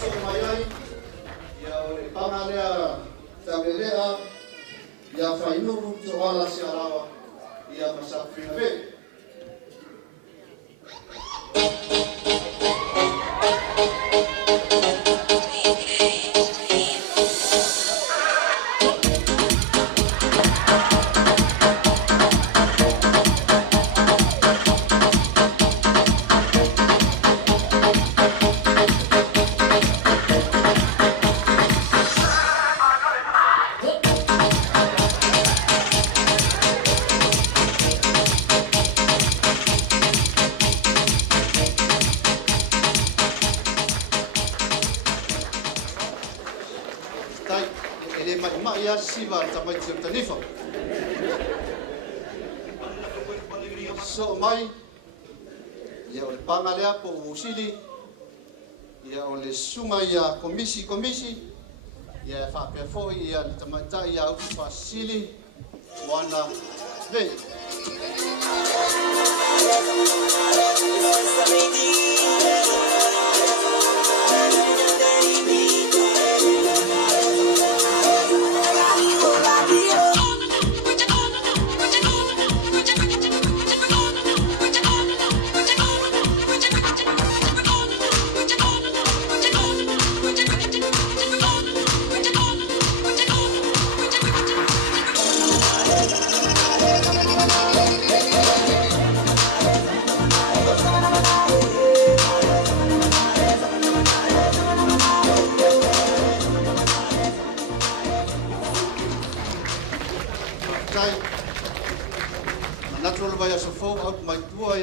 Moimoi, ia o le panga lea tauilea, ia whainuru to ala si arawa, ia masapina ve. Ia siva tamai tanifa. So mai ia o le panga lea po usili ia o le sunga ia komisi ia whapea foi ia le tamaita ia au fasili wana vei.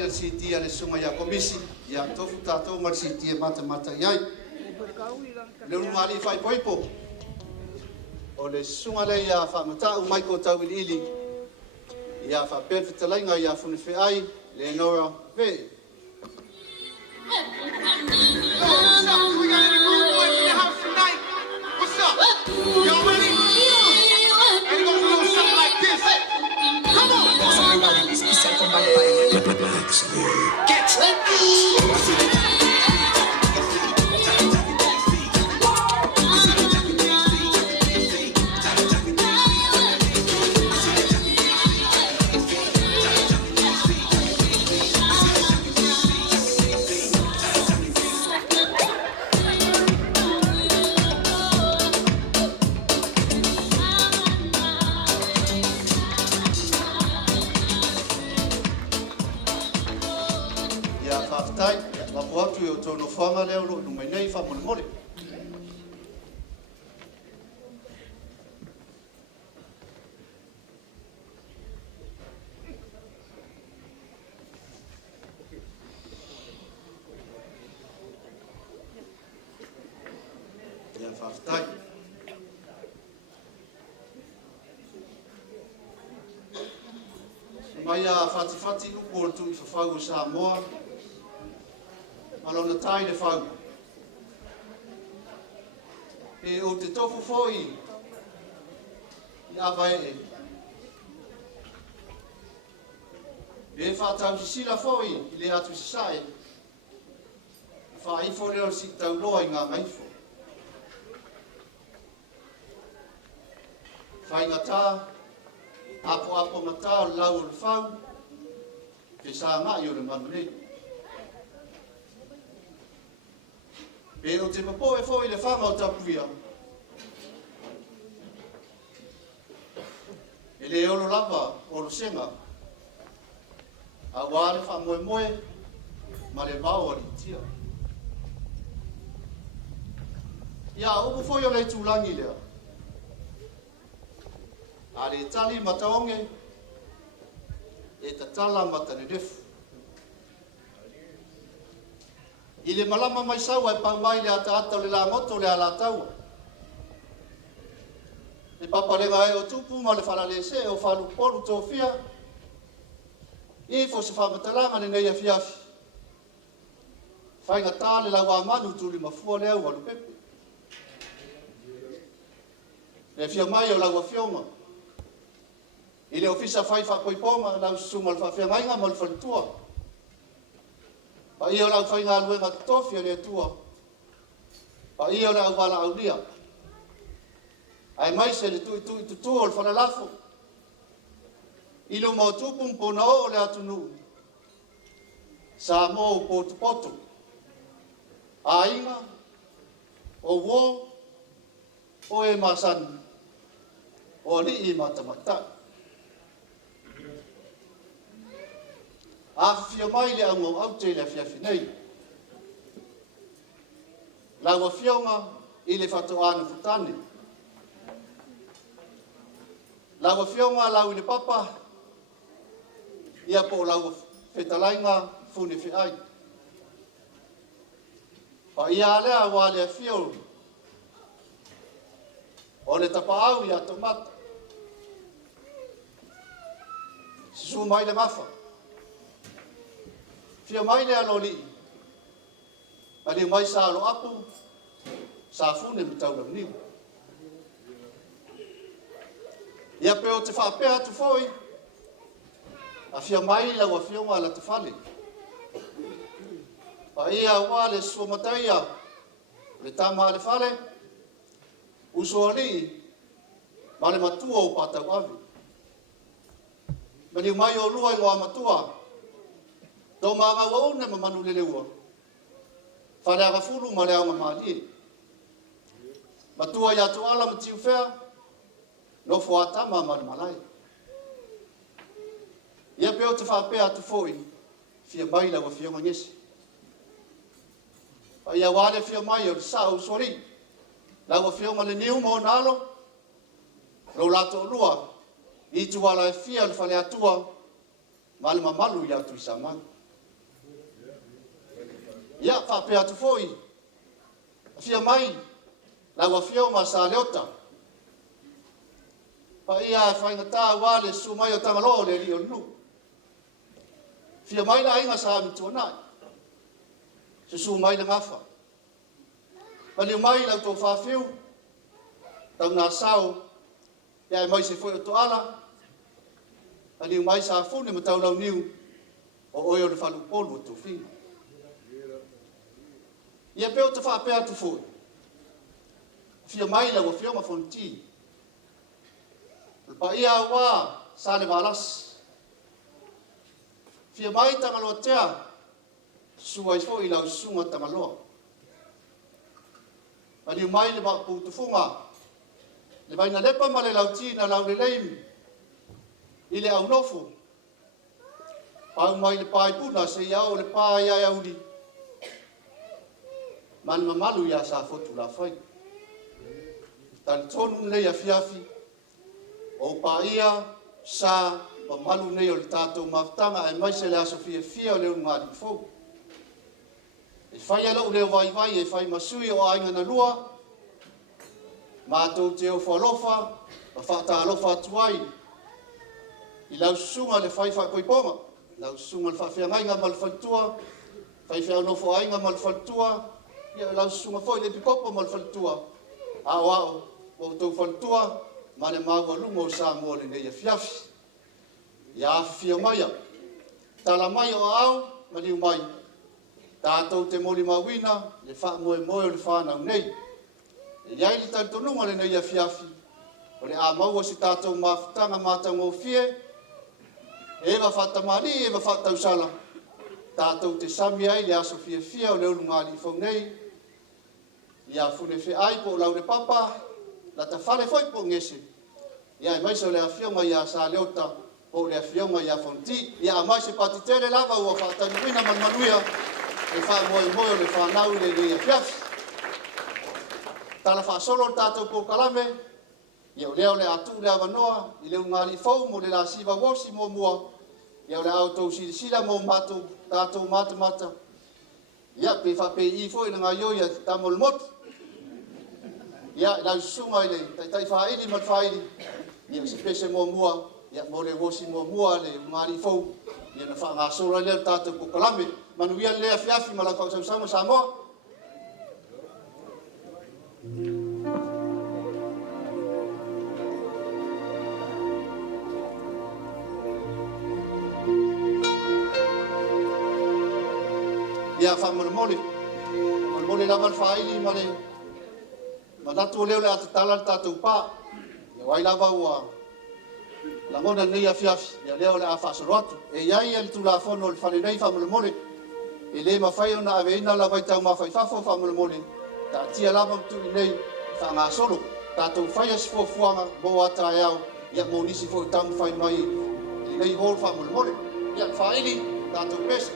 Siti ale sunga ya komisi ya tofu tato mar siti mata yai le umali fai poipo o le sunga le ya fa mata mai ko Tauiliili ya fa perfect lainga ya funi fe ai le nora ve. What's up? Y'all ready? And it goes a little something like this. Come on! Everybody, let's be second by Get no fanga leo no mai nei fa mole. Ya faftai. Mai a fati no por tu fa fa sa moa. Along the tide of fog. E o te tofu foi. Ia vai e. E fa tau sila foi, le atu sai. Fa I fo le si tau loa nga mai fo. Fa inga ta apo mata lau le fau. Ke sa ma yo le manune. E o te papo e foi le whanga o tapuia. E le olo lapa o lo senga. A wale wha moe ma le vau ali tia. Ia upu foi o le tūlangi lea. A le tali mataonge e ta tala matane defu. I le malama mai saua e paumai le ata le la ngoto le ala tau. E paparenga e o tupu ma le whanale se o whalu polu tō fia. I fo se whamatalanga le nei a fiafi. Whainga tā le lau a manu tuli mafua le au alu pepe. Le fia mai o lau a fionga. I le ofisa whai whakoipoma lau suma le whawhia mainga ma le whalitua. Pa ia lau whai ngā luenga tofia le tua. Pa ia le au wala au nia. Ai mai se le tu o le whanalafo. Ilo mo tupum pona o le atunu. Sa mo poto. A inga, o wo, o e masan, o li i matamata. A fia mai le ango au te le fiafi nei. Laua fionga i le fatoana futane. Laua fionga lau i le papa, ia po laua fetalainga fune fi ai. Pa ia lea wale fio. O le tapa au ia tomata. Sisu mai le mafa. Fio mai le aloli. Ali mai sa lo apu. Sa fune mitau lam niu. Ia peo te whapea tu foi. A fio mai la wa fio ma la te fale. Pa ia wale sua mataia. Le tama le fale. Uso ali. Ma le matua o pata wavi. Mani mai o lua i ngā matua. Tō manga waune ma manu le leua. Whare aga furu ma le au mamali. Matua ia tu ala ma tiu whea. No fuatama ma le malai. Ia peo te whapea tu foi. Fia mai la wa fia ngesi. Pa ia wale fia mai o le sa usori. La wa fia le niu mo nalo. Lo lato lua. I tu wala e fia le whale atua. Ma le mamalu ia tu isa mai. Ia whapea tu foi. Fia mai. La wa fia ma sa leota. Pa ia whaingata wale su mai o tangalo le li o nu. Fia mai la inga sa mitua nai. Se su mai le ngafa. Ma le mai la tō whawhiu. Tau nā sao. Ia mai se foi o to ala. Ma le mai sa fune ma tau lau niu. O oi o le whalu polu o tō whina. Ia peo te whapea tu foi. Fia mai la wa fia ma fonti. Pa ia wā sa le walas. Fia mai tangaloa tea. Suai fo i lau sunga tangaloa. Ma liu mai le maku tufunga. Le mai na lepa ma le lau tina lau le leim. I le au nofu. Pau mai le pai puna se iau le pai ia iauli. Man mamalu ia sa fotu la fai. Tali tonu le ia fiafi. O pa ia sa mamalu nei o le tātou maftanga e mai se le aso fia o le unga di fo. E fai alau leo vai e fai masui o ainga na lua. Mātou te o whalofa, ma whata alofa atuai. I lau sunga le fai whakoiponga. Lau sunga le whawhiangainga ma le whaltua. Fai whaunofo ainga ma le whaltua. Ia lau sunga foi le pikopo ma le whaltua. Ao, o tau whaltua. Ma le maua lungo o sa mo le nei a fiafi. Ia fia maia. Tala mai o au, ma liu mai. Tātou te moli mawina, le wha moe o le whanau nei. E iai li tau tonunga le nei a fiafi. O le a maua si tātou mawhitanga mātau ngō fie. Ewa whatamari, ewa whatau sala. Tātou te sami ai le aso fia o le ulunga li fau nei. Ia fune fe ai po lau le papa. La ta fale foi po ngese. Ia mai so le afionga ia sa leota po le afionga ia fonti. Ia mai se patitere lava ua whatanuina manuia. Le wha moe le whanau le ia fiafi. Tala wha solo tātou po kalame. Ia o leo le atu le avanoa. I leo ngā li fau mo le la siva wosi mo mua. Ia o le autou sila mo matou tātou mata. Ia pe whape i foi na ngā ioia tamo le motu. Ia lau sunga i le, tai whaidi mat whaidi. Ia se pese mo mua, ia mo le wosi mo mua le ngāri fau. Ia na wha ngā sora leo tātou ko kalame. Manu ia lea fiafi ma la kau sausama sa moa. Ia wha mole mole. Mole lava whaidi ma le Manatu leo le atatala tātou pā. Ia wai lava ua langona nei afiafi. Ia leo le a whaasaro atu. E iai e le tulafono le whanenei whamulemole. E le mawhai ona aveina la vai tau mawhaifafo whamulemole. Ta tia lava mtu i nei whanga solo. Tātou whai asi fuafuanga mo ata e au. Ia mo nisi fo tamu whai mai i nei hol whamulemole. Ia whaeli tātou pesa.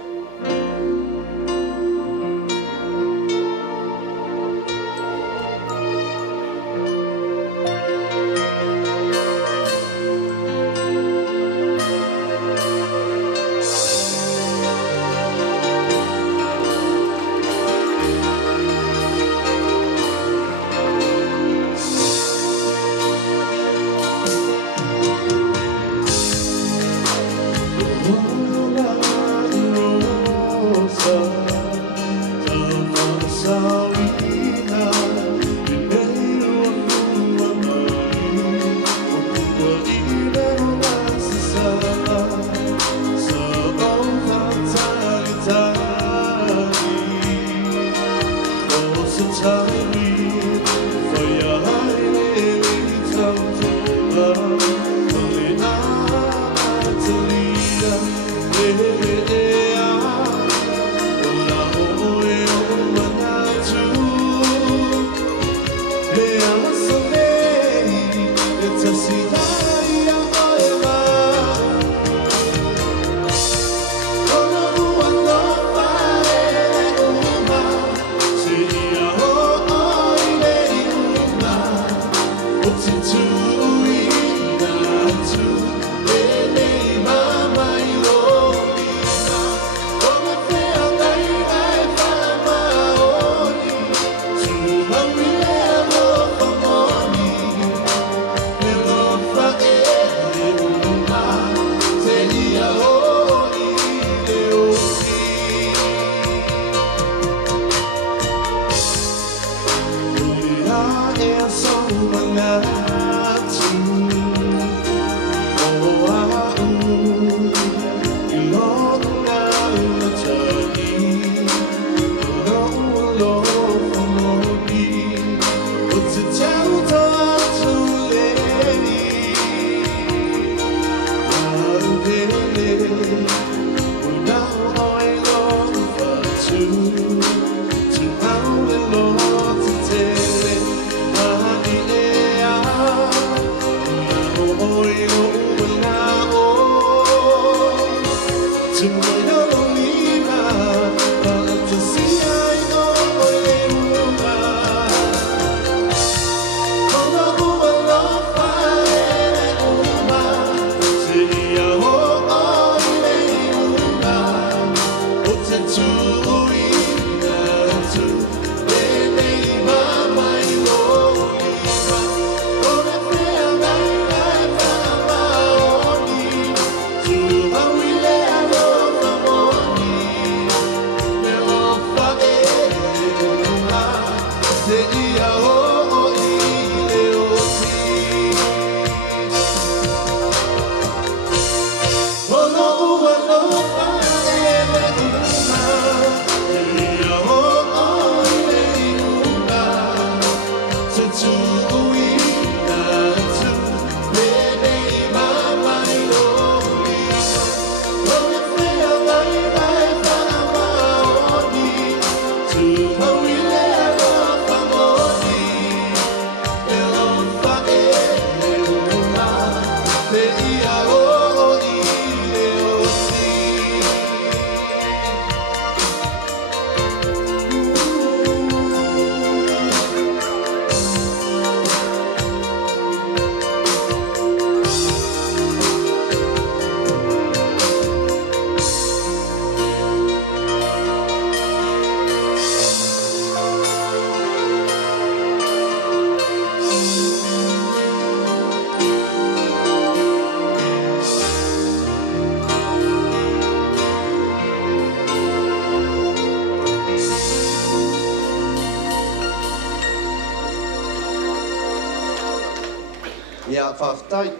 Ia whaftai.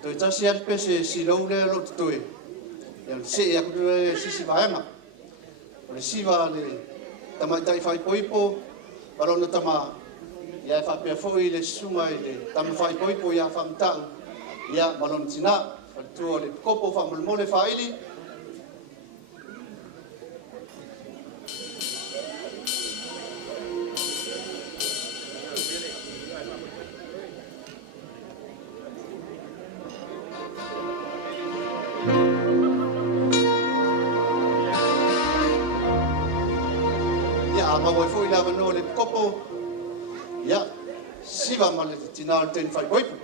Toi tasi alpe se silou le lo toi. Ia se ia kuru sisi vaenga. O le siva le tamaitai whai poipo, parona tama ia e whapea fōi le sunga i le tamawhai poipo ia whamtau ia malon tina tua le kopo whamolmole whaili. Mawai fōi lawa no le kopo, ia, siwa ma le tina o ten whai poipu.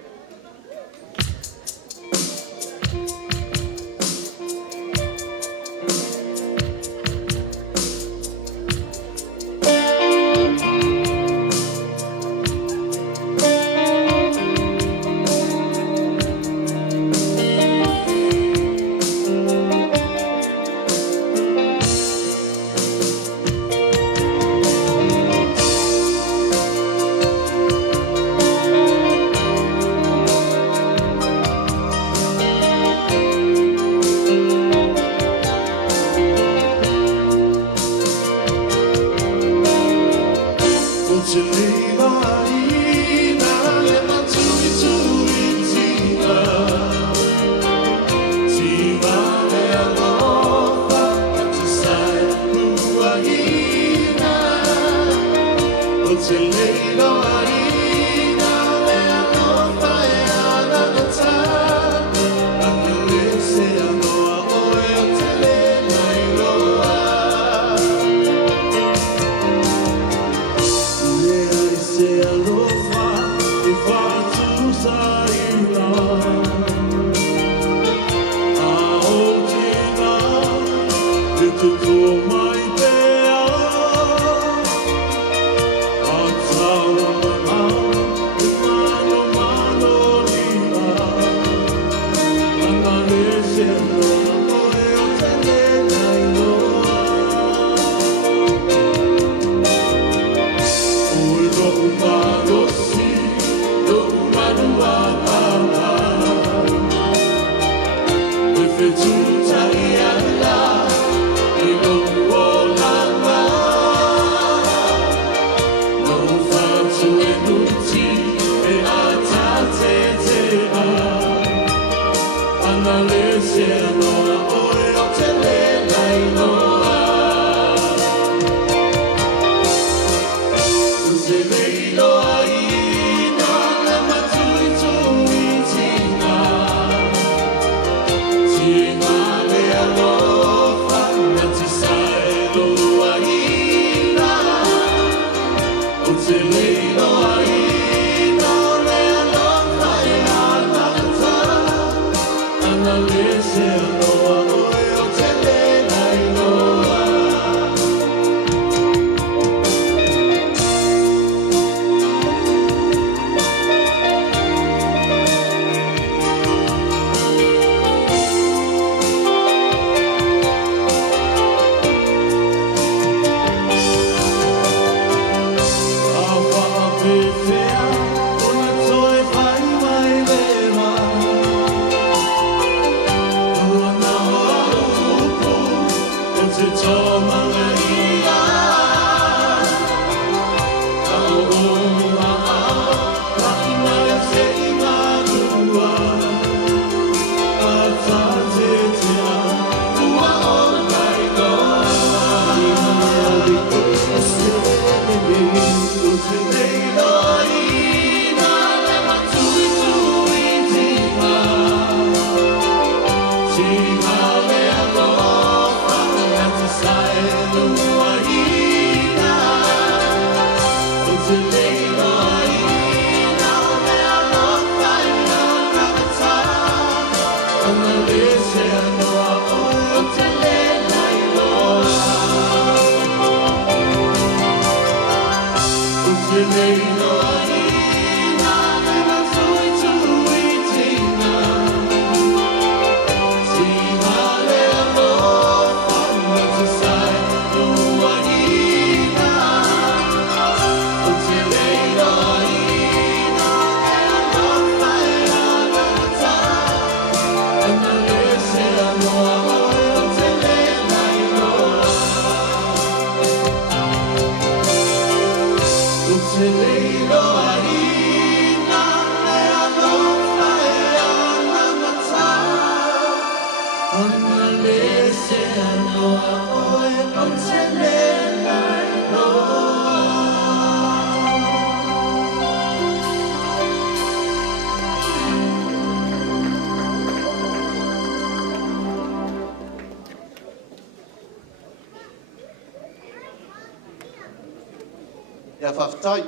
Ia whaftai.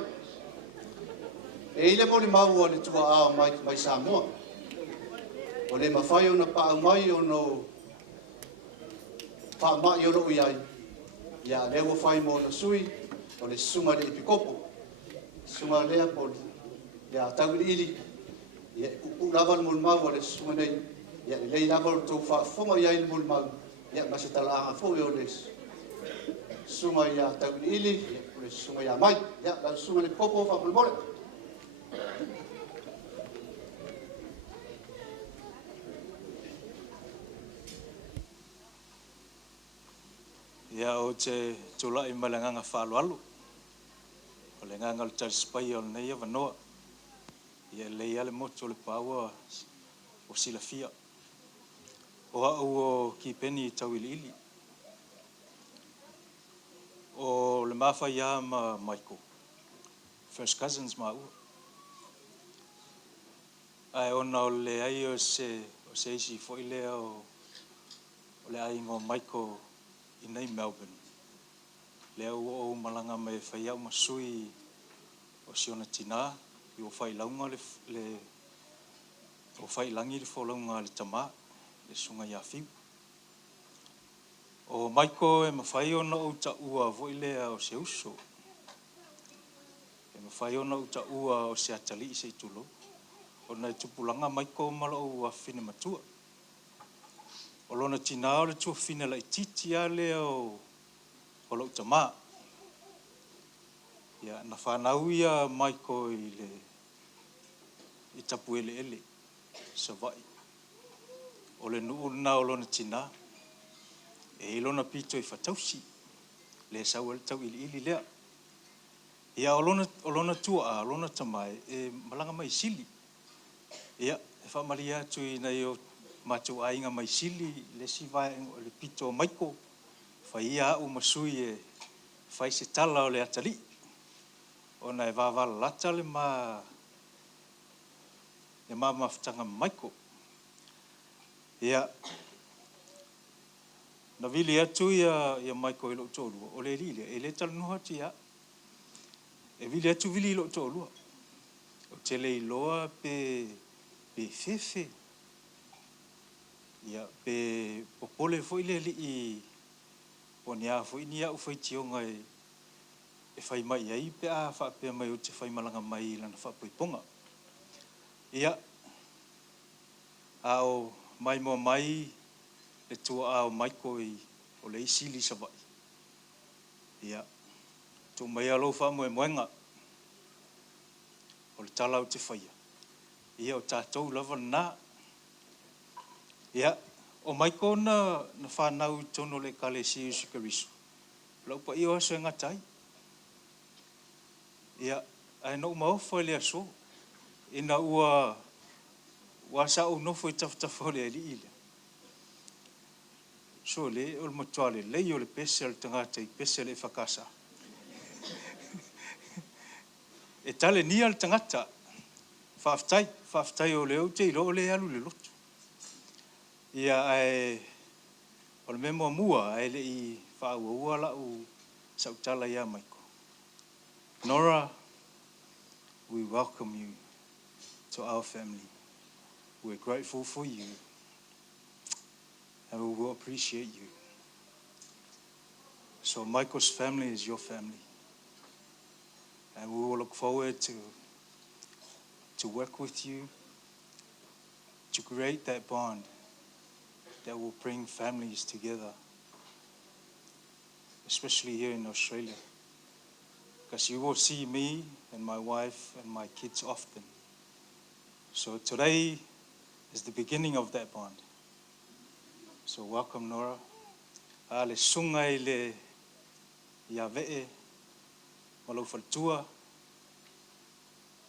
E ile mo le mau o le tua ao mai Samoa. O le mawhai o na paa mai o no paa mai o lo iai. Ia lewa whai mo na sui o le sunga le ipikopo. Sunga lea po ia Tauiliili. Ia upu lava le mau o le sunga nei. Ia le lei lava o tau whaafonga iai le mau. Ia masa talaanga fo o le sunga ia Tauiliili. Ia le sunga ia mai. Ia la sunga le popo whapulmole. Ia o te tula I malanganga whalualu. O le nganga le talispai o le nei wanoa. Ia le ale moto le paua o silafia. O au o ki peni Tauiliili. O le mafa ia ma Michael. First cousins ma ua. Ai ona o le ai o se isi fo I lea o le ai ngo Michael I nei Melbourne. Lea ua o malanga me whai au masui o siona tina. I o whai launga o whai langi le wholaunga le tama. Le sunga ia whiu. O Michael e mawhai ona o ta ua vo I lea o se uso. E mawhai ona o ta ua o se atali I se tulo. O nei tupulanga Michael mala o a whine matua. O lona tina o le tua whine la I titi a lea o lau tama. Ia na whanau ia Michael I tapu ele. Sa vai. O le nuu na o lona tina. E lona pito I whatausi. Le sau le Tauiliili lea. Ia o lona tua a lona tamai e malanga mai sili. Ia e whamari atu I nei o matu ainga mai sili le si vai o le pito o Michael. Whai ia au masui e whai se tala o le atali. Ona e wawala lata le mawhtanga Michael. Ia na vili atu ia Michael I lo tōlua. O le lile, e le talanuha ti ia. E vili atu vili I lo tōlua. O te le iloa pe fefe. Ia pe popole fo I le li I ponia fo ini au fai tionga e fai mai ai pe a fa pe mai o te fai malanga mai lana fa poiponga. Ia ao mai mo mai e tua ao Michael o le isili sa vai. Ia tu mai alo fa mo e moenga o le tala o te faia. Ia o tātou lava na. Ia o Michael na whanau tono le kale si usikarisu. Lau pa I o aso e ngatai. Ia ai no maofa le aso. Ina ua sa o nofo I taftafa le ali ile. So le o le matuale le o le pese le tangata I pese le whakasa. E tale ni al tangata. Whaftai o leo te ilo o le alu le lotu. Ia ai o le memo mua ai le I whaua la o sautala ia Michael. Nora, we welcome you to our family. We're grateful for you and we will appreciate you. So Michael's family is your family. And we will look forward to work with you to create that bond that will bring families together, especially here in Australia. Because you will see me and my wife and my kids often. So today is the beginning of that bond. So welcome, Nora. Ale sunga I le ia ve'e, malau faltua,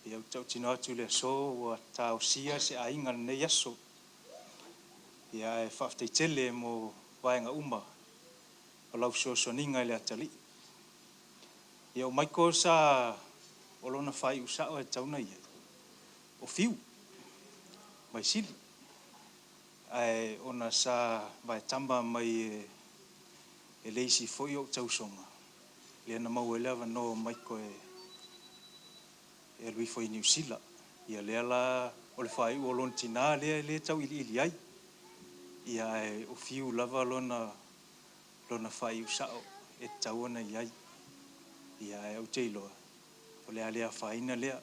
Ia tau tino atu le so ua tau sia se ainga nei aso. Ia e whafteitele mo vaenga uma. O lau soasoninga i le atali. Ia o maiko sa o lona whai usao e tauna ia. O fiu. Mai sili. Ai ona sa vai tamba mai e leisi foi o tausonga. Le na mau eleva no maiko e lui foi New Zealand. Ia le ala o le whai o lon tina le Tauiliili ai. Ia o fiu lava lona whai usao e tauana iai. Ia au teiloa. O lea lea whaina lea.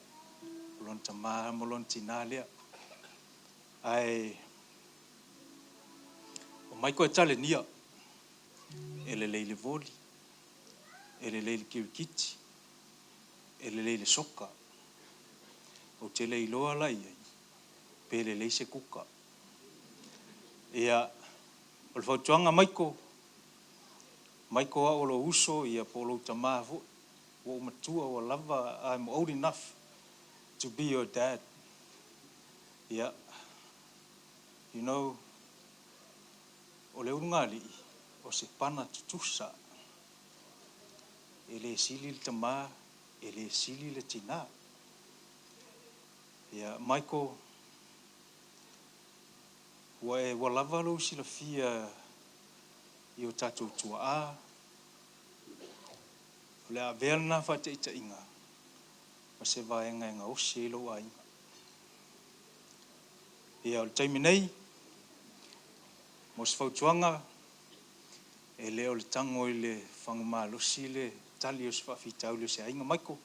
O lon tamaha mo lon tina lea. Ai o maiko e tale nia. E le leile voli. E le leile kirikiti. E le leile soka. O te leiloa lai ai. Pe le leise kuka. Ia o le whautuanga maiko. Maiko a o lo uso ia po lo tamaha vo. O matua o lava, I'm old enough to be your dad. Yeah. You know, o le ungali, o se pana tutusa. E le sili le tamaha, e le sili le tina. Yeah, Michael, wa lava lo sila fia i o tatou tua a. Le a verna fa te ita inga. Ma se vaenga inga o se lo a inga. Ia o taimi nei, mo se fautuanga, e le o le tango i le whanguma losi le tali o se whawhitau le se ainga maiko.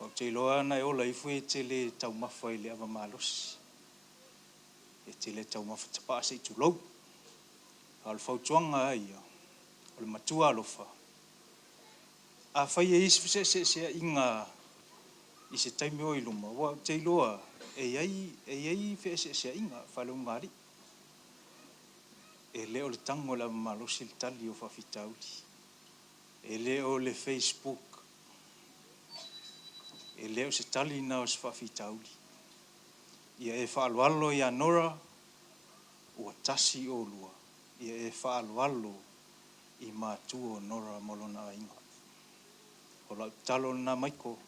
O te loa na e ola ifu e te le tau mafa i le awa malosi. E te le tau mafa tapa se i tu lau. A le fautuanga ai o le matua alofa. A whai e isi se inga i se taimi o iluma. Wa te loa e iei fe se inga whale ungari. E leo le tango la malosi le tali o whawhitauli. E leo le Facebook. E leo se tali na o se whawhitauli. Ia e whaalualo i anora ua tasi o lua. Ia e whaalualo i mātua o nora molona a inga. O lau talo na maiko.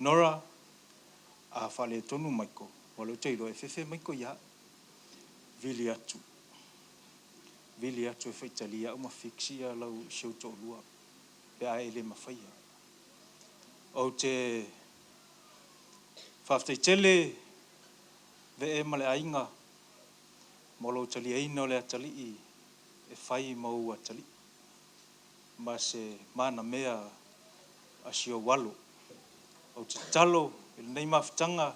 Nora, a whale tonu maiko. Walau teilo e whewhe maiko ia. Vili atu. Vili atu e whaitali a uma fiksi a lau siauto o lua. Pe a ele mawhaia. O te whafteitele ve e male ainga. Molo tali aina o le atali i e whai mau atali. Ma se mana mea a sio walo. O te talo, il nei mawhtanga,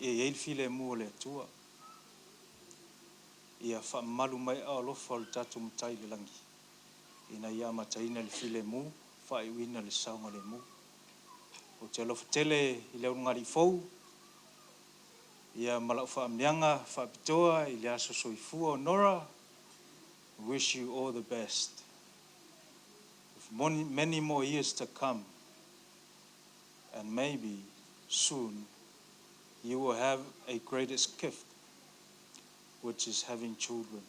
e eilfile mua le atua. Ia whaamalu mai a alofa o le tatu mtai le langi. Ina ia mataina le file mu, whai uina le saunga le mu. O te alofa tele i leo ngari fau, ia malau whaamnianga, whaapitoa, i le aso soifua o Nora. Wish you all the best. With many more years to come. And maybe soon you will have a greatest gift, which is having children.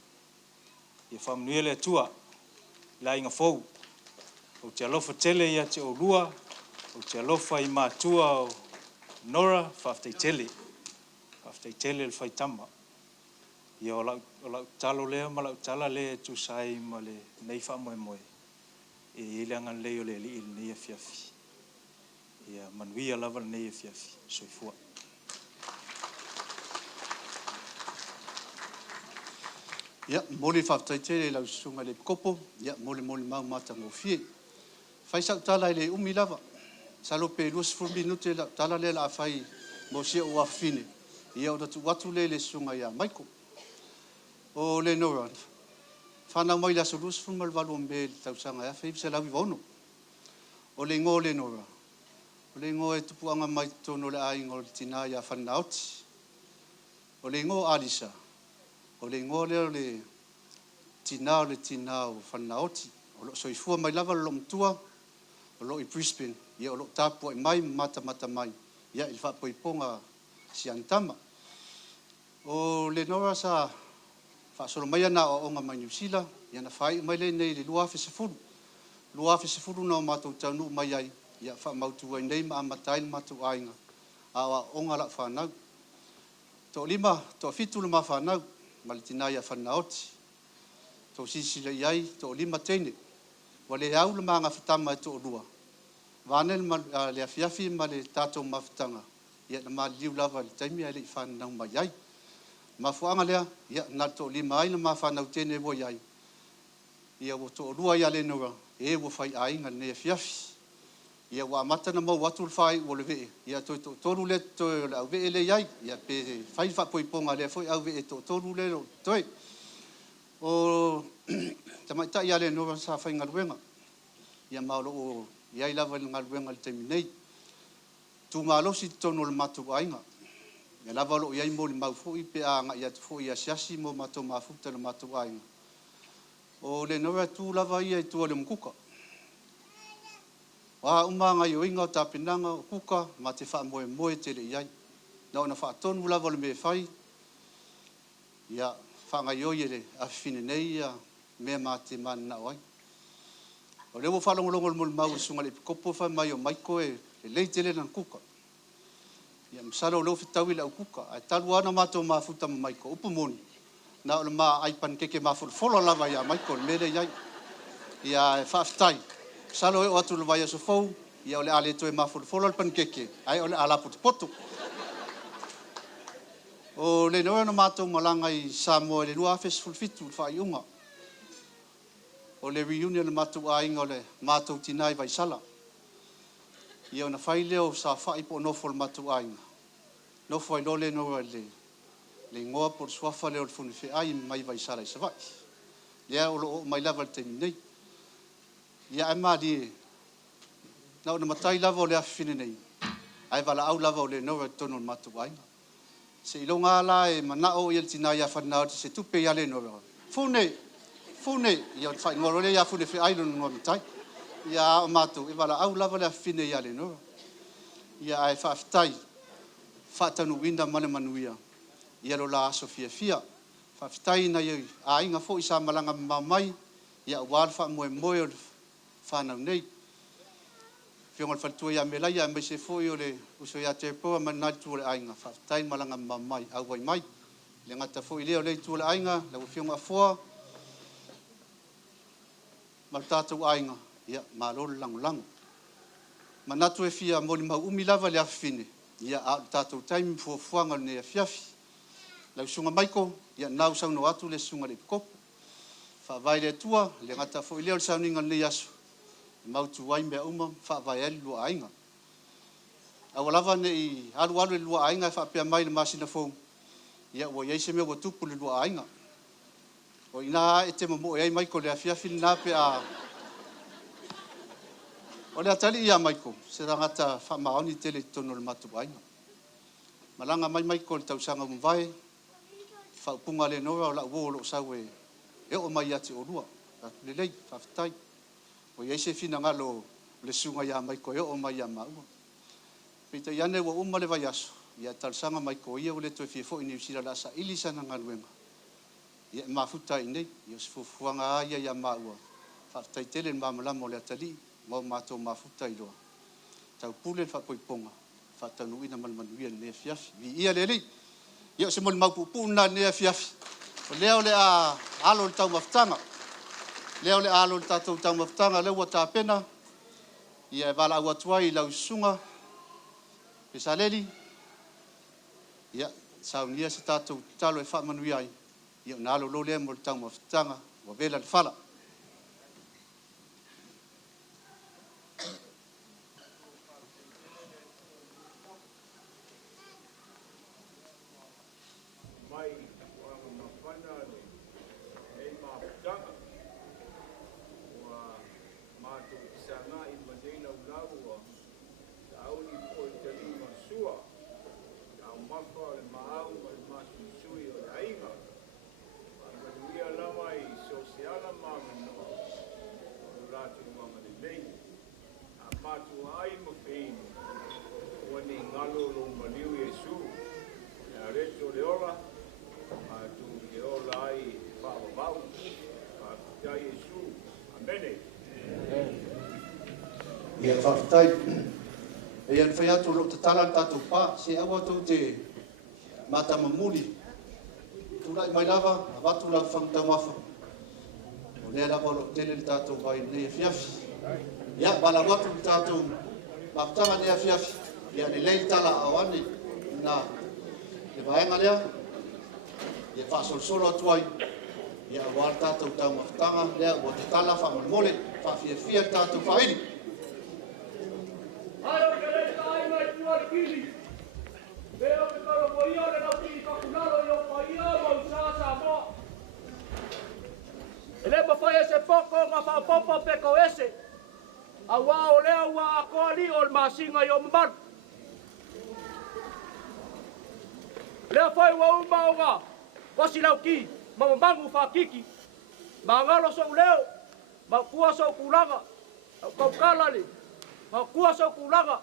Ia whamnuele tua, la inga fau. O te alofa tele ia te o lua, o te alofa i mātua o Nora, whaftei tele. Whaftei tele le whaitama. Ia o lau talo lea, ma lau tala lea tu sai ma le nei Moimoi. E ileangan leo le li il nei fiafi. Ia manuia lava nei fiafi, soifua. Ia, mole whaftaitele lau sunga le kopo. Ia, mole mau mata ngō fie. Whaisau tala i le umi lava. Salo pe luas minute tala le la whai mo sia ua fine. Ia o tatu watu le sunga ia maiko. O le Nora. Whanau mai la solus fumal walu me tausanga ia. Whaip se lau i wono. O le ngō le Nora. O le ngō e tupuanga mai tono le aingo le tina ia whanaoti. O le ngō Alisa. O le ngō le tina o le tina o whanaoti. O lo soifua mai lava lo mtua. O o lo I Brisbane, ia o lo tapu I mai, mata mai, ia I whapoiponga si antama. O le nora sa whaasolo mai ana o onga mai New Zealand, ia na whai mai le nei le luafe se furu. Luafe se furu na o mātou taunu mai ai, ia wha mautu ai nei ma amatai mātou ainga. Awa onga la whanau. Tō lima, tō fitu le ma whanau, ma le tinai a whanaoti. Tō sisi le iai, tō lima teine. Wa le au le maanga whatama e tō lua. Vane le afiafi ma le tātou mawhitanga. Ia na ma liu lava le taimi ai le I whanau mai ai. Ma fuanga lea, ia na tō lima ai le ma whanau tēne wo iai. Ia wo tō lua ia le nura, e wo whai ainga ne afiafi. Ia wa mata na mau watu le whai o le vee. Ia tō tōru le tō le au vee le iai. Ia pe whai whapoiponga le fwoi au vee tō tōru le lo toi. O tamaita ia le nura sa whai ngaruenga. Ia maolo o iai lava le ngaruenga le taimi nei. Tu maalosi tono le matu ainga. Ia lava lo iai mo le mau fwoi pe a nga ia tu fwoi asiasi mo mato mafuta le matu ainga. O le nura tu lava ia I tua le mkuka. Wa umanga yo inga o tapinanga o kuka ma te wha moe te le iai. Na ona wha tonu lava le me whai. Ia wha ngai o le awhine nei ia mea ma te mana oai. O lewo whalongolongo le mau sunga le pikopo whai mai o maiko e leitele na kuka. Ia msalo leo whitawi le au kuka. Ai talu ana mato ma futa ma maiko upu moni. Na o le ma aipan keke ma fulfolo lava ia maiko le mele iai. Ia e whaftai. Salo e o atu le vai aso fau, ia o le ale toe mafulufolo le pankeke, ai o le ala putupoto. O le noa na mātou malanga I Samoa le lua afes fulfitu le whaiunga. O le reunion le mātou ainga o le mātou tinai vai sala. Ia o na whai leo sa whai po nofo le mātou ainga. Nofo ai lole noa le ngoa po suafa leo le funife ai mai vai sala I savai. Ia o lo mai lava le temi nei. Ia e maali na ona matai lava o le awhine nei. Ai wala au lava o le noa tono le matu ainga. Se ilonga ala e manao I el tina ia whanau te se tupe ia le noa. Fune, ia o whai ngoro le ia fune whi ailo ngua matai. Ia o matu, e wala au lava le awhine ia le noa. Ia ai whaafitai, whaatanu winda mane manuia. Ia lo la aso fia. Whaafitai na ia a inga fo I sa malanga mamai. Ia walfa moe o whanau nei. Whiongal whaltua ia mela ia mai se fwoi o le uso ia te poa manai tu le ainga. Whaftain malanga mamai au wai mai. Le ngata fwoi leo le tu le ainga, le whionga fua. Mal tātou ainga, ia malolo lango. Manatu e fia moli mau umi lava le awhine. Ia a tātou taimi fuafuanga ne a fiafi. Lau sunga maiko, ia nau sauno atu le sunga le kopo. Whaavai le tua, le ngata fwoi leo le sauninga ne yasu. Mautu wai mea uma, whaavai ali lua ainga. Awalava ne I alu le lua ainga, whaapea mai le masina fong. Ia ua yeise mea ua tupu le lua ainga. O ina e te mamo e ai maiko le afiafi na pe a... O le atali ia maiko, se rangata whaamaoni tele tono le matu ainga. Malanga mai maiko le tausanga umwai, whaupunga le noa o la uo lo sau e o mai ati o lua. Le lei, whaftai. O yeise fina ngalo le sunga ia maiko e o mai ia maua. Pita iane wa uma le vai aso. Ia talsanga maiko ia o le toi fie fo I New Zealand la sa ilisa na ngaluenga. Ia mafuta I nei, ia sifufuanga aia ia maua. Whaftai tele le mamalama o le atali, mau mato mafuta I loa. Tau pule whapoiponga, whatanu ina malmanuia nea fiafi. Vi ia le li, ia se moli maupupu na nea fiafi. O leo le a alo le tau maftanga. Leo le alo le tatou tau maftanga, leo wa tāpena. Ia e wala ua tuai lau sunga. Pesa leli. Ia, saunia se tatou talo e whaamanuia ai. Ia na alo lo lea mo le tau maftanga. Wa vela le whala. Sosiala ma ai mo pei wani ngalo lo maniu Yesu na reto le ola a tu le ola ai pa bau pa ta Yesu amene Ia whawhitai. E an whai atu lo te tala tātou pā, se awa tau te mata mamuli. Tūrai mai lava, a watu lau whangtau wafa. O lea lava lo tele le tātou vai nei fiafi. Ia, bala watu le tātou maptanga nei fiafi. Ia ne lei tala awane na le vaenga lea. Ia whasol atu ai. Ia wār tātou tau maptanga lea o te tala whamamole, whawhiafia tātou whairi. Ai o ke rei ka ai mai tuari kiri. Peo ke karo mo ia le nau kiri kakunaro i o pa ia mau sa mo. Ele ma fai ese poko ngā whapopo peko ese. A wā o lea wā a koa li o le masinga i o mamaru. Lea fai wā uma o ngā wasi lau ki, ma mamangu whakiki. Ma ngalo sau leo, ma kua sau kulanga, au kaukalali. Ma kua sau kulaga.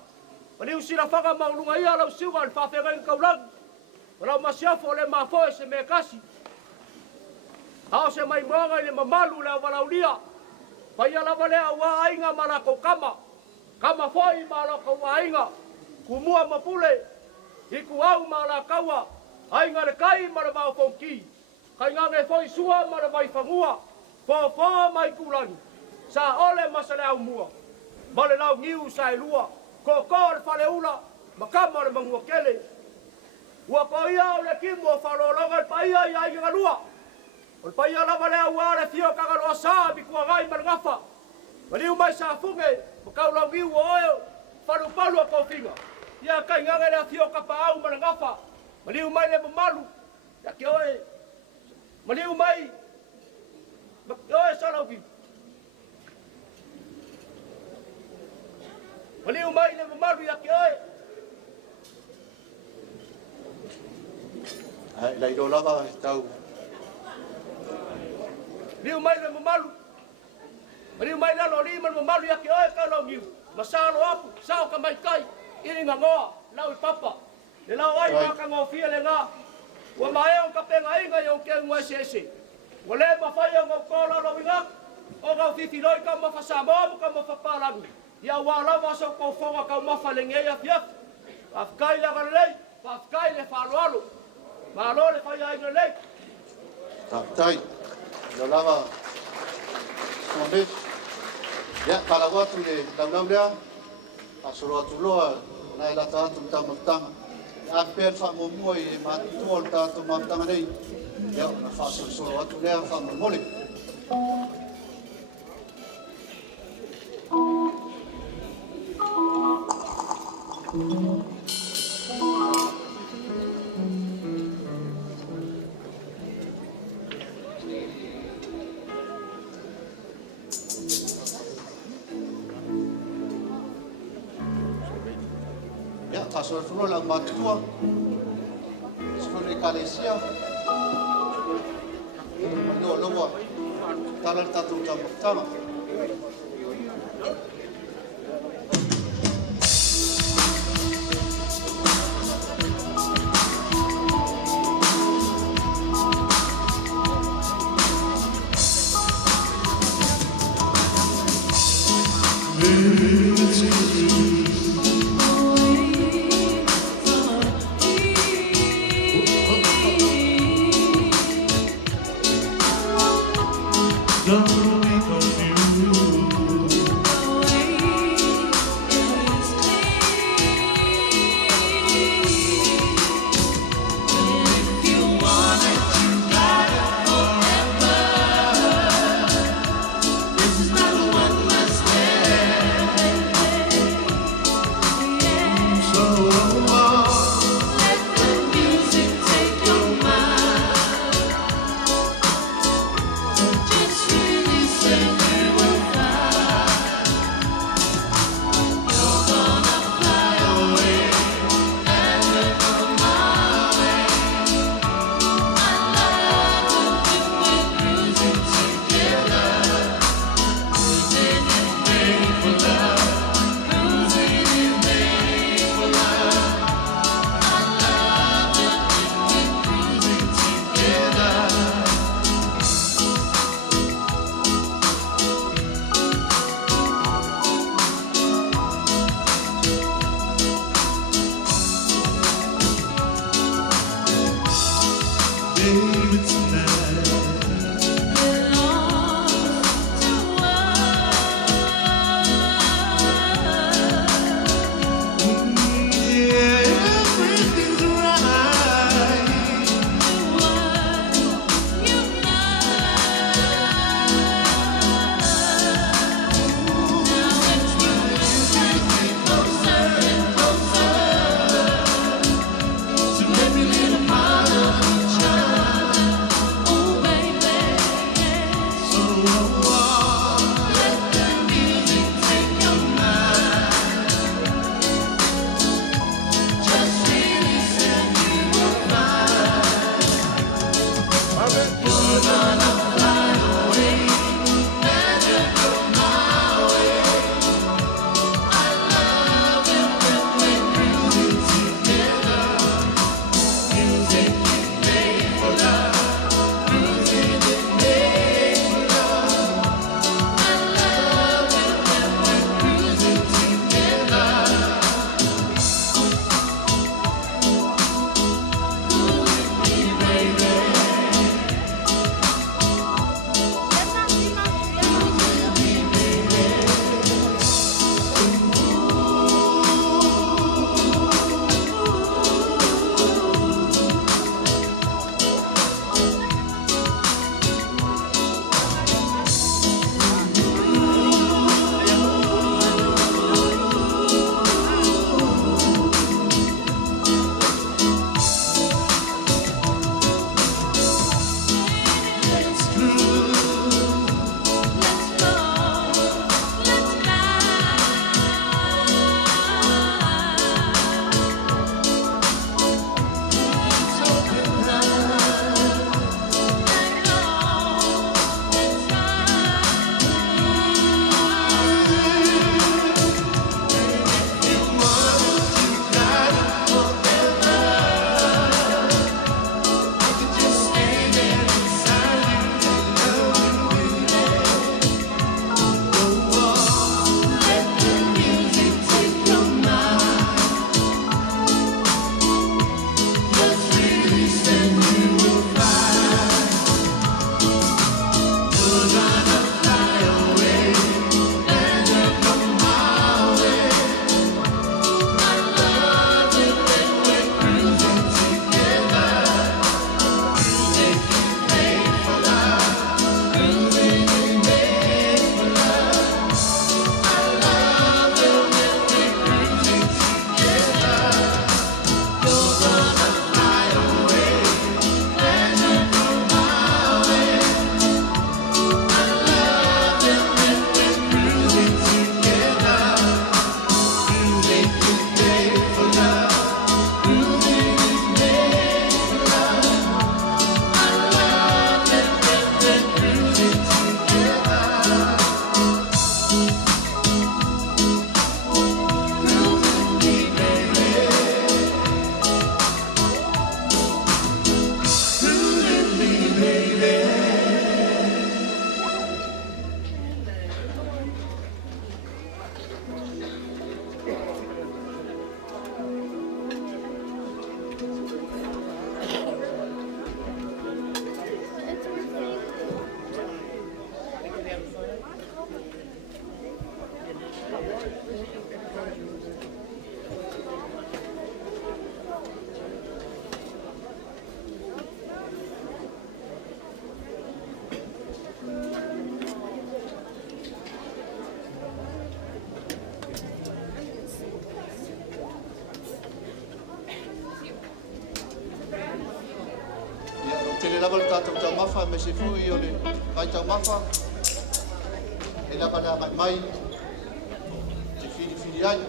Mani usira whaka maulunga ia lau siunga ni whawhenga i kaulangi. Lau masiafo le mafoe se me kasi. Hao se mai moanga i le mamalu lea walaulia. Paia lava lea ua ainga malako kama. Kama foi malako ua ainga. Kumua mapule. Hiku au malakaua. Ainga le kai mara mau fonki. Kai ngange foi sua mara vai fangua. Fo mai kulangi. Sa ole masale au mua. Male lau ngiu sai lua, ko le whale ula, makama le mangua kele. Ua ko ia o le kimu o whalolonga le paia i ainga lua. O le paia lava lea ua le fio kagaloa saa mi kua gai marangafa. Maliu mai sa funge, makau lau ngiu o oeo, whalu palu a kofinga. Ia kai ngange lea fio kapa au marangafa. Maliu mai le mamalu, ya ke oe. Maliu mai, oe salauki. Maliu mai le mamalu ia ke oe. Ai, lai do lava tau. Liu mai le mamalu. Maliu mai lalo lima le mamalu ia ke oe ka lau ngiu. Masalo apu, sao ka mai kai. Ili ngā ngoa, lau i papa. Le lau ai waka ngō fia le ngā. Ua mai o ka penga inga i o ke ngua ese. Ua le mawhai o ngau kōla lau i ngā. O ngau whiwhiroi ka mawhasamomu ka mawhapalangu. Ia walawa so ko fonga ka mafalenge ia fiaf. Afkai la galei, afkai le falualo. Malo le fai ai galei. Tai. Lo lava. Sonde. Ya kala watu le taulau lea. Asolo atu loa na ila tātou tamatanga. A pēr whamomua i mātua le tātou mātanga nei. Ya na whasolo atu lea whamomole. Ya, pasal fulo lang matua. Sekolah Kalesia. Lo lobo. Talal tatu tama. Don't be confused. lava le tātou tau mafa me se fui o le kai tau mafa. E lava la mai te fili ai.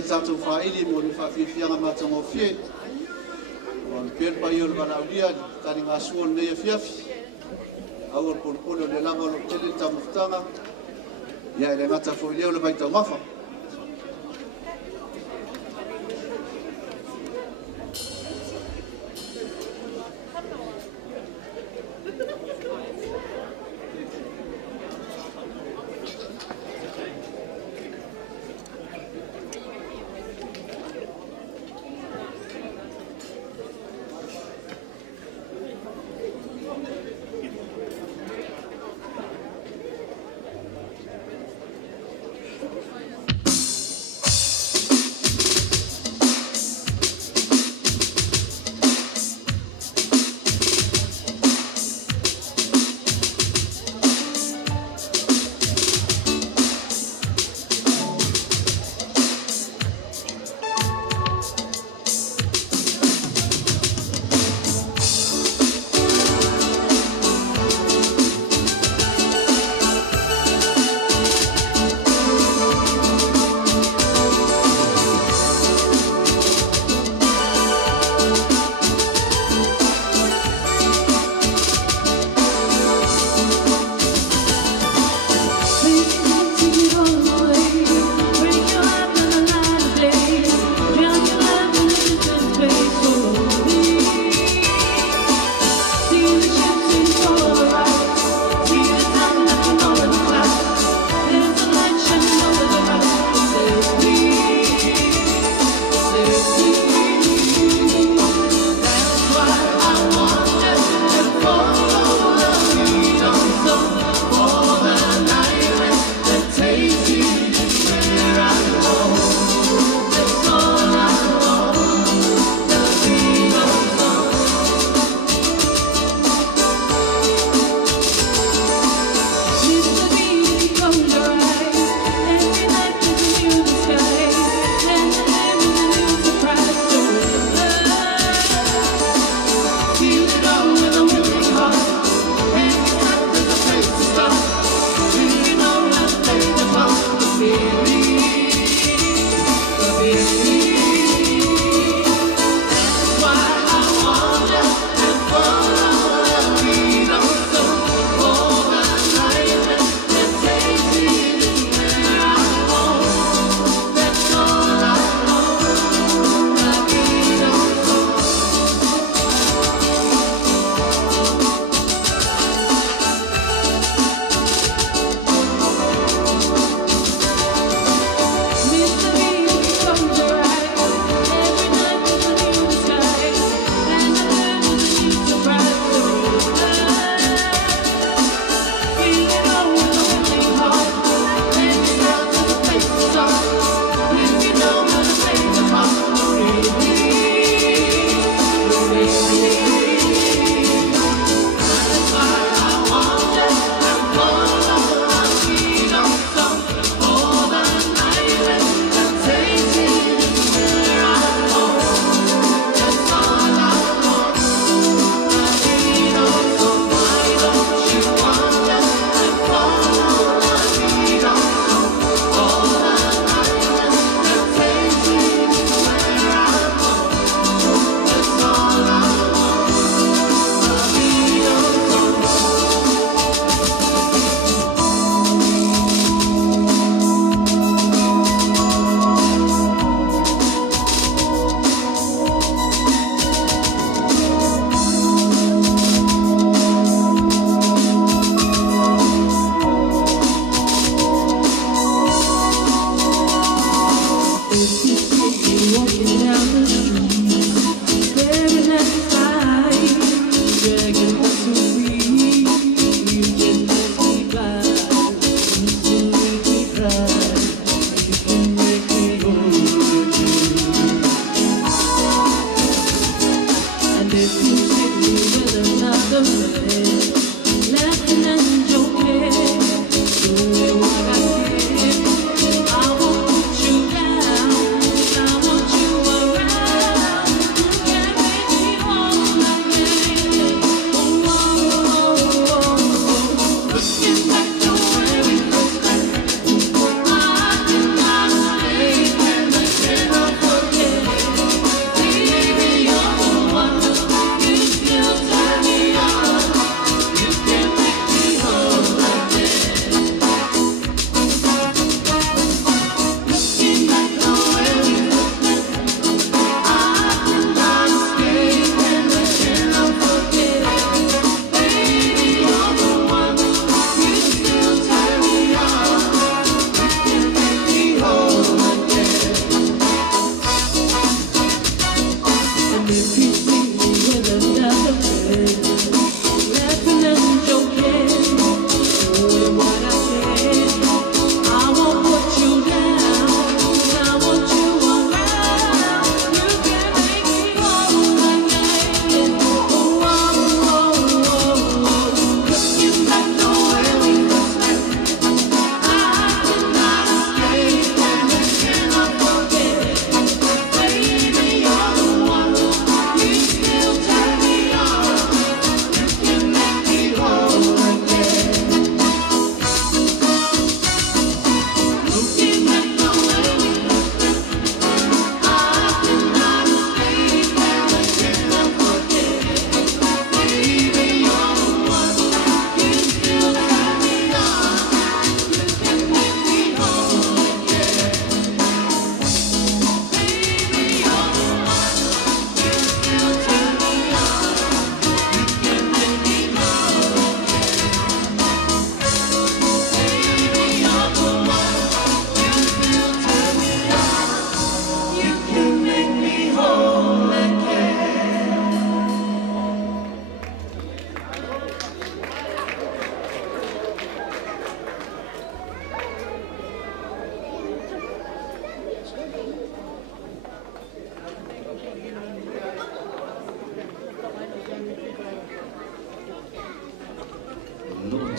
i tātou whaili mo ni whawhiwhianga matango whie. O le pēr pai o le wanaulia, tani ngā sua nei a whiawhi. Au o le le langa o le tele tamutanga. Ia ele ngata fo leo le baita mafa.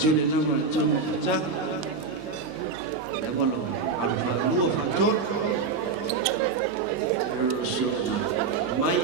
Jule nama jamu kacang. Lepas lo ada dua faktor. So mai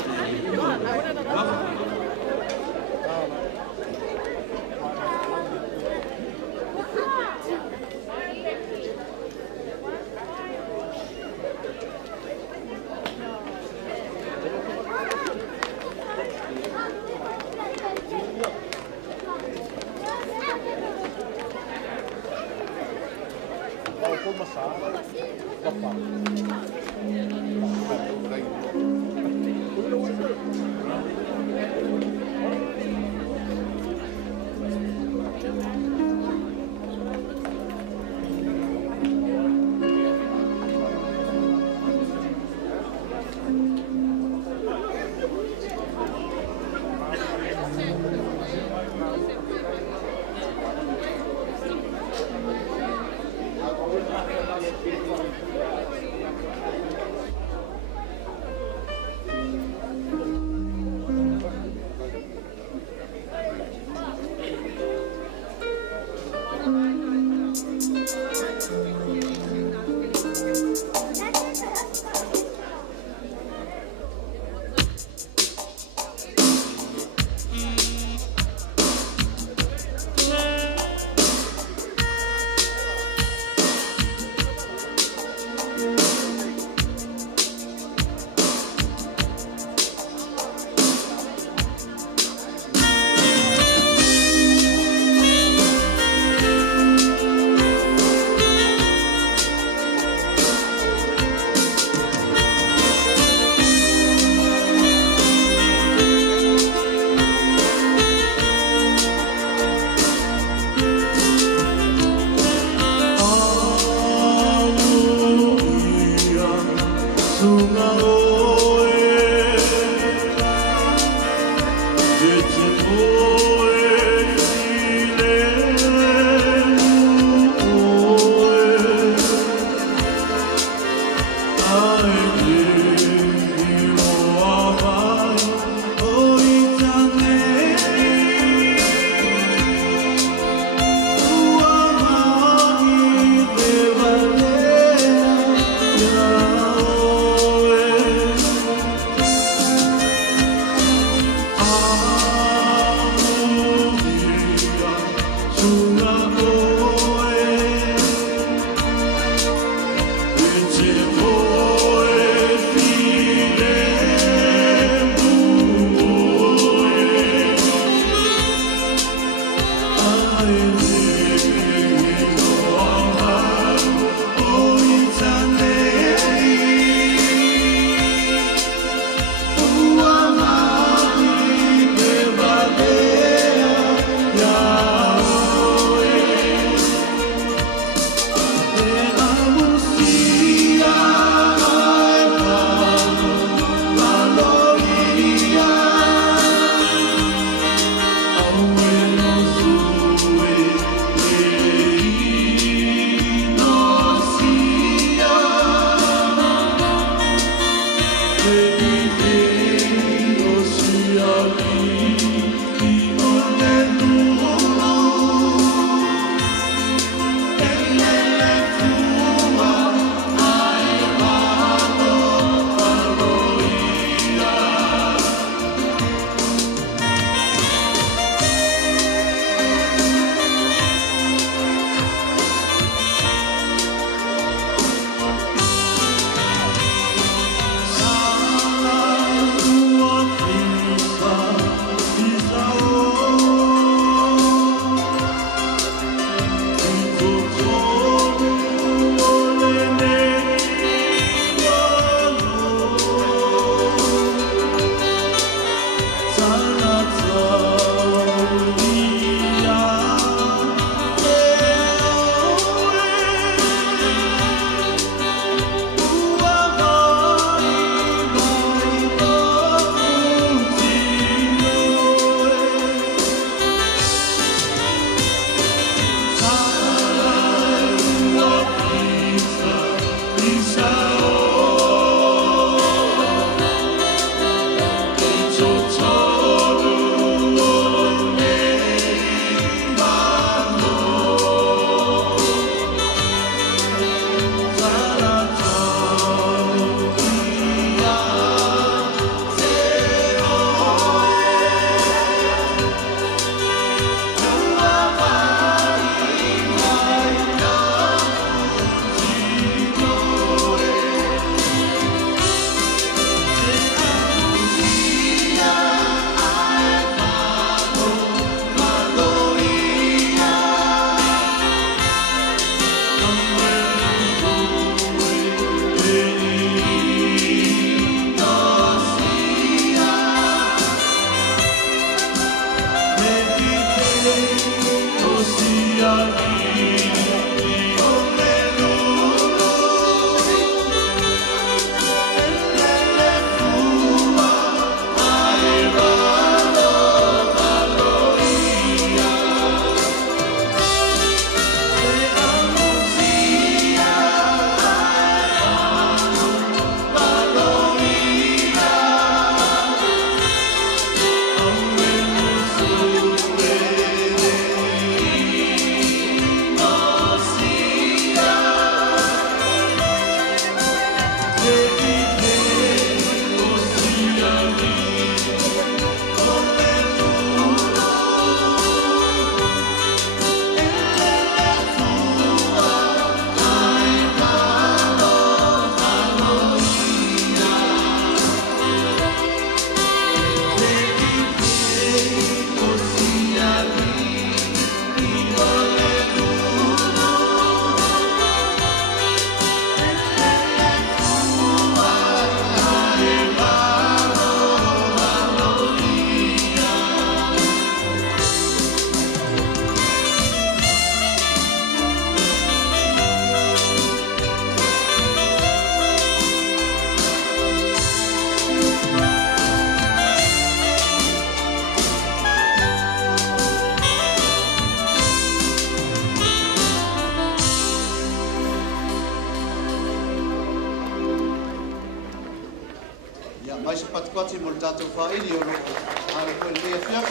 Ia mai se patuati mo le tātou whairi o loko. Ara koe le mea whiau.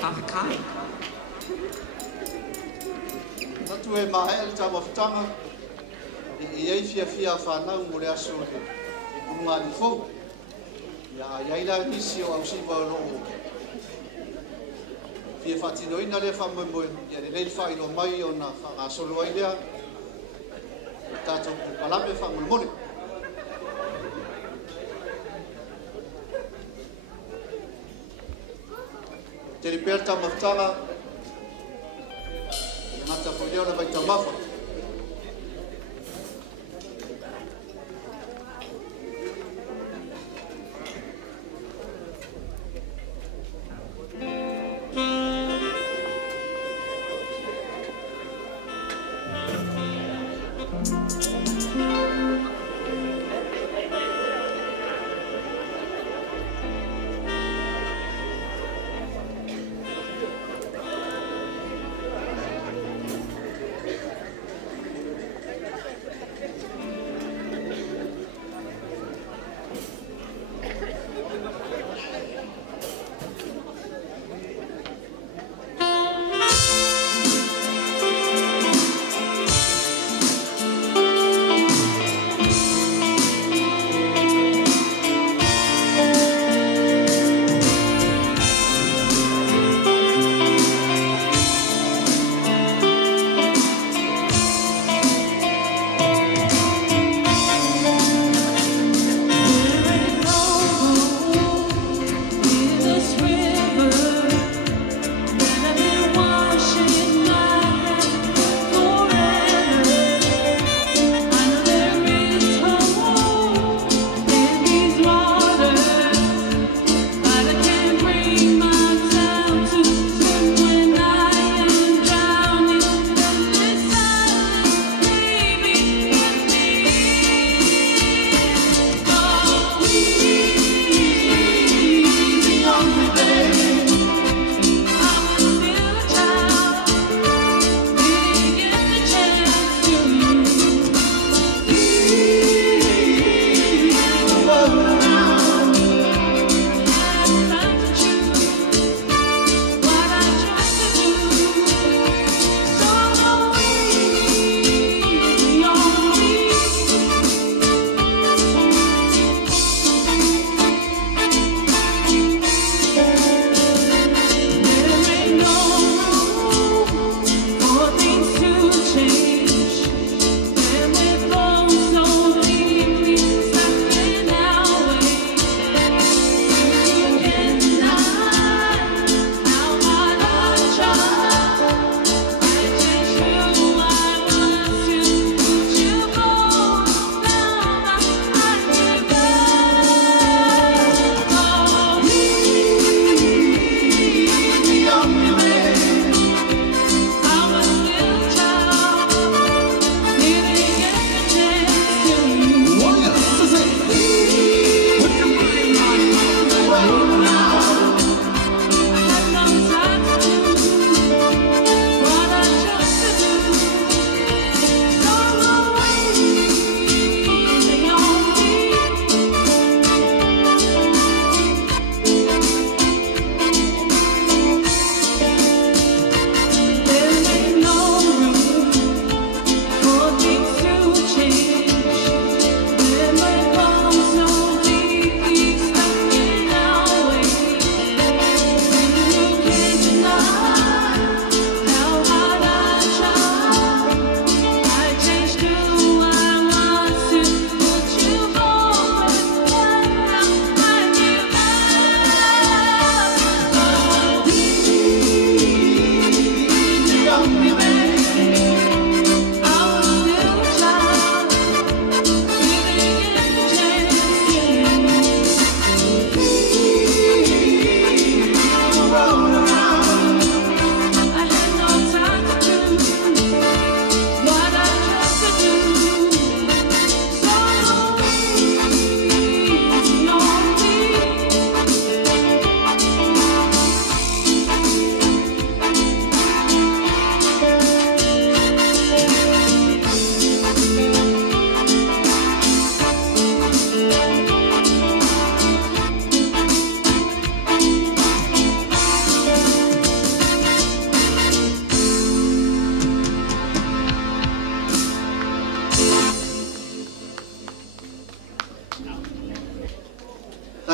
Pakai. Tatu e mahe le tā mawhitanga. I ei fia whanau mo le aso le. E kurunga ni fau. Ia iaila nisi o au siwa o loko. Fia whatino ina le whamoemoe. Ia le leil whaino mai o na whangasolo ai lea. Tātou palame whamolmole. Te ripea ta mawhtanga. Ngata po leo na vai ta mafa.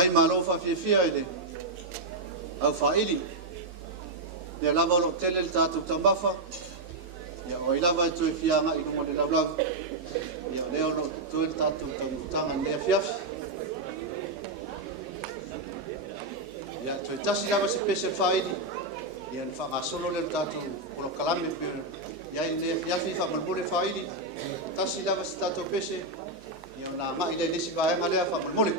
mai malo whawhiawhia ele. Au whaili. Lea lava o lo tele le tātou tambafa. Ia o i lava e tue whianga i rungo le laulau. Ia o leo lo tue le tātou tamutanga lea whiawhi. Ia tue tasi lava se pese whaili. Ia ni whangasolo le tātou o lo kalame pio. Ia i lea whiawhi whamalmure whaili. Tasi lava se tātou pese. Ia o nā mai le nisi vaenga lea whamalmure.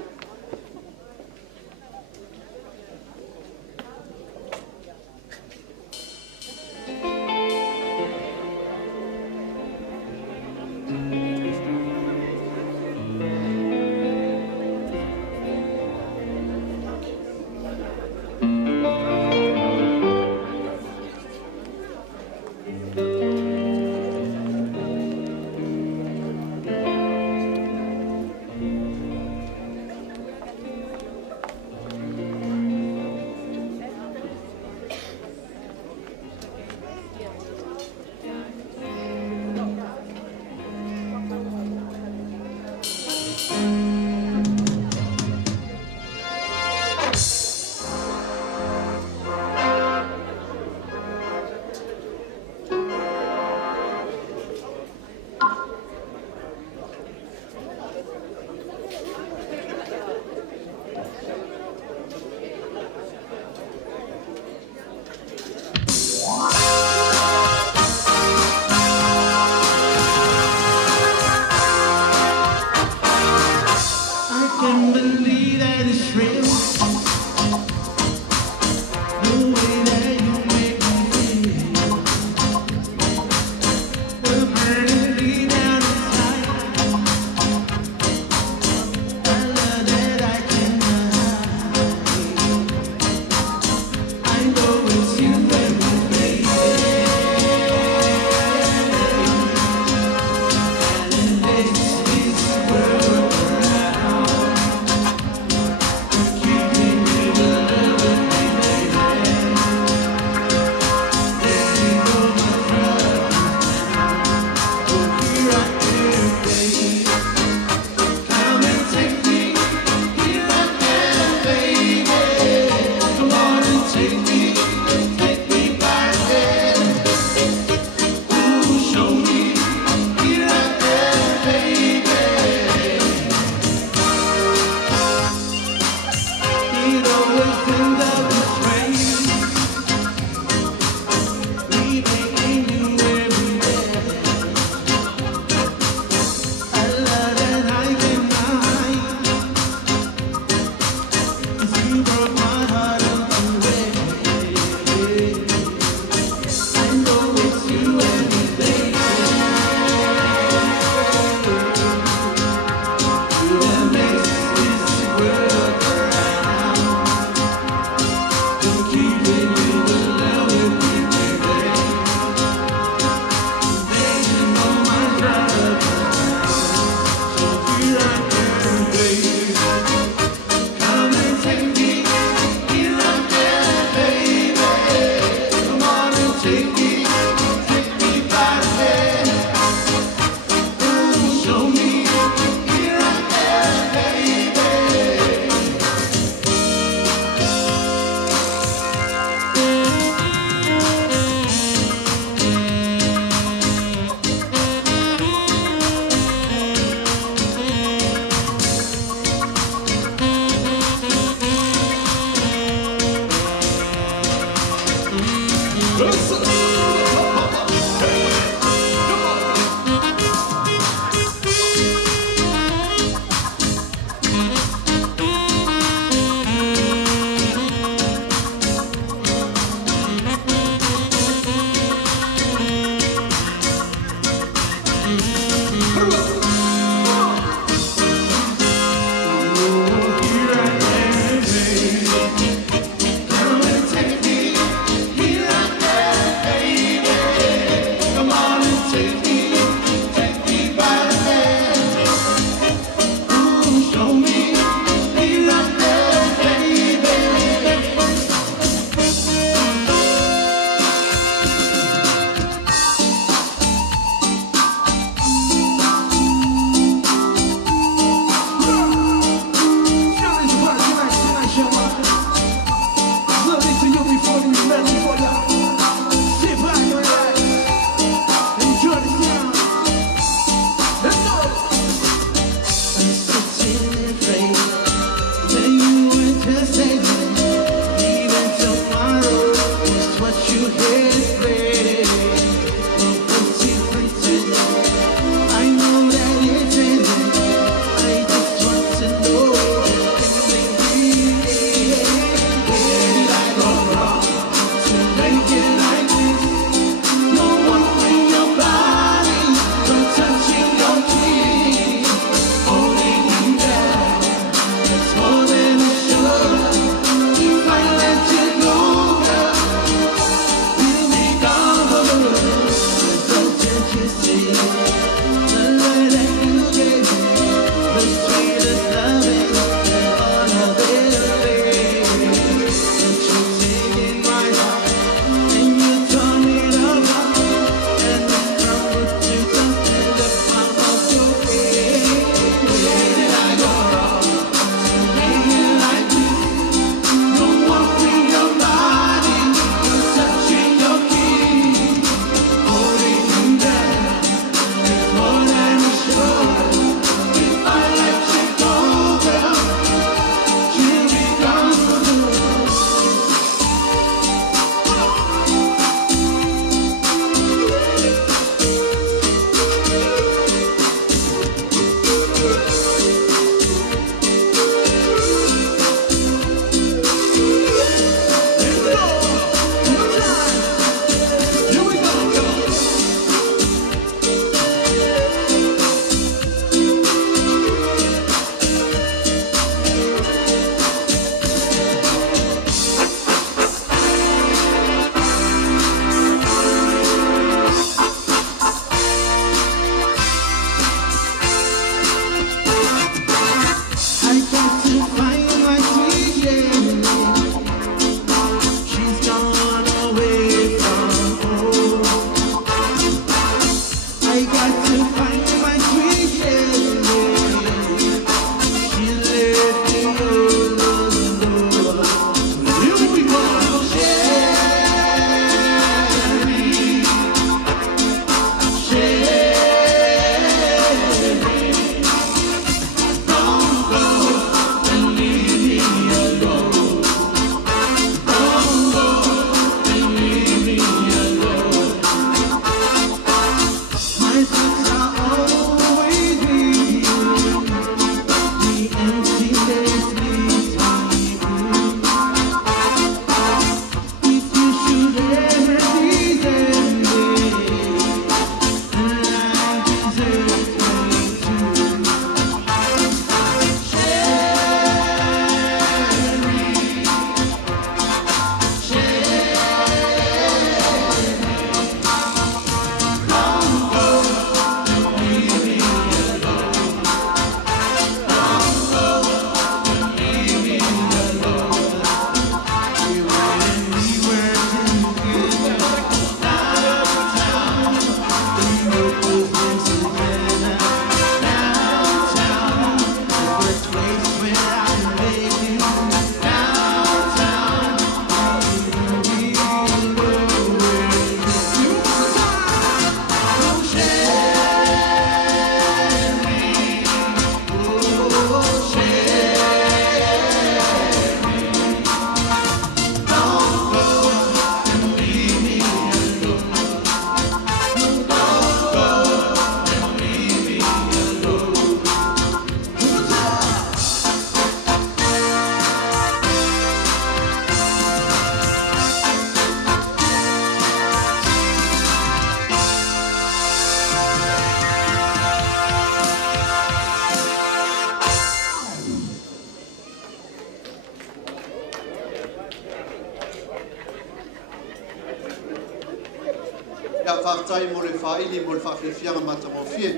whaktai mo le whaili mo le whawhiwhianga matamofie.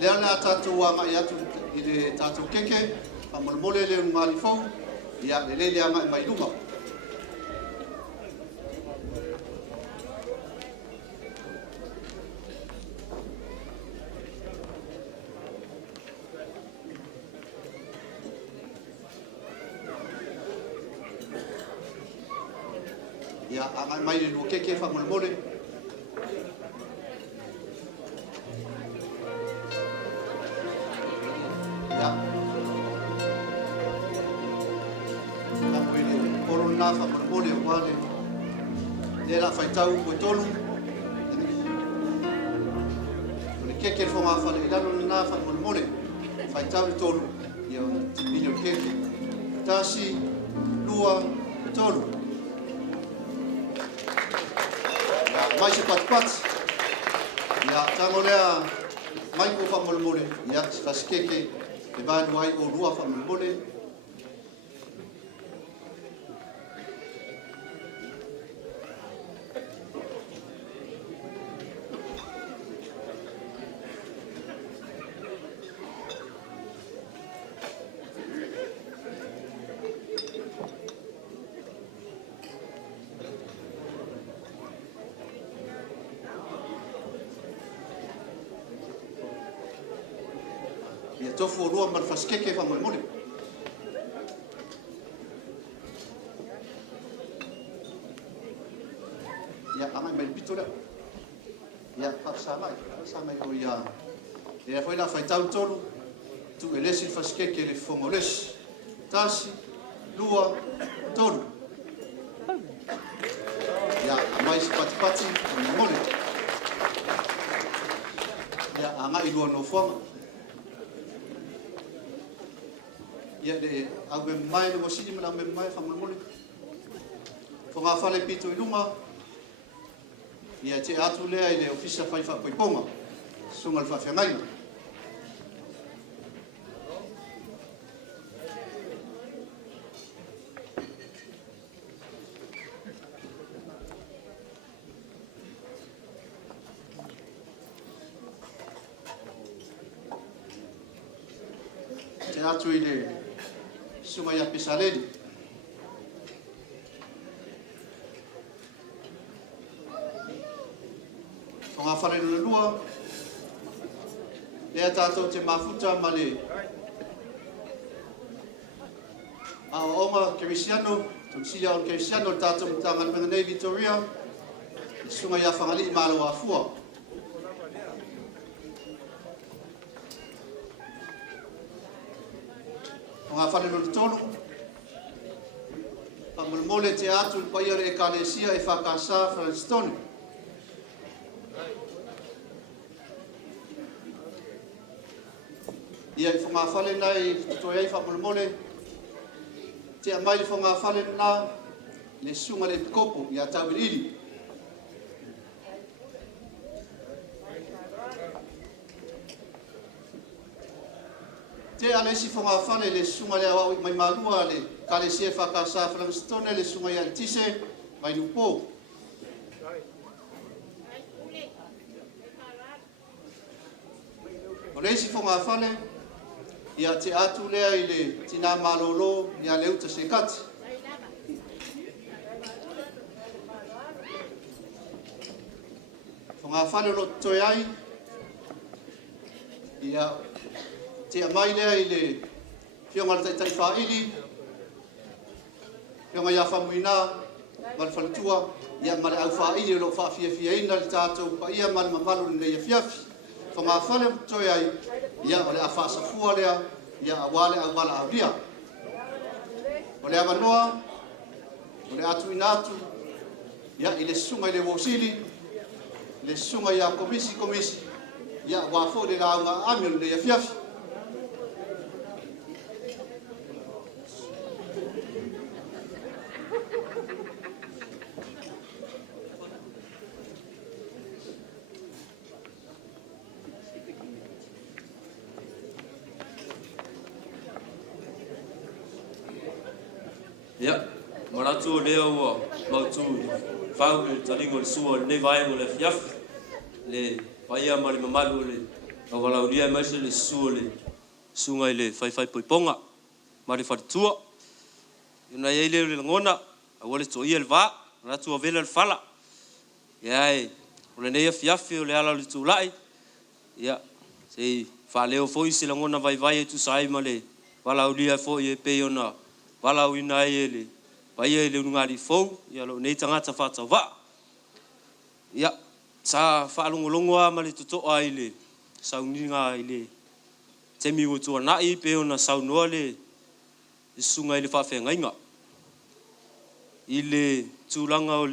Lea le tātou wanga i atu I le tātou keke, pa mole le ngali fau, ia le le anga I mai lunga. Ia anga mai le lua keke fa mole. Ia. Tango ile corona fa mole wale. Le la fai tau ko tolu. Le keke fo ma fa le lalo na fa mole. Fai tau tolu. Ia ile keke. Tasi lua tolu. Mai se pat. Ia tango lea mai ko fa mole. Ia faskeke e ba nuai o rua fa mole. Tofu rua mal faskeke fa mole. Ya amai mai pito le. Ya fa samai o ya. E foi la fai tau tolu. Tu elesi faskeke le fongoles. Tasi lua tolu. Ya mai pati mole. Ya anga I lua no fonga. Ia le au me mai le wasini me me mai fa mole. Fo nga fa le pito I lunga. Ia te atu lea I le ofisa fai fa poiponga. Sunga le fa fengai. Te atu I le sunga ia pesaleli. Fonga fale no lua. Lea tātou te mafuta ma le onga Kerisiano, tuksila on Kerisiano tātou mtanga Menganei Victoria. Sunga ia whangali I malo a fua. Fonga fale no tolu. Pa mole te atu pa ia le ekalesia e whakasa Franstone. Ia I whanga whale nei toi ei whamole. Te amai le whanga whale na le sunga le kopo ia Tauiliili. Te alesi whanga whale le sunga le awau mai malua le kalesia e whakasa Franstone le sunga ia tise mai lupo. O le si whanga whale ia te atu lea I le tina malolo ia leuta se kati. Whanga whale lo toi ai ia te amai lea I le whionga le taitai whaili, whionga ia whamuina, mal whalitua, ia male au whaili lo whawhiawhiaina le tātou pa ia male mamalu le ia whiawhi. Whanga whale toi ai ia o le a whaasafua lea, ia a wale a wala a ria. O le awanoa, o le atu inatu, ia I le sunga I le wosili, le sunga ia komisi, ia wafo le raunga amio le ia whiawhi. Ya, Latu lea ua mautū fau le talingo le sua le vai mo le fiaf le vai ama le mamalu le o wala uria mai le sua le sunga le fai poiponga mari fatua ina ye le ngona a wale to ia le va na tu vela le fala ia o le nei fiaf o le ala le tulai ia sei fa leo foi se la ngona vai tu sai male wala uria foi e pe ona wala uina ele vai ele ngari fo ia lo nei tanga fa va ia sa fa longo male to ai le sauninga ile temi o tu na i pe ona sauno le sunga ile fa fengainga ile tulanga o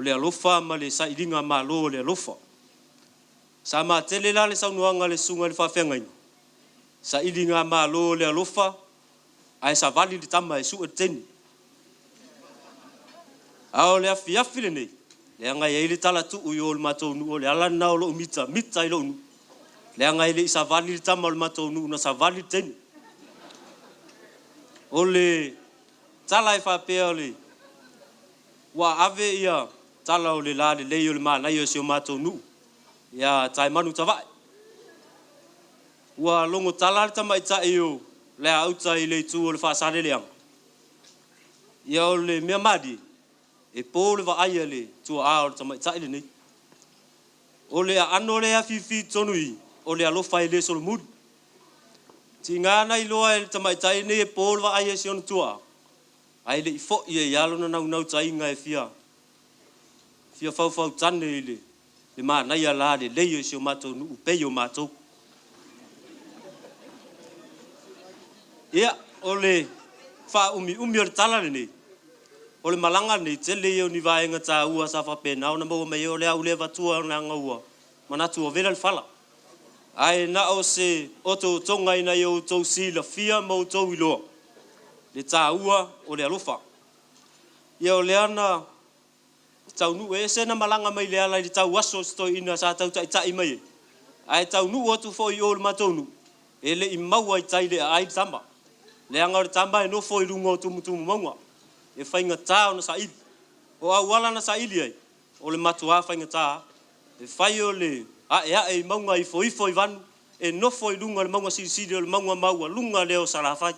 le alofa male sa ilinga malo le alofa sa ma tele la le saunoanga le sunga le fa fengainga sa ilinga malo le alofa ai sa vali di tama e su teni ao le afiafi le nei le anga ye ile tala tu uyo le matou nu le ala na o lo mita i lo nu le anga ile sa vali di tama le matou nu na sa vali teni ole tala e fa pe ole wa ave ia tala ole la le le ma na yo se matou nu ya tai manu tava wa longo tala tama ita yo le auta ile tu le fa sale le ya ole me madi e pole va aiele tu a tama ita ile ni ole anole a fifi tonui ole alo fa ile so mud tinga na ilo el tama ita ni e pole va aiele se on tua aile fo ye yalo na na tai nga e fia fau tane ile le ma na ya la le yo se mato nu pe yo mato ia ole fa umi o tala ni ole malanga ni tele yo ni vai nga ta ua sa fa pe na mo me yo le au le va tua na nga ua mana tu vela le fala ai na o se o to tonga ina yo to si la fia mo to ilo le ta ua o le alofa ia o le ana tau nu e se na malanga mai le ala le tau aso sto ina sa tau tai mai ai tau nu o tu fo yo le matonu ele i mau ai tai le ai tamba le anga o tamba e no fo i lungo tu maunga e fainga tau na sa i o a wala na sa ili ai o le matua fainga ta e fai o le e maunga i fo i vanu e no fo i lunga le maunga si le maunga maua lunga leo sarafai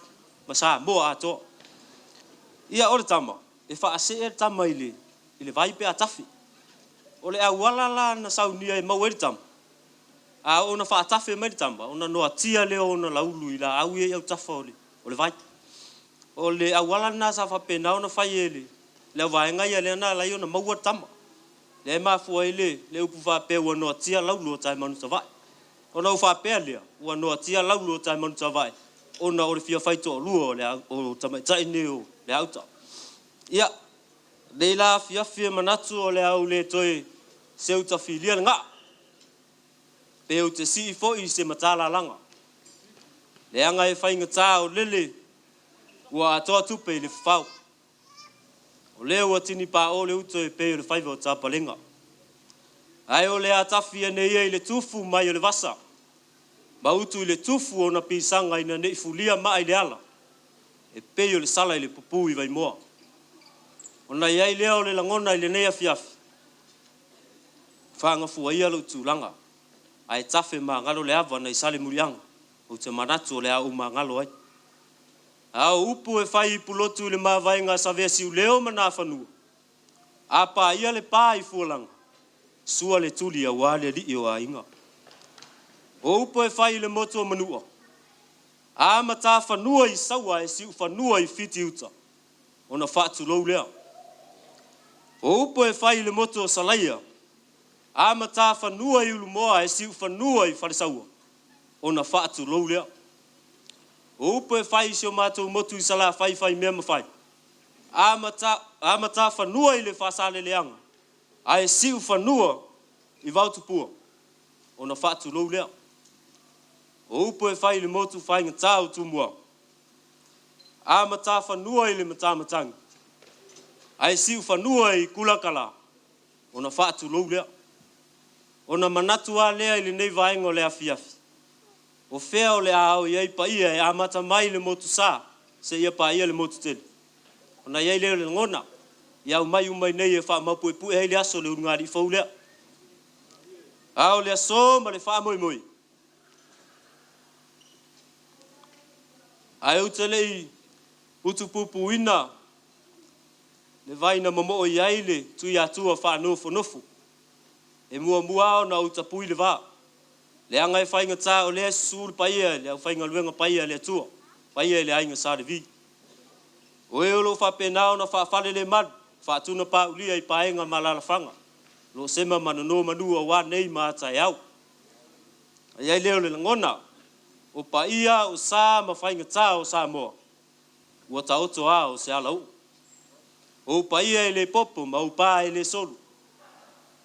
ma sa mo ato ia o le tamba e fa ase e tamba ile vai pe atafi ole a wala la na saunia e mau e tamba a ona fa atafi mai tamba ona no atia le ona laulu ila au e au tafa ole vai ole a wala na sa fa pena ona fa ele le vai nga ia le na la ona mau tamba le ma fu ele le upu fa pe ona atia laulu tai manu sa vai ona u fa pe le ona atia laulu tai manu sa vai ona ole fia fai to lu le o tama tai ne o le auta ia de la fia manatu o le au le toi seuta filia nga pe o te si fo i se matala langa le anga e fai ngata o lele wa to tupe le fau o le o tini pa o le uto e pe o le fai o tapa lenga ai o le atafia ne ia i le tufu mai o le vasa ba utu i le tufu o na pisanga ina ne fulia mai le ala e pe o le sala i le pupu i vai moa ona ia leo le langona ile nei afiaf fanga fu ia lo tulanga ai tafe ma ngalo le ava na isale muriang o te manatu le au ma ngalo ai au upu e fai pulotu le ma vai nga savesi leo mana fanu apa ia le pai fulang sua le tuli a wale li o ainga o upu e fai le moto manua a mata fanua i sawa e si fanua i fiti uta ona fatu lo leo o upo e fai le moto salaia a mata fanua i ulumoa e siu fanua i farisaua ona fatu lo lea o upo e fai si o matou motu i sala fai mea mawhai a mata fanua i le fasale leanga a e siu fanua i vautupua ona fatu lo lea o upo e fai le motu fai ngatau tumua a mata fanua i le matamatanga ai siu fanua i kulakala ona fatu lo lea ona manatu a lea i le nei vaenga o le afiafi o fea o le ao iai pa ia e amata mai le motu sa se ia pa ia le motu tele ona iai le ngona ia mai umai nei e fa mapu pu e le aso le ngari fo le au le aso ma le fa Moimoi ai utele utu pupu ina le vaina momo i ai le tu ia tua fa nofo nofo e mua na utapui le va le anga e fainga ta o le sul paia le fainga luenga paia le tua paia le ainga sa de vi o e lo fa penao na fa fale le mal fa tuna Paulia i paenga malala fanga lo sema manono manua wa nei ma ta yau ai leo le ngona o paia o sa ma fainga ta o sa mo o ta o toa o se ala o paia le popo ma o pa le solo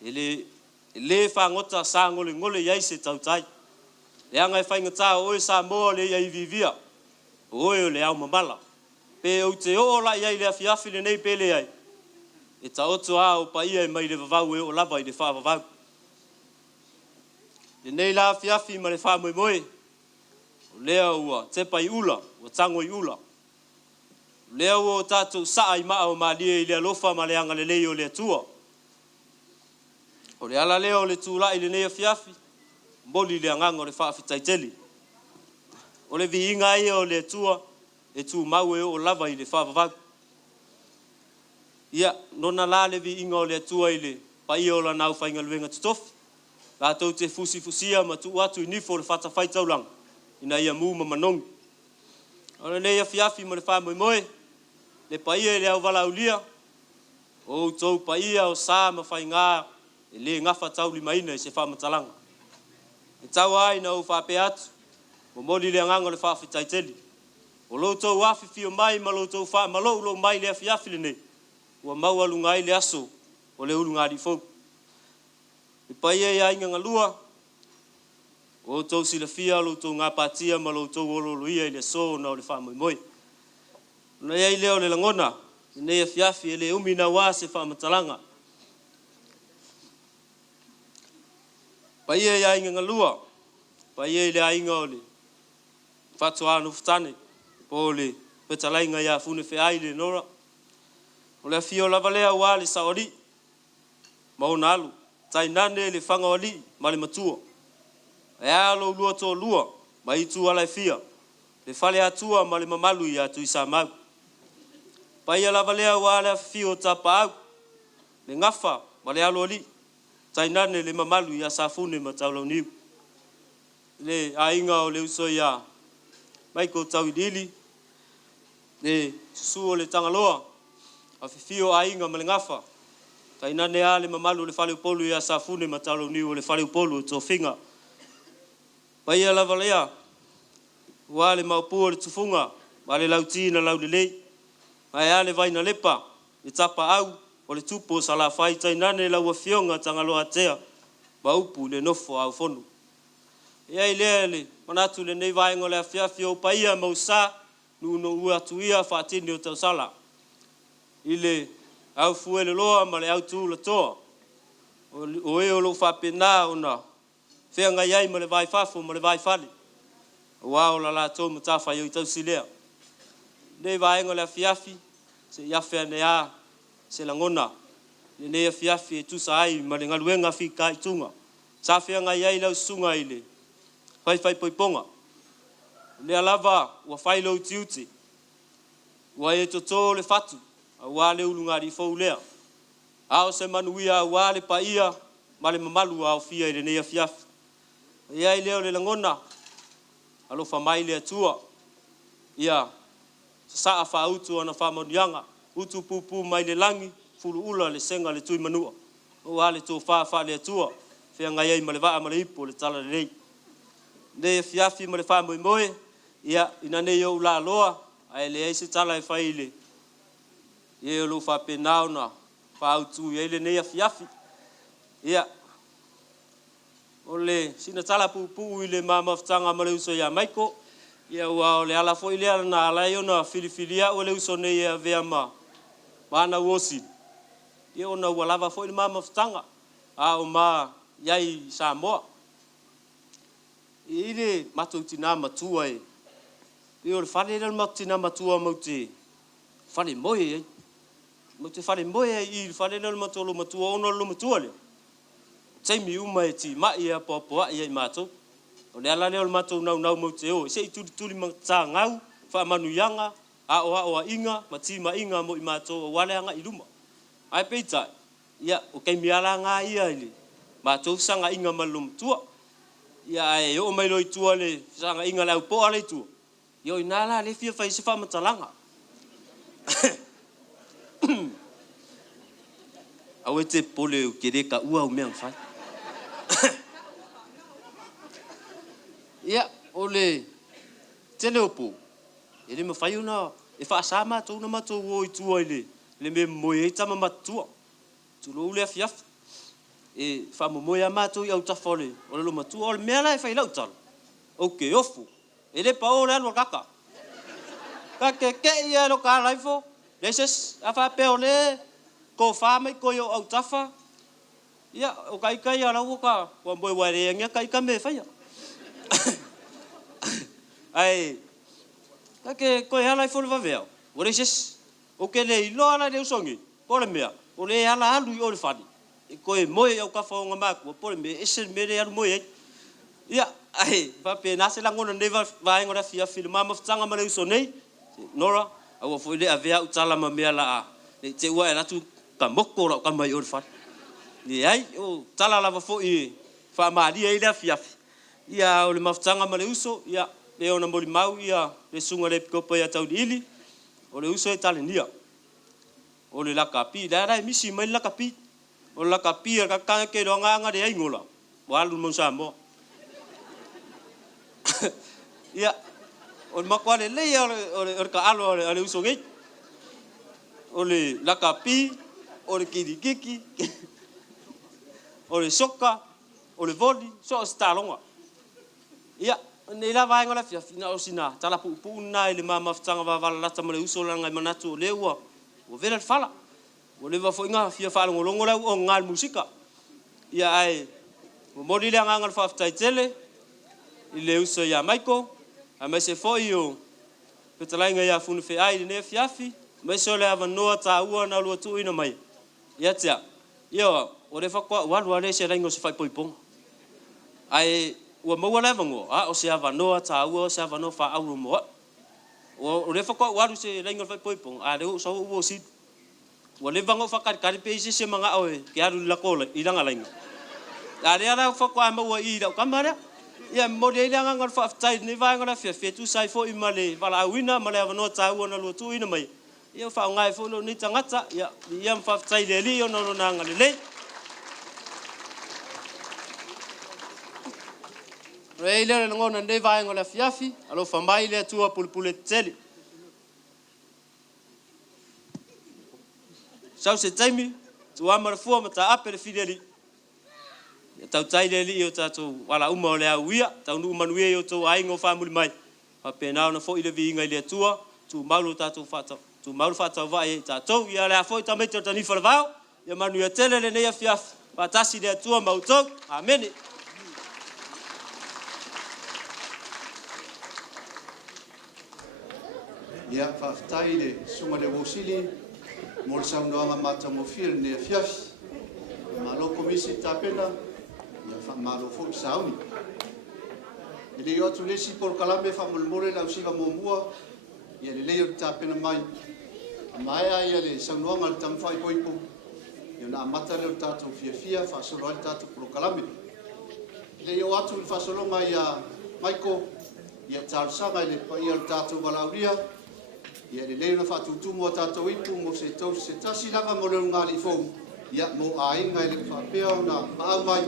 ele fa ngota sa ngole yai se tautai le anga e fainga ta o sa mo le yai vivia o le au mamala pe o te o la yai le afiafi le nei pele ai e ta o toa o paia mai le vavau e o lava i le fa vavau le nei la afiafi ma le fa Moimoi lea ua te pai ula o tango i ula lea o tatu sa ai ma o malie i le alofa ma le anga le lei o le tua o le ala leo le tula i le nei afiafi boli le anganga o le fa fitaiteli o le viinga i o le tua e tu mau e o lava i le fa vavau ia nona la le viinga o le tua i le pai o la nau fainga luenga tutofi la tau te fusia ma tu atu i nifo le fata fai taulang ina ia mu ma manong o le nei afiafi ma le fa Moimoi le paia le au vala ulia o tau paia o sa ma fainga e le ngafa tau li maina se fa matalanga e tau ai na o fa pe atu o moli le nganga le fa fitaiteli o lo tau afi fio mai ma lo tau fa ma lo mai le afiafi le nei o mau alunga i le aso o le ulunga di fo e paia ia inga ngalua o tau silafia lo tau ngapatia ma lo tau oloia i le so na o le fa Moimoi na ia i leo le langona nei afiafi le umina wa se fa matalanga paia ia inga ngalua paia i le ainga o le fatua no futane po le petalainga ia fune fe ai le nora o le fio lava lea wa le saori mauna alu tainane le fanga oli ma le matua e alo lua to lua mai tu ala fia le fale atua ma le mamalu ia tu isa mau paia lava lea wa le fio tapa le ngafa ma le alo oli tainane le mamalu ia safune ma taulau niu le ainga o le uso ia mai ko Tauiliili le suo le tangaloa a fio ainga ma le ngafa tainane ale mamalu le fale polu ia safune ma taulau niu le fale polu to finga paia lava lea wa le maupu le tufunga ma le lauti na lau le lei ai ale vaina lepa le tapa au o le tupo sala fai tainane la ua fionga tangaloa tea ba upu le nofo au fonu ia i le manatu le nei vaenga le afiafi o paia mausa nuno ua tuia faatini o tausala i le au fuele loa ma le au tu la toa o e o lo fapena ona fenga iai ma le vai fafo ma le vai fali wa o la to matafa yo tausilea nei vaenga le afiafi se iafe nea se langona le nei afiafi tu sai ma le ngaluenga fika itunga sa fenga iai la sunga ile fai poiponga le alava wa fai lo tiuti wa e toto le fatu wa le ulunga di foulea ao se manuia wa le paia ma le mamalu au fia ile nei afiafi ia i leo le langona alo fa mai le tua ia sa fa utu ona fa modianga utu pupu mai le langi fulu ula le senga le tui manua o ale to fa le tua fe nga ia ma le va ma le ipo le tala le nei fiafi ma le fa Moimoi ia ina nei o la loa ai le ai se tala e faile ia lo fa penao na fa utu ia le nei fiafi ia ole sina tala pupu ile mama ftanga ma le uso ya maiko ia wa le ala fo ile na ala yo na filifilia o le uso nei ia vea mana wosi ia ona wala va fo ile mama ftanga a o ma yai Samoa ile matutina matua e le fale le matina matua mauti fale moi mo te whare moe i whare na matolo matua ono lo matua le. Taimi uma e ti mai e apoa i mātou. O le ala leo le mātou nau mau te o. Se i tuli ma tā ngau, wha manu yanga, a inga, ma ti ma inga mo i mātou o wale anga i luma. Ai peita, ia o kei miala ngā ia ili. Mātou sanga inga malum tua. Ia e o mai loi tua le sanga inga lau po ale tua. Ia o inala le fia whai se wha matalanga. Au e te pole o kere ka ua o meang whai. Ia, o le tele opo. E le mawhai una, e wha asa mātou na mātou o i tua i le me moe e tama matua. Tulo ule afiafi. E wha moe a mātou i au tafole. O le lo matua, o le mea lai whai lau talo. O ke ofu. E le pa o le alo kaka. Ka ke ia lo ka laifo. Leses, a wha peo le. Ko wha mai ko yo au tafa. Ia, o kai a lau ka. Wa moe ware ngia kai me whaia. Ai, ke koe hala i whole wawea. O leses, o ke le ilo ala le usongi. Ko le mea, o le hala alu i o le whani. E koe moe au ka whaonga mākua. Po le mea, ese me le alu moe ei. Ia, ai, pape, nase langona neva vaenga ra fia fili mama ftanga ma le usonei. Nora, au a fwoi le avea utala ma mea la a. Ne te ua e latu ka moko rau ka mai o le whani. Ni ai, o tala lava fwoi wha maalia i le afiafi. Ia, o le maftanga ma le uso, ia, le ona mori mau ia le sunga le pikopa ia Tauiliili o le uso e talenia o le lakapi la rai misi mai lakapi o lakapi ka ka ke ronga nga de ingola o alu mo samo ia o makwale le o ka alo o le uso ngi o le lakapi o le kiki o le soka o le voli so stalonga ia nei la vai ngola fina o sina tala pu na ile mama ftanga va vala lata mo le uso la ngai manatu le ua o vera fala o le va foinga fia fala ngolongo la o ngal musika ia ai o mori le anga ngal fa ftai tele ile uso ya maiko a me se foi o petalainga ya funu fe ai ne fiafi me so le ava noa ta ua na lu tu ina mai ia tia ia o le fa kwa wa lu ale se ringo se fai poipong ai ua maua le vango o se avanoa ta ua o se avanoa fa au mo o le fa ko waru se lengo fa poipong a le so o si o le vango fa kari pe se manga o ke alu la kola i langa lengo a le ara fa ko maua i da kamera ia mo le langa ngal fa tai ni va ngala fe tu sai fo i male vala wina male avanoa ta ua na lu tu ina mai ia fa ngai fo lo ni tangata ia fa tai le li ona no na ngale le Reile le ngona ndei vai ngola fiafi alo famai le tua pulpule tele Sau se taimi tua marfua mata apere fideli tau taile li o tatu wala uma le awia tau nu manuie o to aingo family mai pa pena na fo ile vinga ile tua tu maulu tatu fata tu maulu fata vai tatu ia le fo ta meto tani falvao ia manuie tele le nei fiafi pa tasi le tua mauto amen Ia whaftai le sunga le wosili mo le saunoanga mata mo fil ne fiafi malo komisi tapena ia fa malo fo sauni ile yo tu lesi por kalame fa mulmore la usiva mo mua ia le leyo tapena mai mai ia le saunoanga le tamfai poipo ia na mata le tatu fia fa solo al tatu por kalame ile yo atu fa solo mai ia maiko ia tarsanga le pa ia tatu valauria ia le leina fa tutu mo tato ipu mo se tau se tasi lava mo le ngali fo ia mo ai ngai le fa peo na ma mai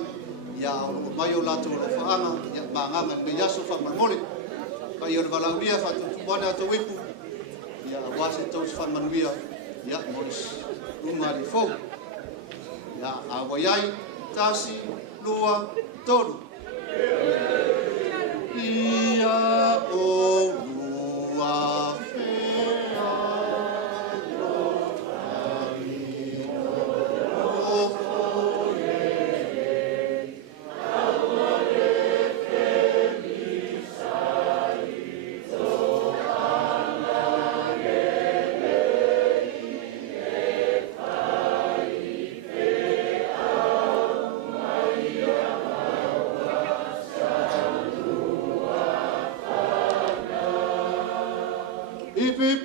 ia o mai o Latu o faanga ia manganga me yaso fa mole pa ia le valauria fa tutu bona to ipu ia wa se tau fa manuia ia mo ngali fo ia a waiai tasi lua tolu ia o lua Hip hip.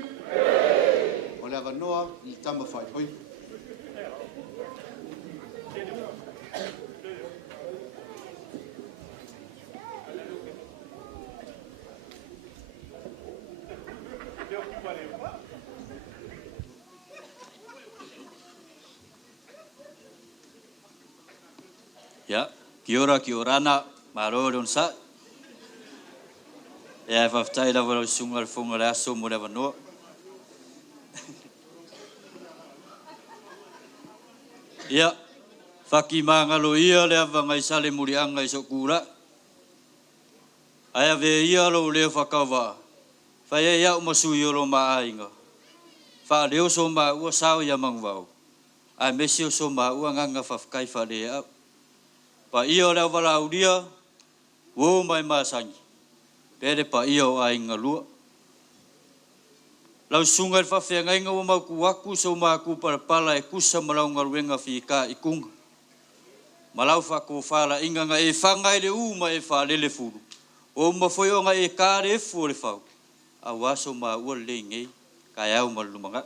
O le avanoa i tama whai hoi. Ja, kia ora ana, maro don sa. Ja, whaftai la wala sunga funga la so mo le vano. Ja, whaki mangalo ia le avanga i sale murianga i so kura. Aia ve ia lo le whakawa. Whaia ia umasu i oro maainga. Wha leo so maa ua sao ia mangwau. Ai mesi o so maa ua nganga whafkai whale au. Pa ia le wala auria, wo mai masangi. Pere pa ia o ainga lua. Lau sunga le whawhianga inga o mau kuaku so maa ku parapala e kusa malau ngaruenga whika i kunga. Malau whako whala inga nga e whangai le uma e whalele furu. O mawhoi o nga e kāre e fu le whau. A waso maa ua le ngei, kai au malumanga.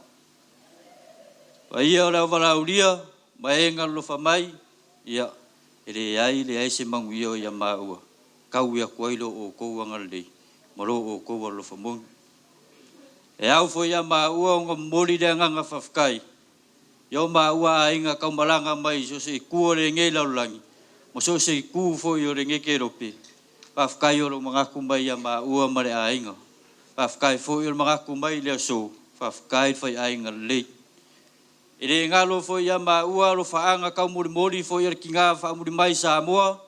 Pa ia le wala auria, mai e ngalo whamai, ia. Ele ai le ai se mangu ia ia maua. Kau ia kuailo o kou angalei. Maro o kou alo whamong. E au fo ia maua o ngā mori le nganga whafkai. Iau maua a inga kaumalanga mai so se kua le ngei laulangi. Mo so se kuu fo i o le ngeke rope. Whafkai o lo mga kumai ia maua mare a inga. Whafkai fo i o mga kumai le so. Whafkai fai a inga lei. Ele ngalo fo ia maua lo faanga kau muri mori fo ia ki ngā whaamuri mai Samoa.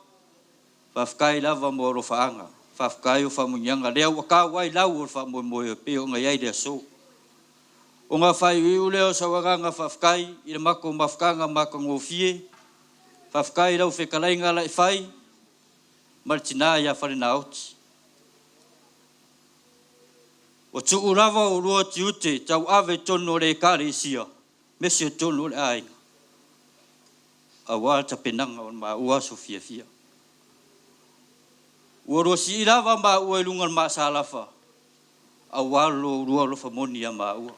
Whafkai lava mo lo faanga. Whafkai o whamunyanga. Lea waka wai lau o whamoimoe o peo ngā iai lea so. O ngā whai uiu leo sa waganga whafkai. I le mako mafkanga mako ngofie. Whafkai lau whekalai ngā lai whai. Martina ia whare na oti. O tu urawa o rua tiute. Tau ave tono le kare isia. Mesi o tono le ainga. A wā ta penanga o ma ua so fia fia. Ua roa si irawa ma ua ilungan ma salafa. A wā lo rua lo famoni a ma ua.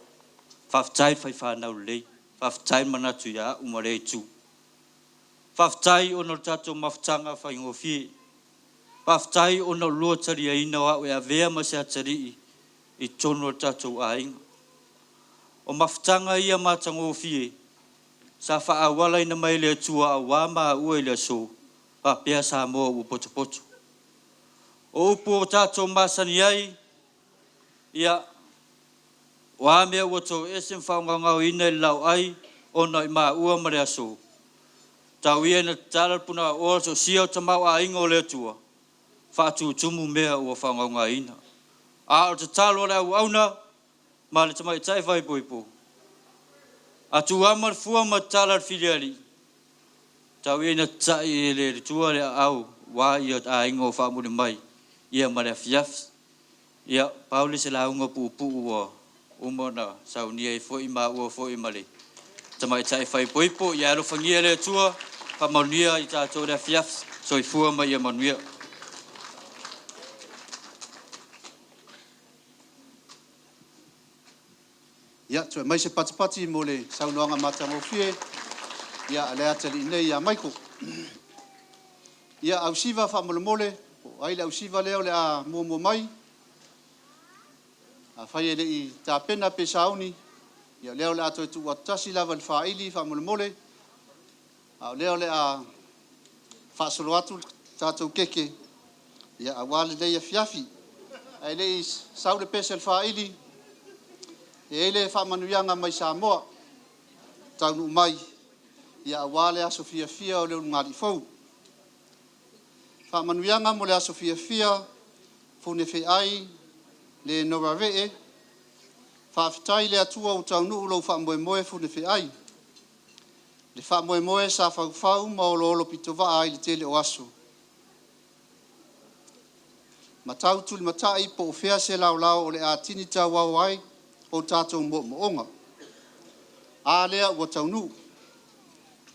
Whaftai whai whanau lei. Whaftai manatu ia umarei tu. Whaftai o no tato maftanga whai ngofie. Whaftai o no lua tari a ina wa ue a vea ma se atari i tono tato a inga. O maftanga ia matango fie. Sa whaawala ina mai lea tua a wama ua lea so. Whapea sa moa u poto poto. O upu o tato masani ai. Ia. Wamea ua tau esen whaungangau ina lau ai. Ona i maa ua marea so. Tau ia na talar puna o so siau tamau a inga o lea tua. Whaatu tumu mea ua whaungangau ina. A o te talo lea auna. Ma le tamai tai vai poipo. A tu amar fua ma talar filiali. Tau ia na tai le tua le au. Wa ia a ingo whaamuri mai. Ia ma le fiaf. Ia Paula se la unga pu ua. Umona saunia i foi ma ua foi ma le. Tamai tai vai poipo. Ia alo whangia le tua. Pamaunia i tātou le fiaf. So i fua ma ia manuia. Ia, tue mai se patipati mo le saunoanga matango fie. Ia, le atali nei a Maiko. Ia, au siva wha mole mole. Ai le au siva leo le a mua mai. A whai ele i tā pena pe sauni. Ia, leo le ato e tu atasi lava le whaili wha mole mole. A leo le a whaasolo atu tātou keke. Ia, a wale lei a fiafi. Ai le i saule pese le whaili. E ele whamanuianga mai Samoa, taunu mai, ia awale aso fia fia o leo ngari fau. Whamanuianga mo le aso fia fia, fune fe ai, le norawee, whaafitai le atua o taunu ulo whamoemoe fune fe ai. Le whamoemoe sa whau ma o lo pito waa ai le tele o aso. Matau tuli matai po o fea se lau lau o le a tinita wau ai, o tātou moonga. A lea ua taunu.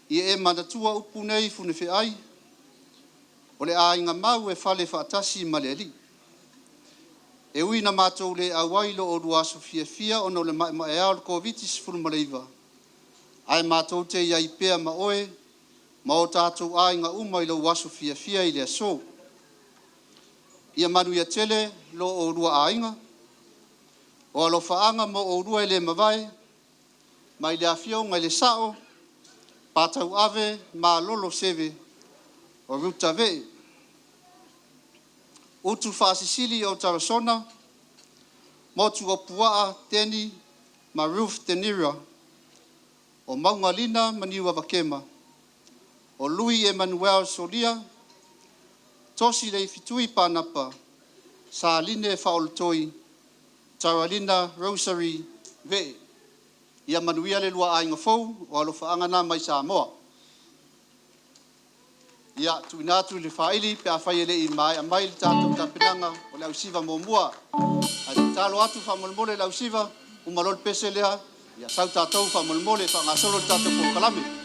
I e manatua upu nei fune fe ai. O le a inga mau e whale whaatasi ma le ali. E ui na mātou le awai lo o rua sofia fia ono le mai ao le COVID-19 maleiva. Ai mātou te iai pea ma oe, ma o tātou ai ngā uma i lo waso fia fia i le aso. Ia manu ia tele lo o rua ainga, o alo faanga mo o rua i le mawai, mai le afio ngai le sao, pātau ave ma lolo seve o ruta vee. Utu whaasisili o Tarasona, motu o Puaa, Teni, ma Ruth Tenira, o Maunga Lina, Maniwa Vakema, o Louis Emmanuel Solia, tosi lei fitui pānapa, sa line whaolotoi, Taralina Rosary Ve, ia manuia le lua ainga fau, o alofa angana mai Samoa. Ia tuinatu le whaili pe a whai ele I mai a mai le tātou tāpenanga o le ausiva mōmua. A te talo atu whamolmole le ausiva, umalol pese lea, ia sau tātou whamolmole whangasolo le tātou pokalame.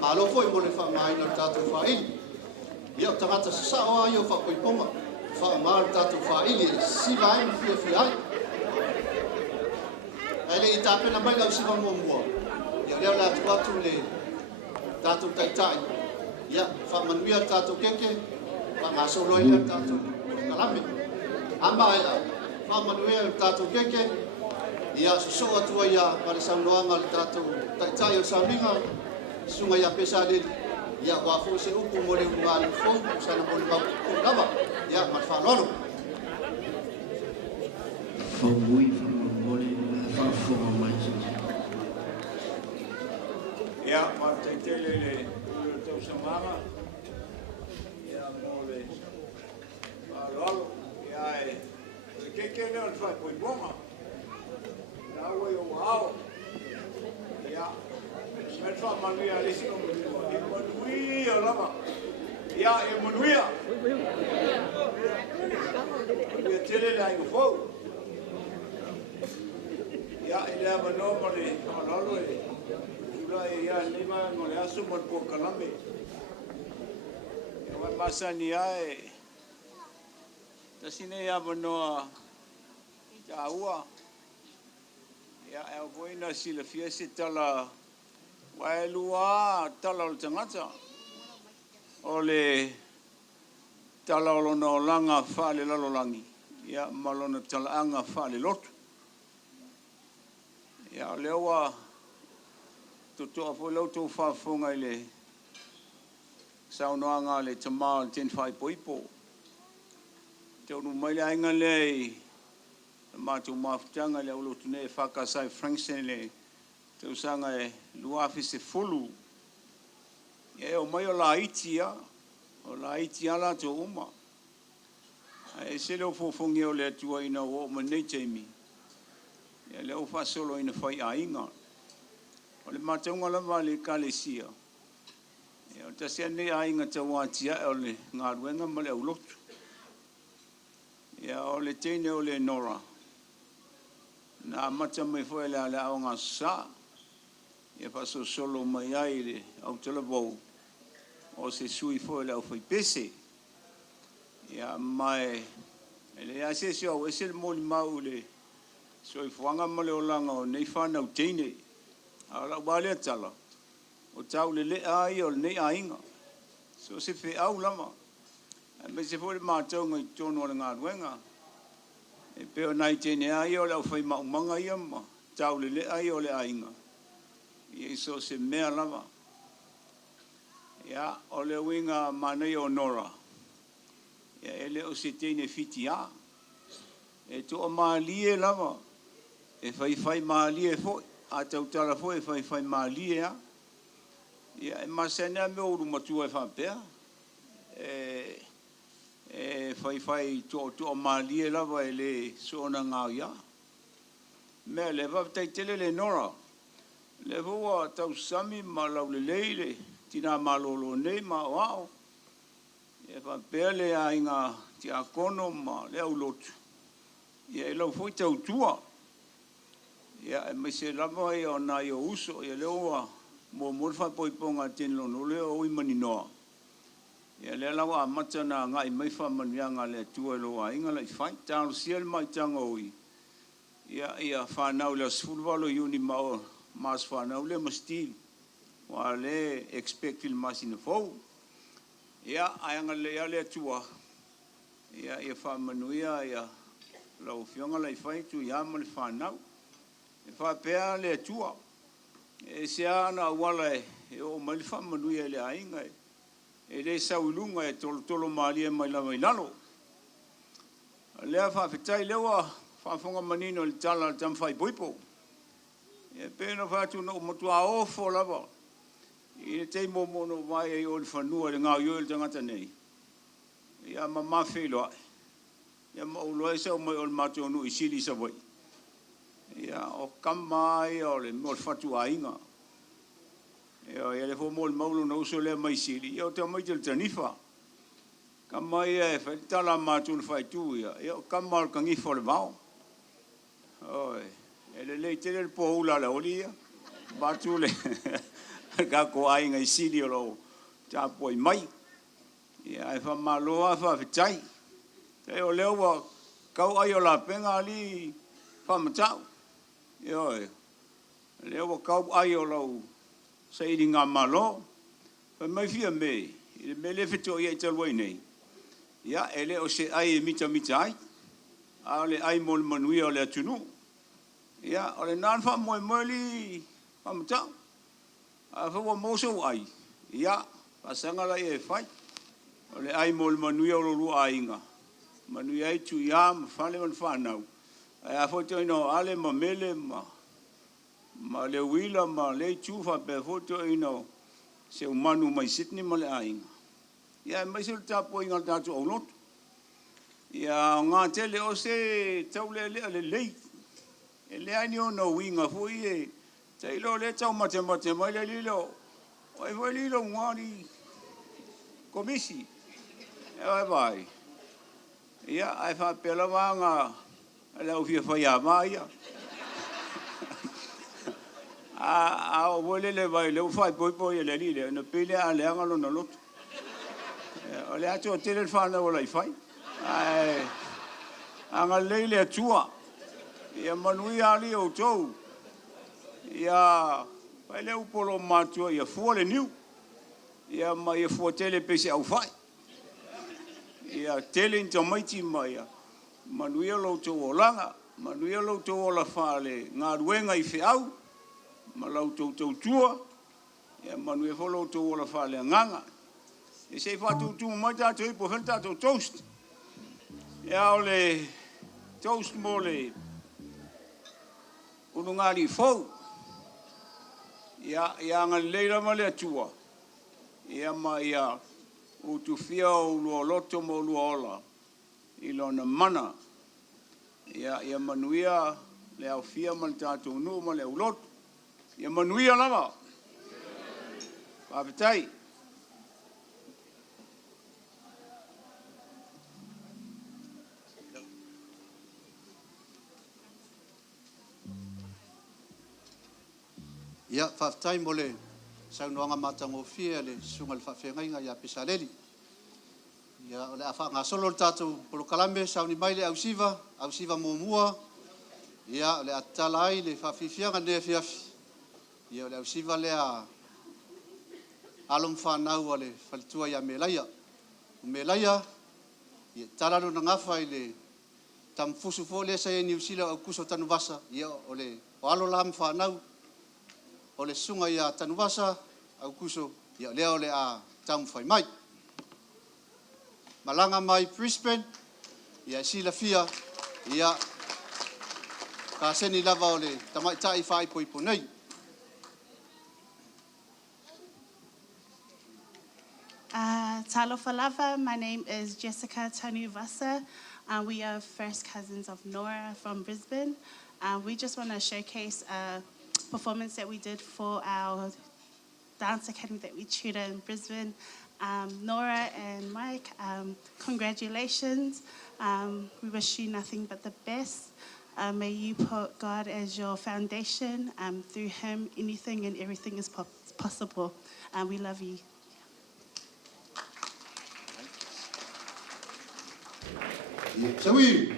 Malo foi mo le whaamaina le tātou whaili. Ia o tangata sasao ai o whakoiponga. Whaamā le tātou whaili e siva ai mo fia ai. Ai le i tāpena mai lau siva mua. Ia leo la atu le tātou taitai. Ia whaamanuia le tātou keke. Whaamasoloi le tātou kalame. Ama e la whaamanuia le tātou keke. Ia so atua ia pare saunoanga le tātou taitai o sauninga. Sunga ia pesa le ia wafo se upu mo le umali fo sana mo le lava ia ma whalono. Whaui whamamole whawhonga mai. Ia, ma te tele le tau samanga. Ia, mo le lalo. Ia, e keke leo le whai poibonga. Nā wai o ao. Ia, me whamanuia le sino e manuia lama. Ia, e manuia. Ia tele le aingo fau. Ia, e lea manoa ma le whamalalo e ia lima mo le asu mo po kalame. Ia masani ai. Tasine ia manoa ta ua. Ia e voina sila fiese tala waelua tala o tangata. O le tala o lona langa whale lalolangi. Ia malona tala anga whale lotu. Ia lewa to fo lo to fa fonga le saunoanga le tama 10 poipo te no mai le ainga le ma tu maftanga le lo tune fa ka sai franksen le te usanga e luafi se fulu e o mai o la itia la to uma e se lo fo fongi o le tua ina o mo nei temi e le o fa solo ina fai ainga. O le mātaunga lava le kālesia. E o tasia nei ainga te wātia e o le ngā ruenga ma le au lotu. E o le teine o le nora. Nā mata mai fwoi le ale au ngā sā. E paso solo mai ai le au televou. O se sui fwoi le au fwoi pese. E a mai. E le asesi au ese le moli mau le. Soi fuanga ma le o langa o nei whanau teine. Ala wale tala o tau le ai o nei ainga so se fe au lama me se foi mātou ngai tono o ngā ruenga e peo nai tene ai o le fai maumanga ia ma tau le ai o le ainga i so se mea lama ia o le winga manai o nora ia ele o se tene fitia e to o malie lama e fai malie foi a tau tala foi fai mali ia e masena me o matua e fampea e fai to mali la va ele sona ngauia me le va tai tele le nora le vo tau sami malau le leile tina malolo nei ma wao e fampea le ainga ti akono ma le ulotu e lo foi tau tua. Ia me se lava ia o na ia uso ia leoa mo morfa poiponga tinlo no leo o imani noa. Ia le lawa mata na ngai mai fa manianga le tua loa inga le fai tau siel mai tanga oi. Ia fa na le sfulvalo uni ma mas fa na le mastil. Wa le expect il masina fo. Ia anga le tua. Ia fa manuia ia lo fionga le fai tu ia mo le fa na. E fa pea le tua e se ana wala e o mai fa manu e le ainga e le saulunga e tolo mali mai la mai lalo le fa fitai lewa fa fonga manino le tala tam fai poipo e pena fa tu no motu a ofo lava i te mo no vai e o le fanua le ngau yo le tangata nei ia mama felo ia mo lo e sa mo o mato no i sili sa voi. Ia o kamai o le mo fatu ainga. Ia le fo mo maulo no so le mai sili. Ia te mai te tanifa. Kamai e fa tala matu fai tu ia. Ia kamal kangi fo le vao. Oi, ele le tele po ula la olia. Batu le. Ka ko ai ngai sili o lo ta poi mai. Ia e fa maloa fa fitai. Te o leo wa kau ai o la penga ali fa matau. Yo e. Leo wa kau ai o lo sei di ngā malo. Fa mai fia me. Me le fito ia i talwai nei. Ia ele o se ai mita ai. A le ai mo manui o le atunu. Ia o le nan fa Moimoi li fa matau. A fa wa moso ai. Ia pasanga la e fai. O le ai mo manui o lo ainga. Manui ai tu ia ma fale man fa nau. A foto ino ale ma mele ma le wila ma le tu fa pe foto ino se umanu mai Sydney ma le ainga. Ia mai se tapo inga tatu o lot. Ia ngā tele o se tau le lei. E le ani o no winga fui e te ilo le tau mate mai le lilo. O e foi lilo ngāri komisi. E vai. Ia ai fa pela wanga le au fia fai a mai. A o vole le vai le fai poi le lile no pele a le anga no lot. O le atu o tele whana o lai fai. Ai, anga leile atua. Ia manui ali o tau. Ia, pai le upolo matua, ia fua le niu. Ia ma ia fua tele pese au fai. Ia tele inta maiti mai. Manui o lau tau o langa. Manui o lau tau o la whale. Ngā ruenga i whiau. Ma lau tau tua. Ia manui o lau tau o la whale nganga. E sei whātou tū mai tātou ipo when tātou toast. Ia o le toast mo le unungari fau. Ia ngā leira ma le atua. Ia ma ia o tu fia o lua loto mo lua ola. I lona mana. Ia manuia le au fia ma le tātou nu ma le au loto. Ia manuia lama. Papetai. Ia whaftai mo le saunoanga matango fia le sunga le whawhengainga ia pisaleli. Ia o le awha ngā solo le tātou polokalame sauni mai le au siva mōmua. Ia o le atala ai le whawhiwhianga nea fiafi. Ia o le au siva le a alom whanau a le whalitua ia melaia. Melaia, ia talano na ngafa i le tamfusu fo le sa e New Zealand au kuso tanu vasa. Ia o le o alo lam whanau. O le sunga ia tanuwasa au kuso ia lea o le a tamu whai mai. Malanga mai Brisbane ia sila fia ia ka seni lava o le tamaitai whai poipo nei. Talofa lava, my name is Jessica Tanuvasa. We are first cousins of Nora from Brisbane. We just want to showcase performance that we did for our dance academy that we tutor in Brisbane. Nora and Mike, congratulations. We wish you nothing but the best. May you put God as your foundation. Through him, anything and everything is possible. We love you. So we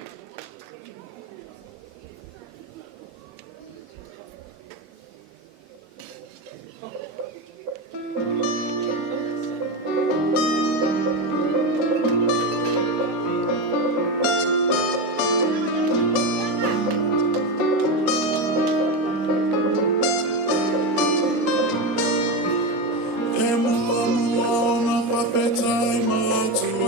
Time to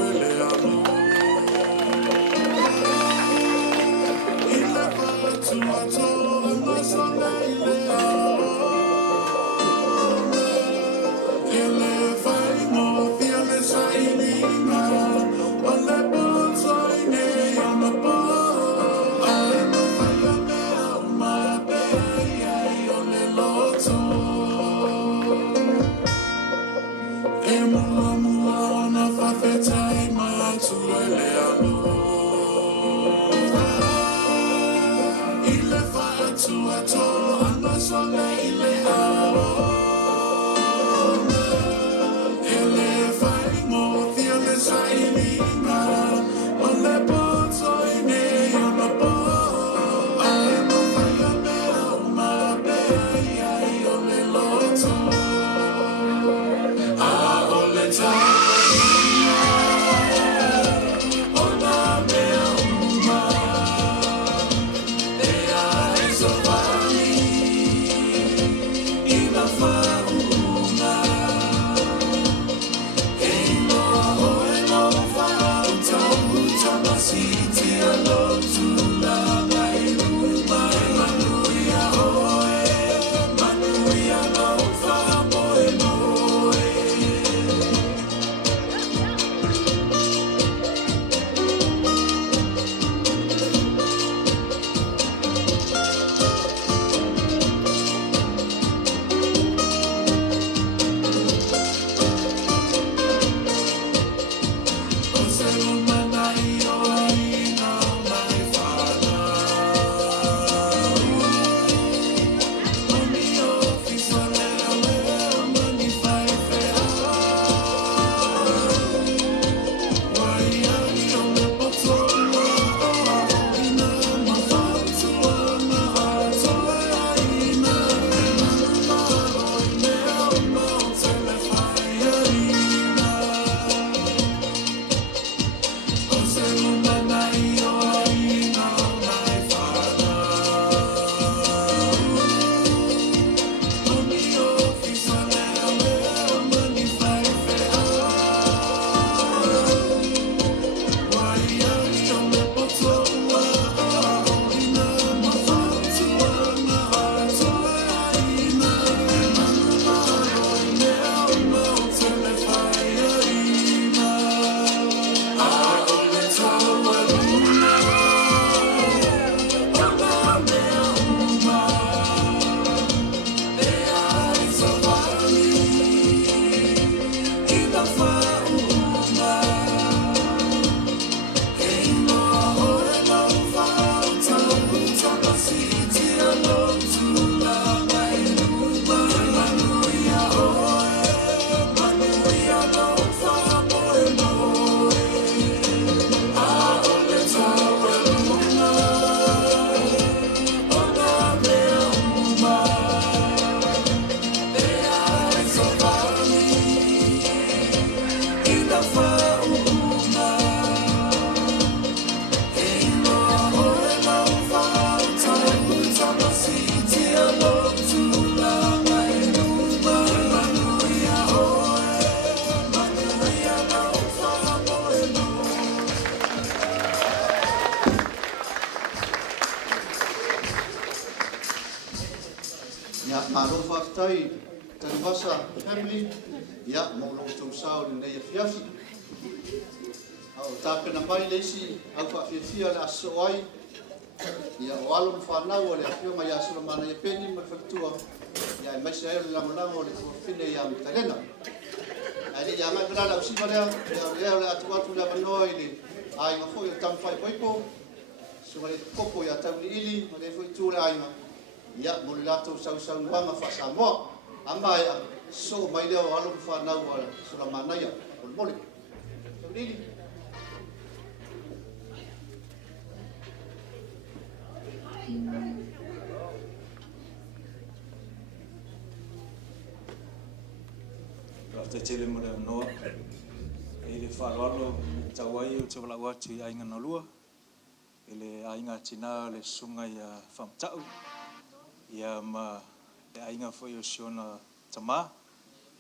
Ya maro whaftai, tanu wasa family, ya mōlo tō sao ni nei fiafi. Au tāpena mai leisi, au whawhiawhia le aso ai, ia o alo na whanau o le awhio mai asura mana ia peni ma whaktua, ia e maise aero le langolango o le kua ia mitalena. Ai ia ngai vrala au siva lea, ia lea le atu le manoa i le ainga fo i tamu whai poipo, sunga le kopo ia Tauiliili, ma le fo i tū le ainga. Ia mo le latou sausau wanga wha Samoa, ama ia so mai lea o alo na whanau o sura mana ia, o le mole. Tauiliili. Rafta tele mo le noa. E le wharoalo tau ai o te wala watu i ainga nalua. E le ainga tina le sunga ia whamtau. Ia ma le ainga foi o siona tama.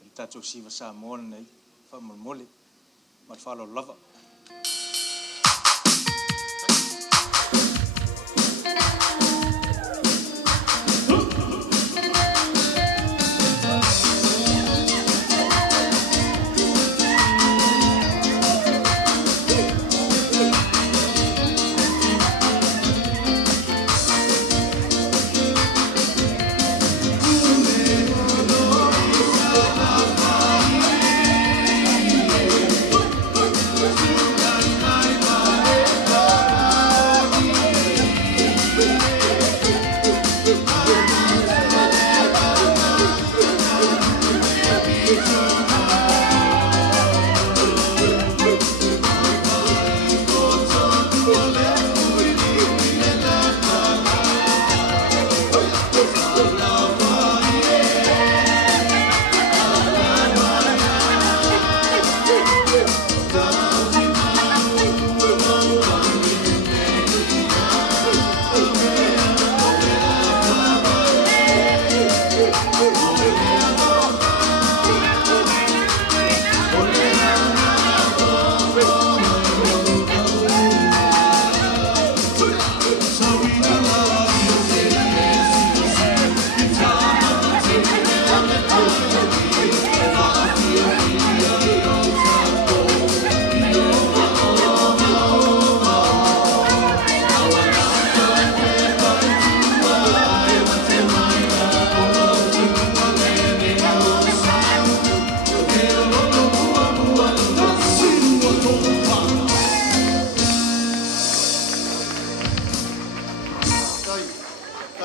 I tatou siva Samoa nei whamolmole. Ma le whalo lava.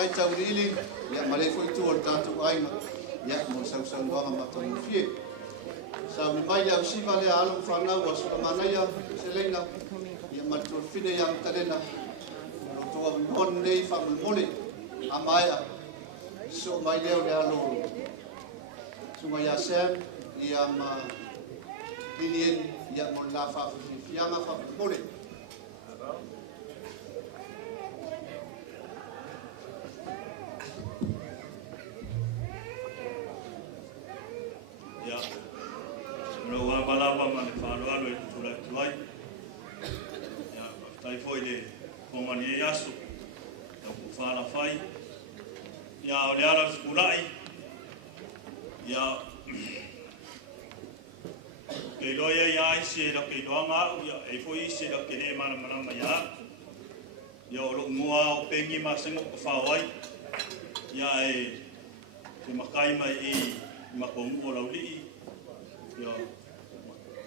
ai Tauiliili, ia male foi tu o tātou ainga, ia mo sauanga matamu fie. Sa mi mai au siva le alo whanau a sura manaia, se lenga, ia matur fine ia mtalena, o tua mon nei whamul mole, a maia, so mai leo le alo, sunga ia Sam, ia ma bilien, ia mon la fianga whamul mole. No wa balapa man falo alo e tula tuai. Ya tai foi le komani e aso. Ya ku fala fai. Ya o le ala skulai. Ya ke loia ya ise da ke doanga ya e foi ise da ke ne mana mana ya. Ya o lo ngoa o pengi ma sengo ko fawai. Ya e te makai mai e makomu o lauli. Ya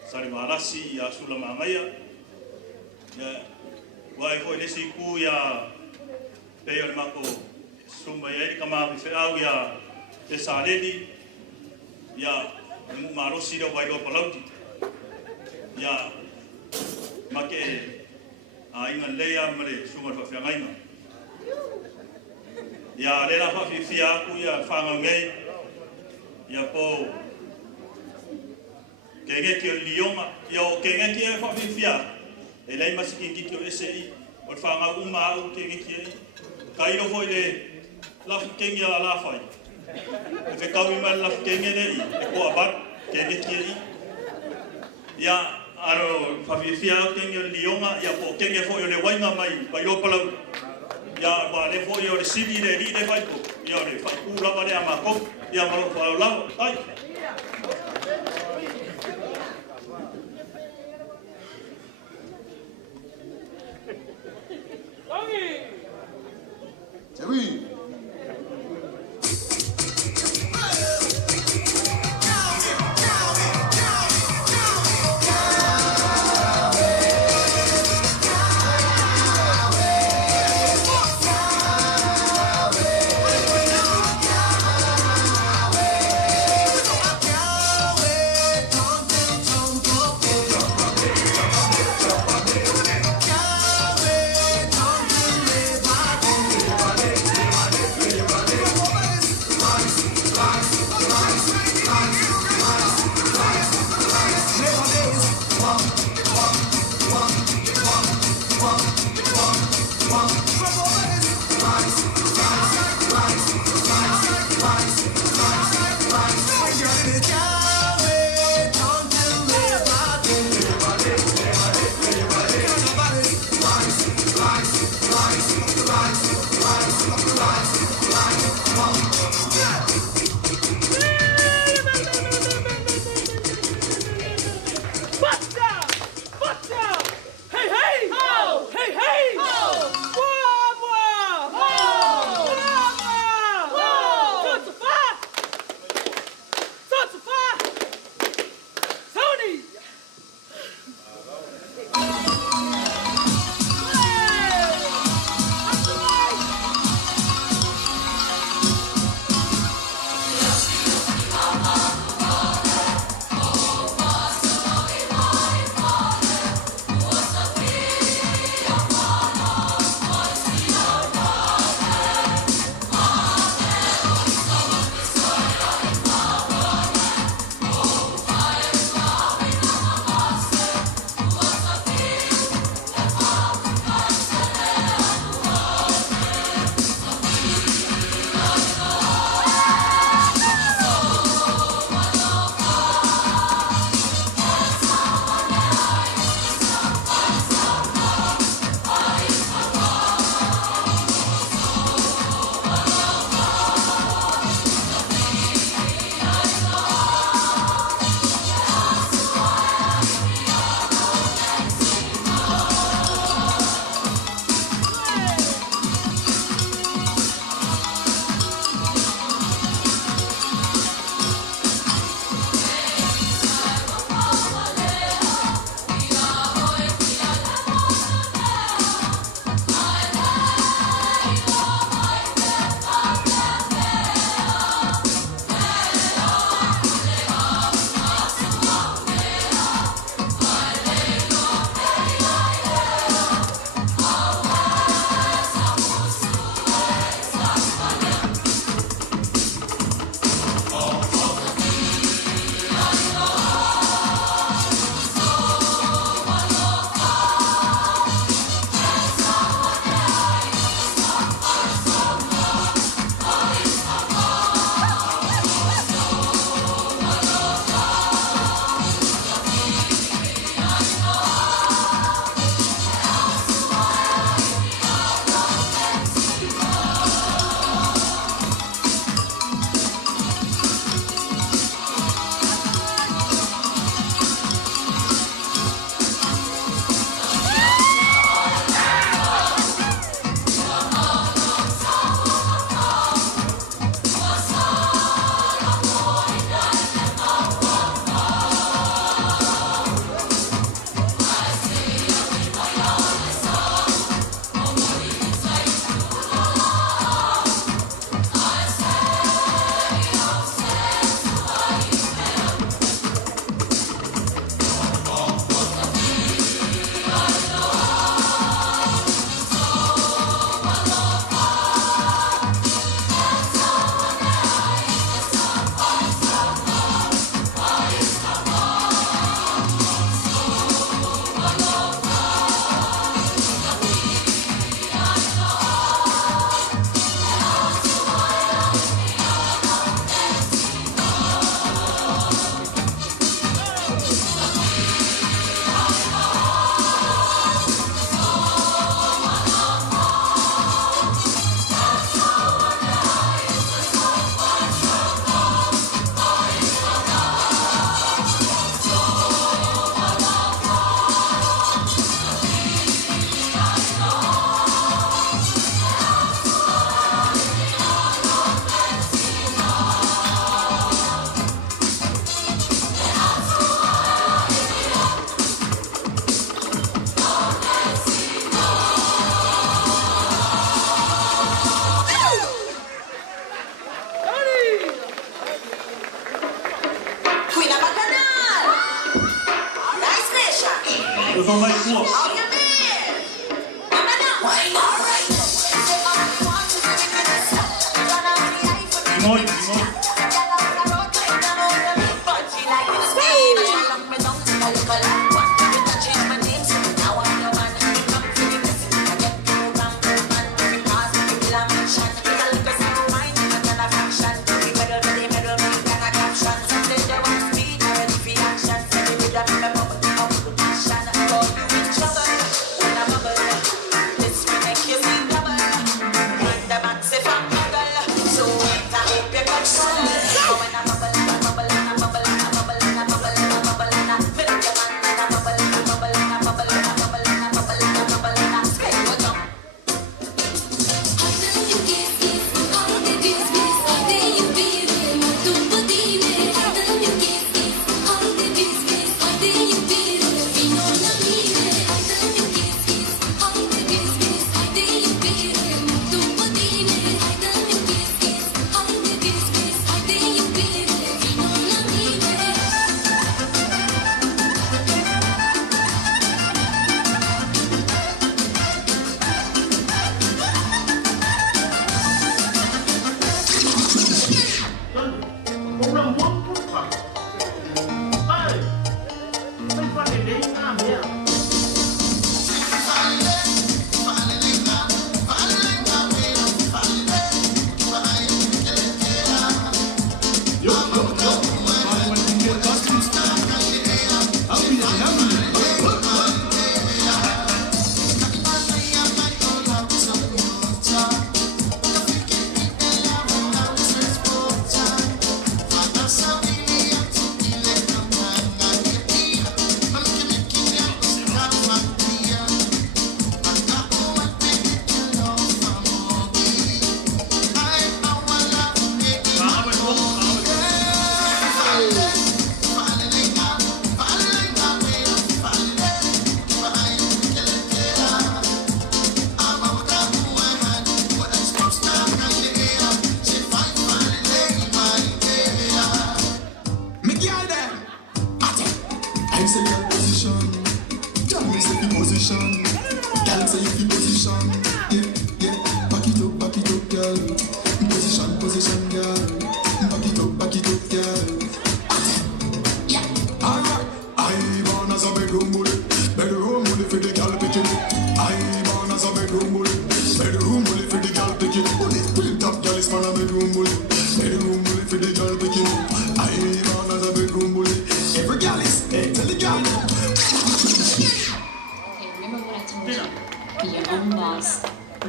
sari marasi ya sula mangaya ya wai foi desi ku ya peor mako sumba ya kama fe au ya te saledi ya mu marosi do vai do palauti ya make a inga leia mare suma fa fa ngaina ya le la fa fia ku ya fa ngai ya po kenge ki o lioma yo kenge ki e fa fia e lei masiki ki o SI o fa nga uma o kenge ki kai no foi le la kenge la fai e fe ka mi mal la kenge nei e ko abat kenge ki ya aro fa fia kenge lioma ya po kenge foi le wainga mai pa yo pala ya ba le foi o le sibi le ni le fai ko ya le fa ku la ba le ama ko ya ma lo fa la ai Oui.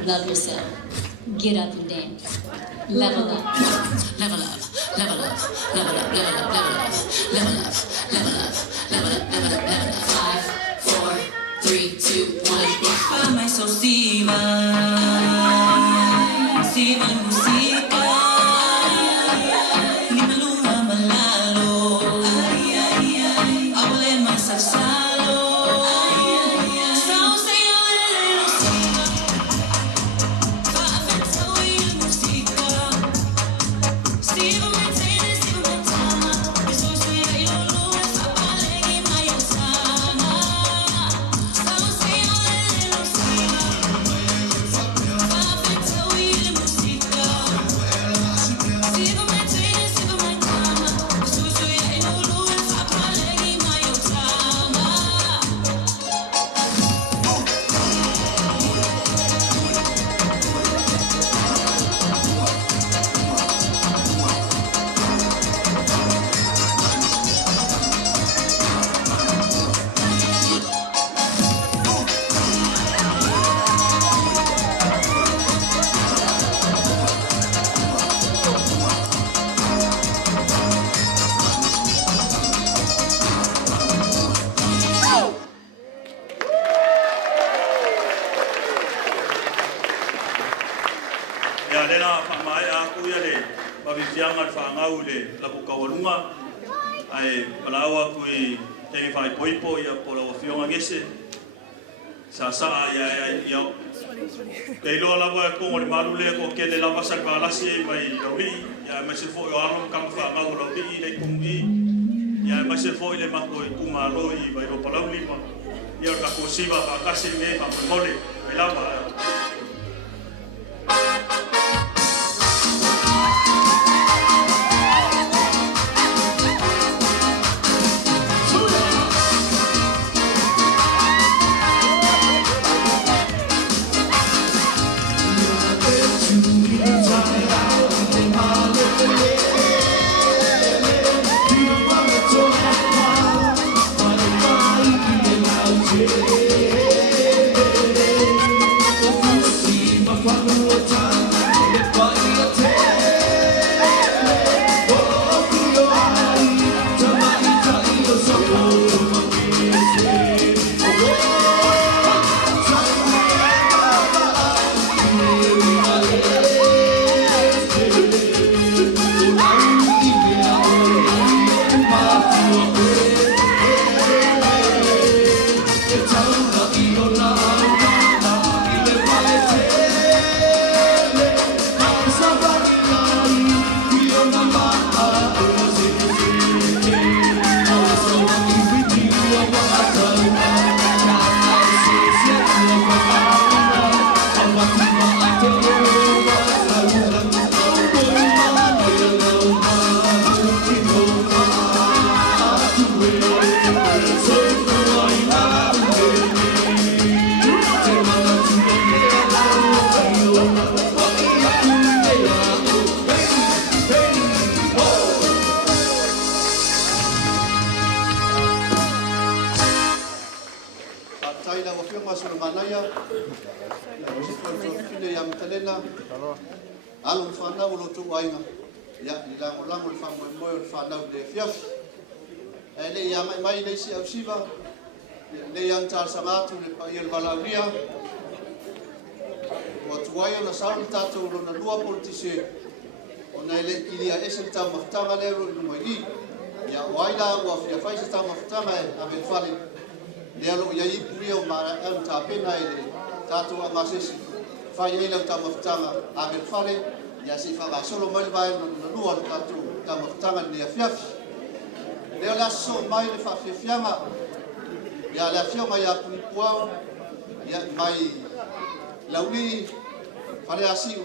Love yourself. Get up and dance. Level up. Level up. Level up. Level up. Level up. Level up. Level up. Level up. Level up. Level up. Level up. 5, 4, 3, 2, 1. Why am I so Siva? Siva música. Limaluha malalo. Hable más al salo. Sauce y olelo Siva. Fafeta oír música. Siva me tiene, Siva me tama. Eso soy yo, lo es a palegi mayosana. Sauce y olelo Siva. Fafeta oír música. Siva me tiene, Siva me tama. Eso soy yo, lo es a palegi mayosana. Ya lena mai aku ya le babi fianga fa ngau le la ku kawalunga ai palawa ku I te fai poipo ya polo fionga ngese sa ya ke lo la wa ko ngori malu le ko ke le la va sa kala si mai lauri ya me se fo yo alo kam fa ngau lauri le kungi ya me se fo le ma ko ku malo I vai ro palauli ma ya ka ko siva ba ka se me pa mole Taina wa firma sur manaya. Ile ya mtalena. Alu fana ulo tu wainga. Ya ilango lango fa Moimoi fana de fiaf. Ele ya mai nei si ausiva. Le yang tar samatu le pa il valauria. Wa tuaio na saul tatu lo na lua politise. Ona ele kilia esel ta maftanga le ro no mai. Ya waila wa fia faisa ta maftanga a ben fali. Lea lo ia ipuia o mara em ta pena ele tatu a masesi fai ele ta maftanga a ben fale ia si fa solo mai vai no lua tatu ta maftanga ni afiaf lea la so mai le fa fianga ia la fianga ia pupuao ia mai launi fale asiu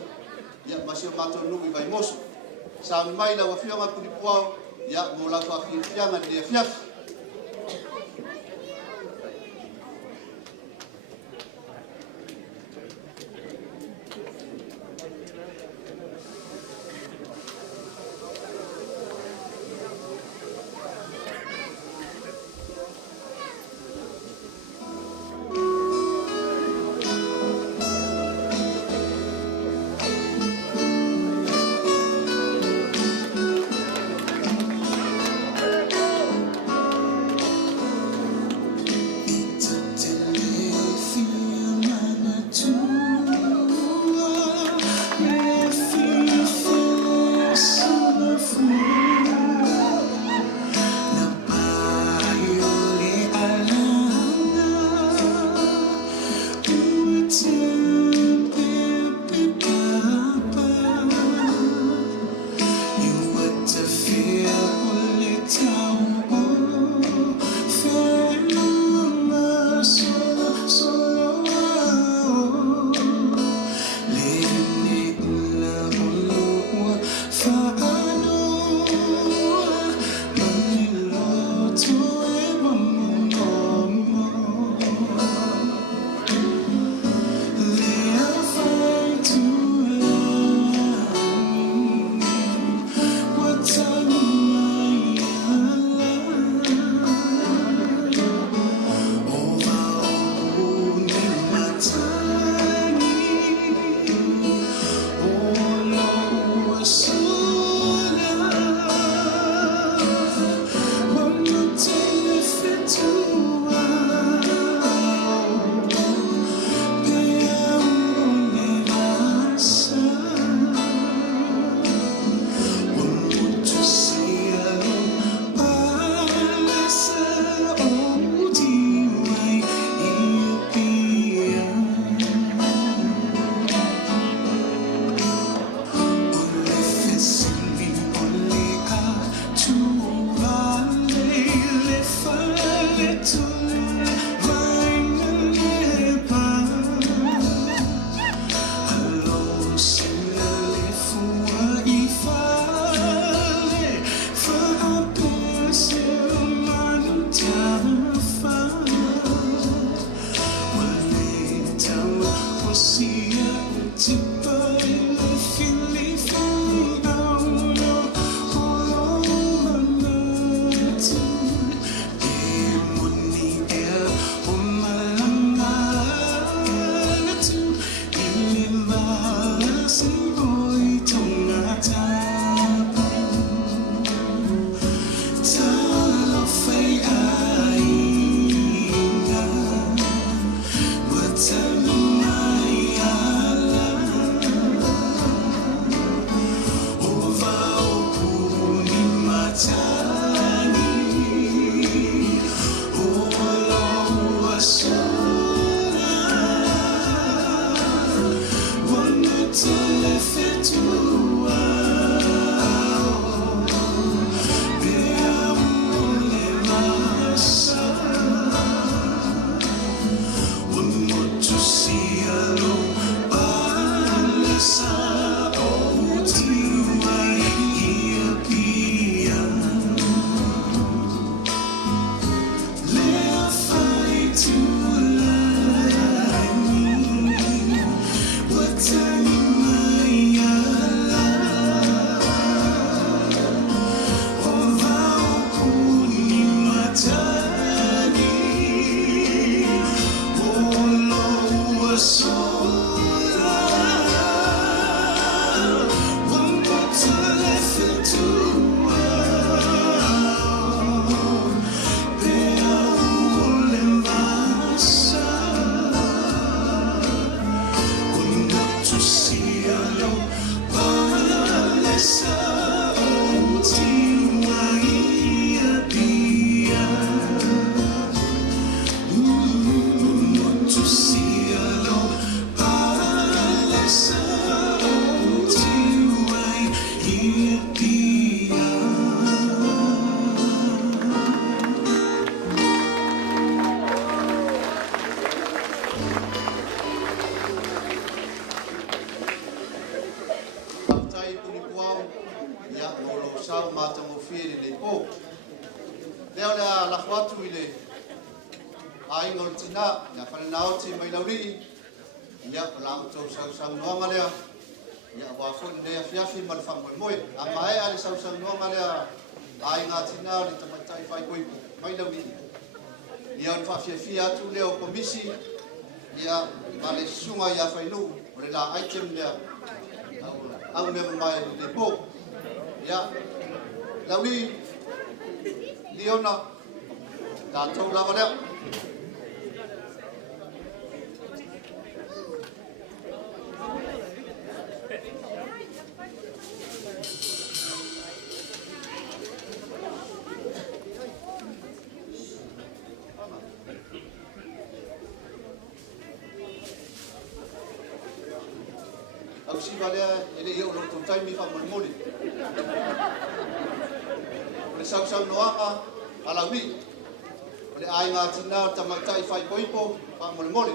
ia masio mato nui vai moso sa mai la fianga pupuao ia mo la fa fianga ni afiaf. sau matango firi le po. Leo la lakwatu ile ai ngoltina ya fana nauti mai lauri ya lang to sau nuanga lea ya wa fon le fiafi mal fam Moimoi amai ali sau nuanga lea ai ngatina li tamatai fai koi mai lauri ya fa fia tu leo komisi ya vale sunga ya fai lu le la item ya au me mai le po ya lauri Leona Latu lava lea. Au si valea ele eu lo tutai mi fa Moimoi. Le sau noanga ala wi le ai nga tina tamatai fai poipo pa Moimoi.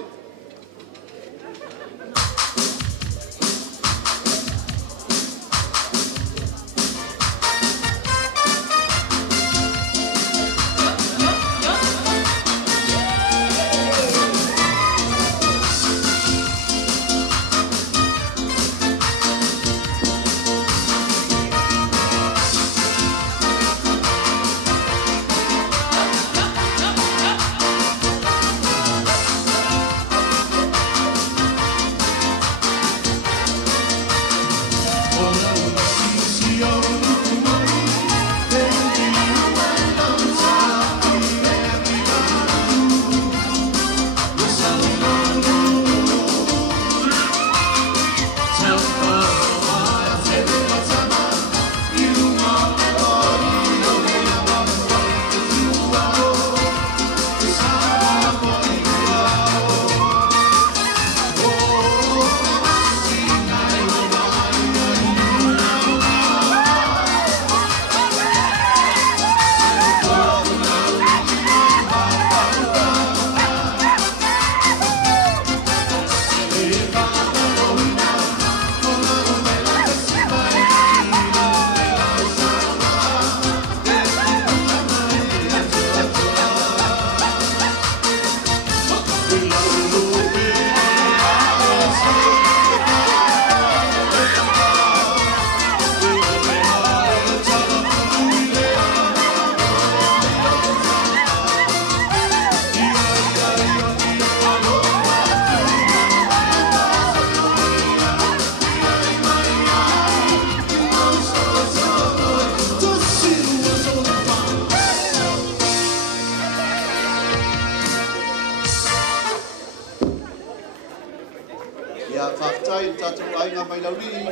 ia whaktai tatu ainga mai lauri,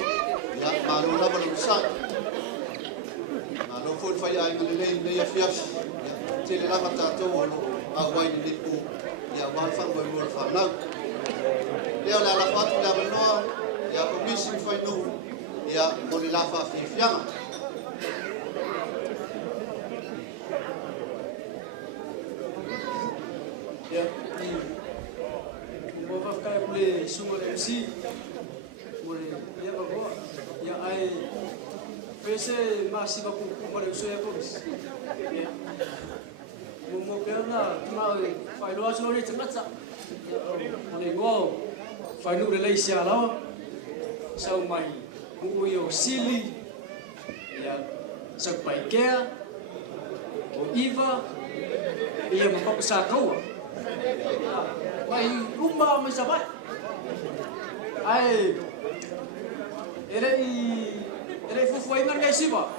ia malo lava lo sa. Malo fo fai ainga lelei nei afiafi, ia tele lava tatou olo awai ni lipu, ia walfang mai mora whanau. Leo la fatu la manoa, ia komisi fai nu, ia mo ni lafa fianga. Ya, mo va ficar mule suma MC, mule ya bago, ya ai fese masi ba ku mole so ya polis. Mo kena ma fai lo aso ni tmatsa. Mole go fai no le sia la. Sau mai ku yo sili ya sa pai kea o iva ia mo pa sa kau. Mai rumah mai sabat. Ai Ele fufu ai ngai siba.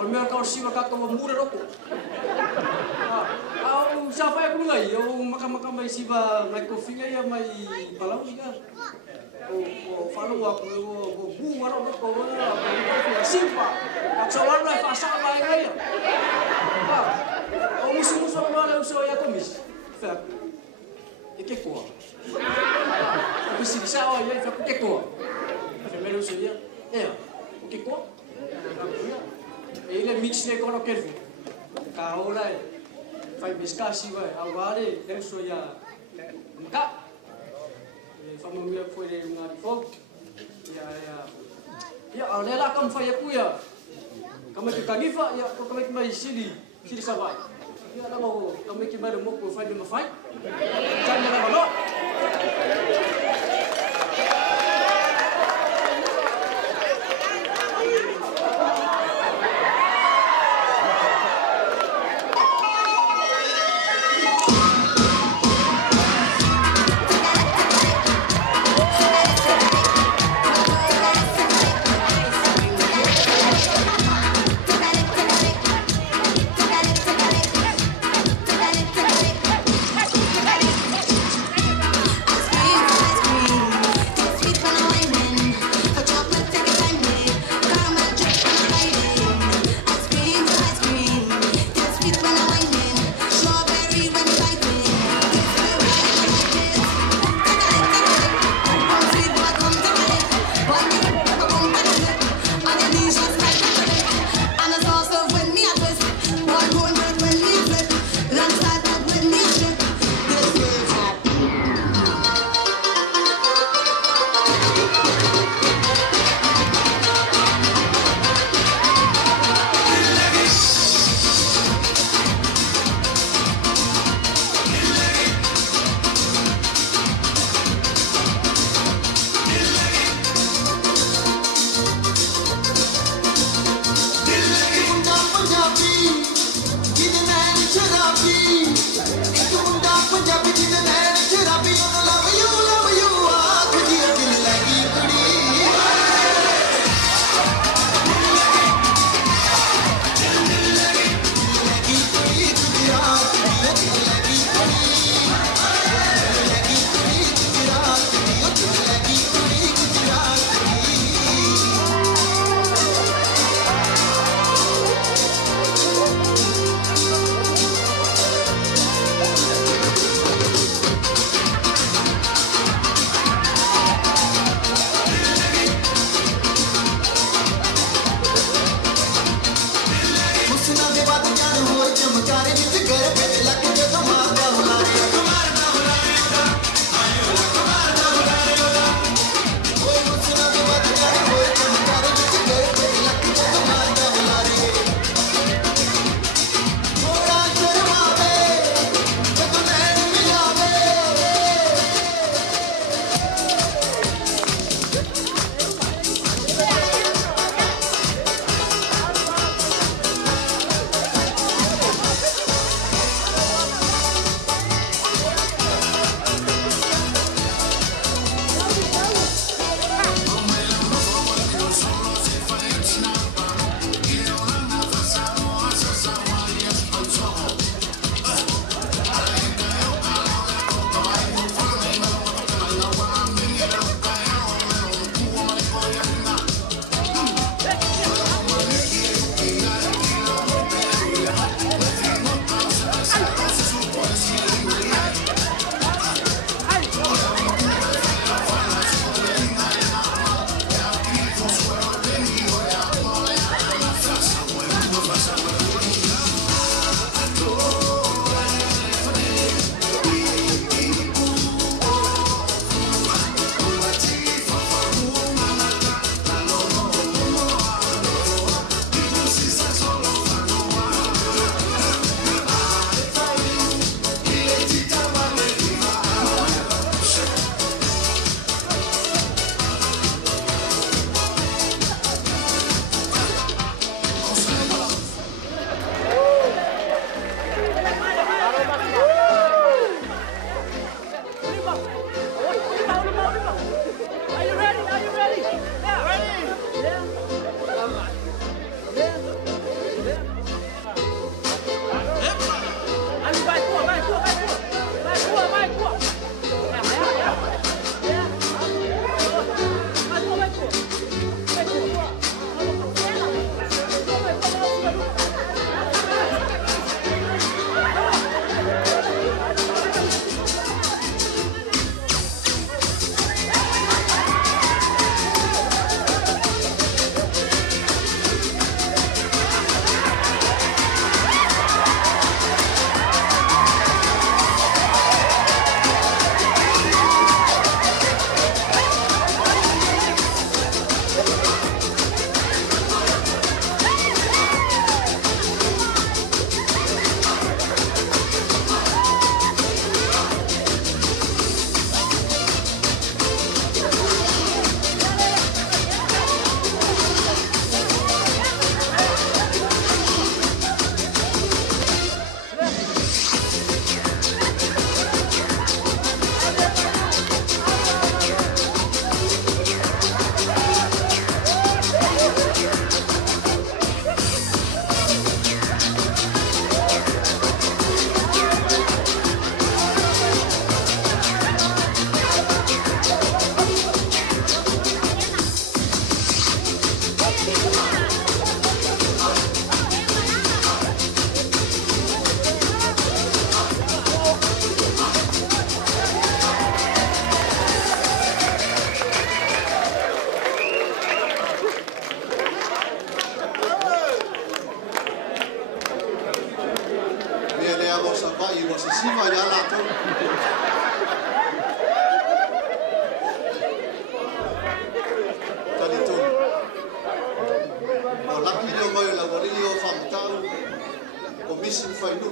Ol mer kau siba ka to mura roko. Au siapa yang ngai o maka mai siba ngai kofinya ya mai palau juga. O falu aku o bu waro ko siba. Aksawan lai fasa mai ngai. O musuh mana uso ya komis. Fak. Ike koa. Bisi di sawa ya fak ike koa. Femelo seria. Ike koa. Ele mix ne kono kerfu. Kaola. Fai biskasi vai. Aware dem so ya. Nka. Família foi de uma fogo. Ya alela kam fai aku ya. Kamu kita gifa ya kamu mai sili sabai. Ya ada mau kami kembali mau fight dengan fight. Jangan ada balok. whainu.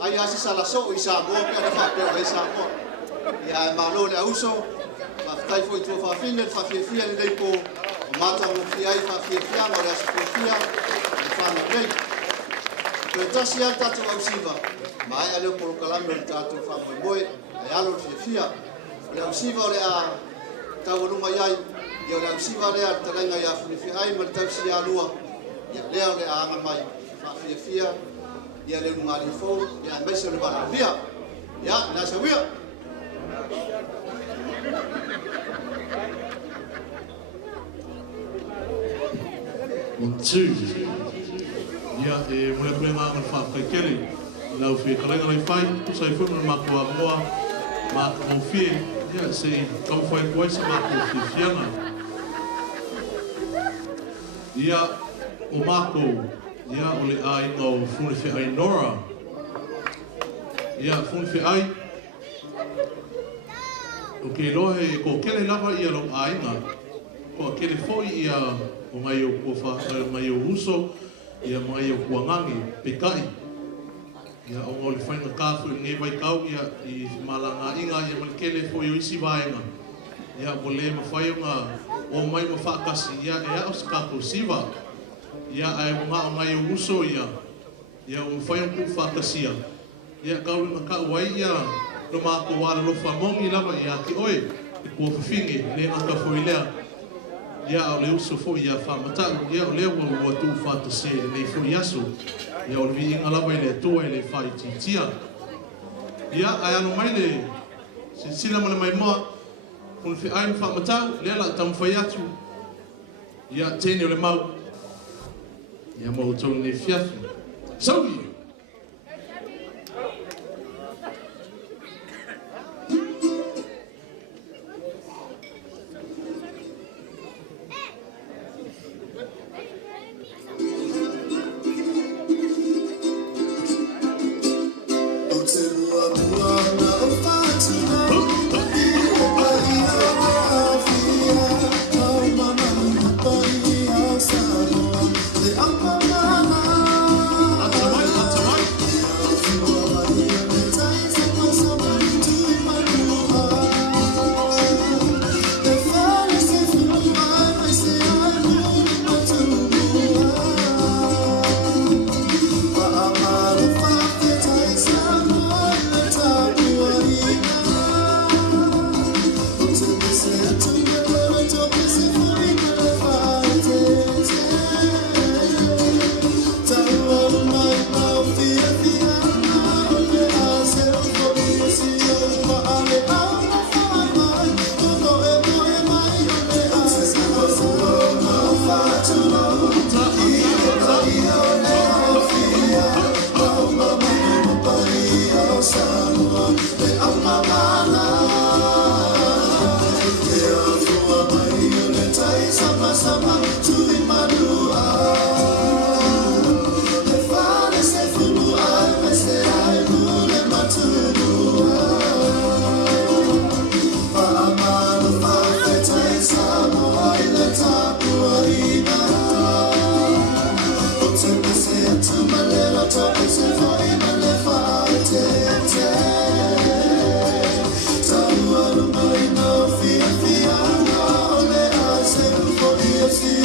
Ai asi sala so i Samoa pe ana whapea i Samoa. Ia e malo le auso, whaftai fo i tua whawhine, whawhiawhia ni nei po o mata mo ki ai whawhiawhia, ma le asi whiawhia, le whana nei. Koe tasi ai tātou au siva, ma ai aleo poro kalame le tātou whamoimoe, ai alo whiawhia. O le au siva o le a tau aluma iai, ia o le au siva lea le talenga ia whiawhia ai, ma le tau si alua, ia lea o le a anga mai, whawhiawhia, ia le ngari fo ia mese le bala via ia na se via Two. Ia e mole pule nga ngal fa kele lau fi kala ngai fai tu sai fu ma ko moa ma ko fi ia se kom foi ko sa ma ko fi fiana ia o mako ia o le ai no fune fi ai nora ia fune fi ai o ke lohe ko kele lava ia lo ai nga ko kele foi ia o ngai o ko fa ngai o uso ia mai o kuangangi pekai ia o ngol fainga kafu ngai vai kau ia i malanga inga ia malkele foi o isi vaenga ia bole ma fainga o mai ma fakasi ia e o skapu siva ia ai o ngai o uso ia o fainga ku fakasia ia kau ma ka wai ia no ma ko wala lo famongi lava ia ki oi ko fingi le ma ka foi lea ia o le uso fo ia whamata ia o le ua tu whata se nei fo iaso ia o le vi inga lawa i le tua i le whai titia ia ai anu mai le sila ma le mai moa kun fi ai whamata le ala tam whai atu ia tene o le mau ia mo tau nei fiafi saui See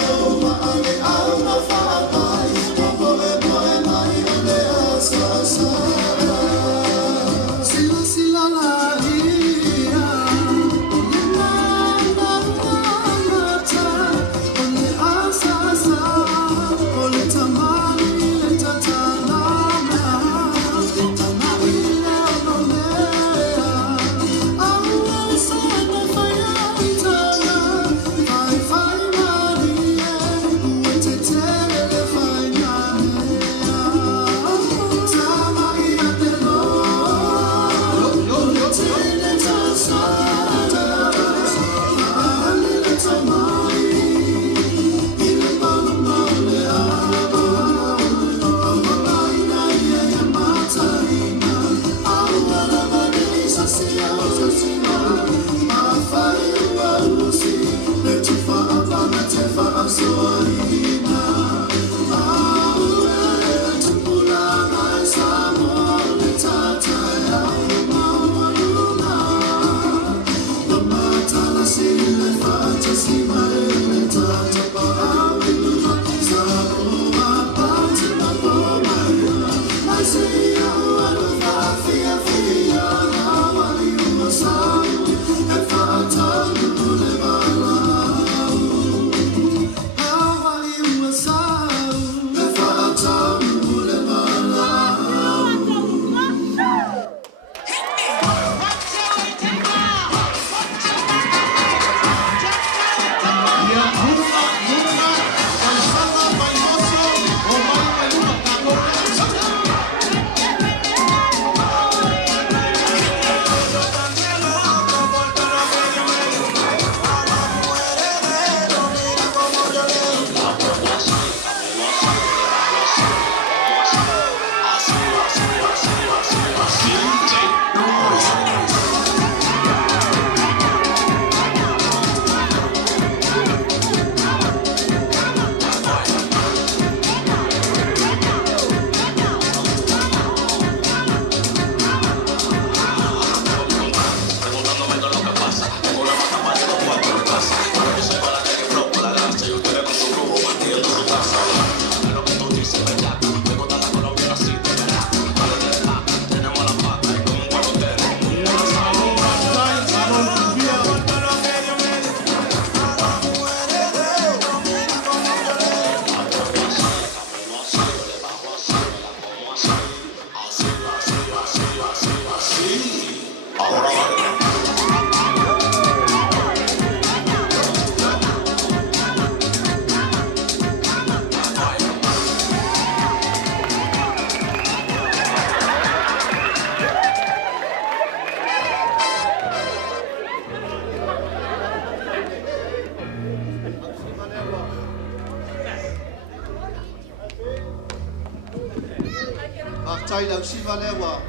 whaftai lau siwa lea wa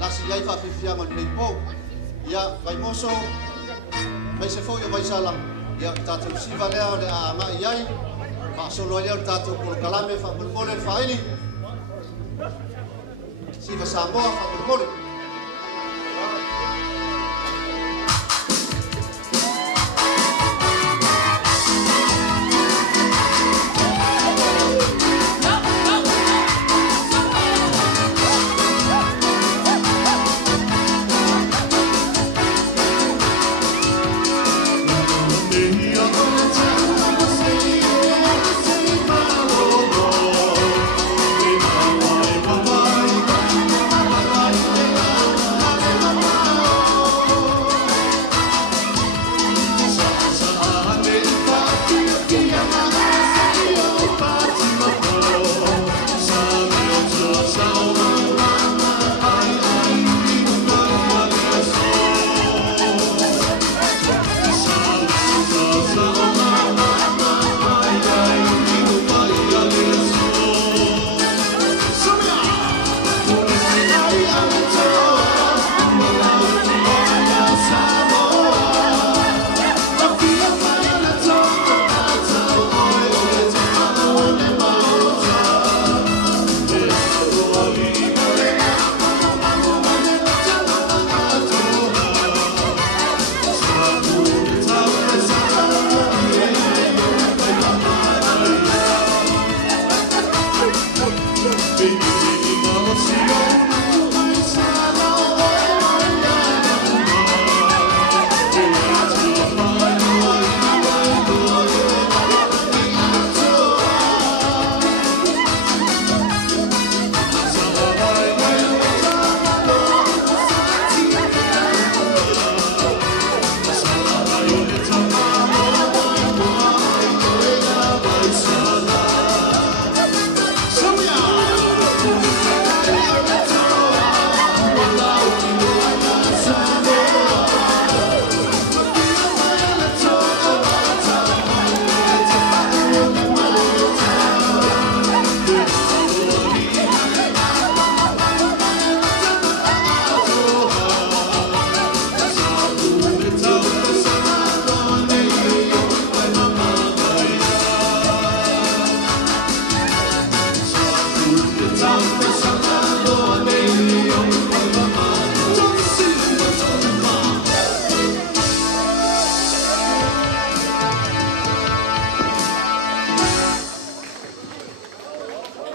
lasi iai whawhiwhianga nei po. Ia, vai moso, mai se fo yo vai salam. Ia, tātou siwa lea o le a anga iai. Whaasolo lea o tātou kolo kalame whamulmole whaili. Siwa Samoa whamulmole.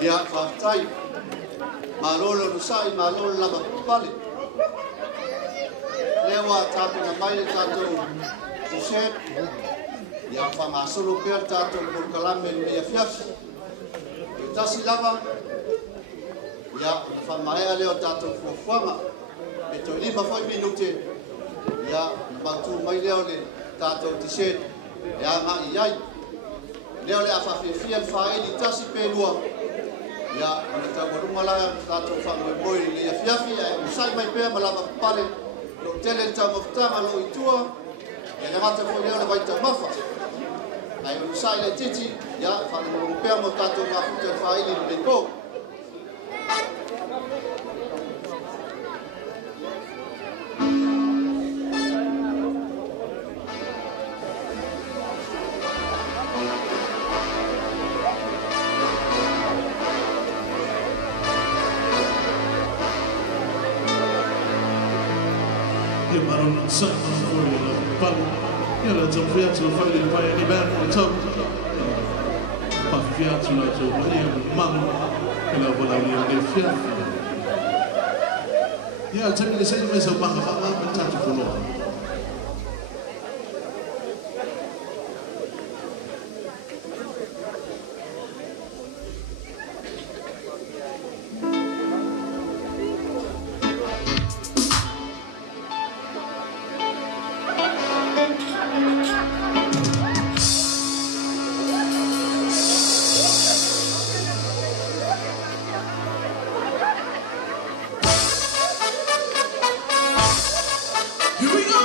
Ia whaftai, malolo nusai, malolo lama pale. Lewa tāpina mai tātou t-shirt, ia whamasolo pēr tātou kurkalame mea fiafi. I tasi lava, ia whamaea leo tātou fuafuanga, e toi lipa whai minute, ia matu mai leo le tātou t-shirt, ia ngā iai. Leo le a whawhiwhia whaeli tasi pēlua, ia ana tau warumala tātou whangoimoi le ia fiafi, e usai mai pēr malama pale, lo tele tau mawhtanga lo itua, e le ngata fo leo le waita mafa. Ai usai le titi, ia whangoimoi pēr mo tātou ngā puta whaeli le ko. Ia marona sa o le palo. Ia la tau fiatu la whaile pai ni bēr o tau. Pa fiatu la tau ia manu. Ia wala ia le fiatu. Ia tau le sei mesa baka whaka me tatu kunoa. Here we go!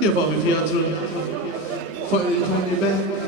Ia wha me fia atu. Whai ni tōni band.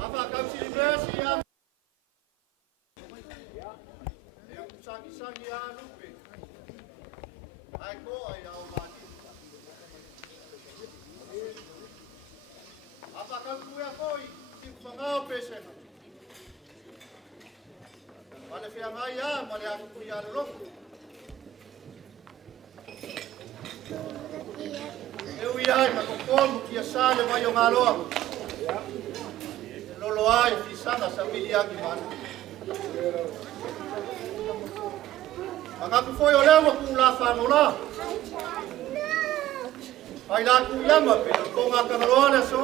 Apa kausili blesi ya. Ya kusaki ya lupe. Ai ko ai au mati. Apa kau ya koi? Tim pangau pesen. Male fia mai ya, male aku ya lo. Eu ia ma como que sale mai o ngalo. Lolo ai fisana sa miliaki man. Maka ku foi o lewa ku la fa no la. Ai la ku yama pe ko nga ka lo na so.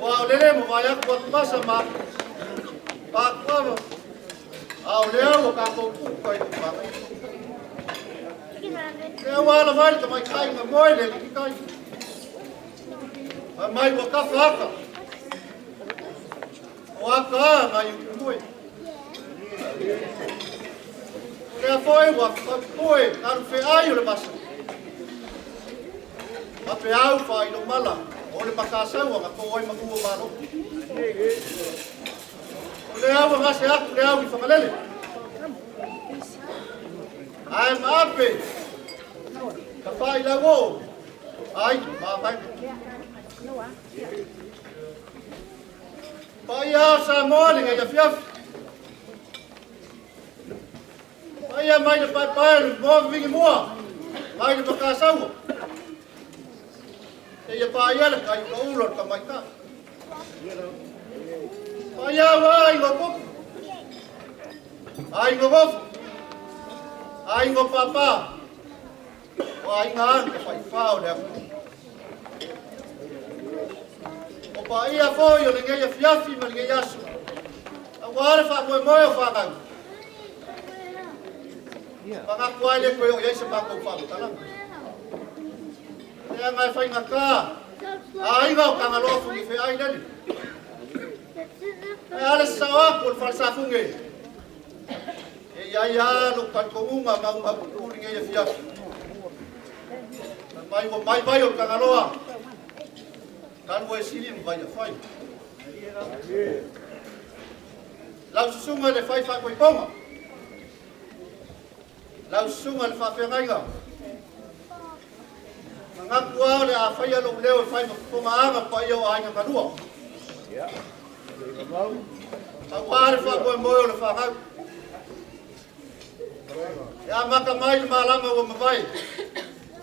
Wa lele mo vai ku masa ma. Pa ko. Au lewa ka ko ku ko pa. Eu ala vai que mai kai na moi le ki kai. Mai wa ka fa. Wa ka mai ku moi. Kaya foi wa foi kan fe ayo le basa. Ma pe au fa ino mala. O le pakasa wa ko oi ma ku ma no. Le au ma se ak le au fa malele. Ai ma pe. Ka fa ila go. Ai ma mai. Pa ya sa mo le ga fiaf. Ai mai le pai mo vingi mo. Mai le pakasa wa. Ia pa ia le kai ko ulo ka mai ka. Pa ia vai go ko. Ai go go. Ai go papa. Ai ngan ka pai fao le. O pa ia fo yo le ngai fiafi ma ngai asu. Agora fa Moimoi o fa ka. Panga kuai le ko yo ia se pa ko fa ta la. Ya ngai fai ngaka. Ai ngau ka ngalo fu ki fe ai dali. Ala sawa ko falsa funge. Ya lo kan ko uma ma ku ni ngai fia. Mai o ka ngalo. Kan wo sili mai fai. Lau sunga le fai fa ko ipoma. Lau sunga le fa fe ngai ngau. Ngaku au le a fai alo leo fai ko maanga pa yo anga kadua. Ya. Ta ware fa ko mo le fa ha. Ya maka mai malama wo mavai.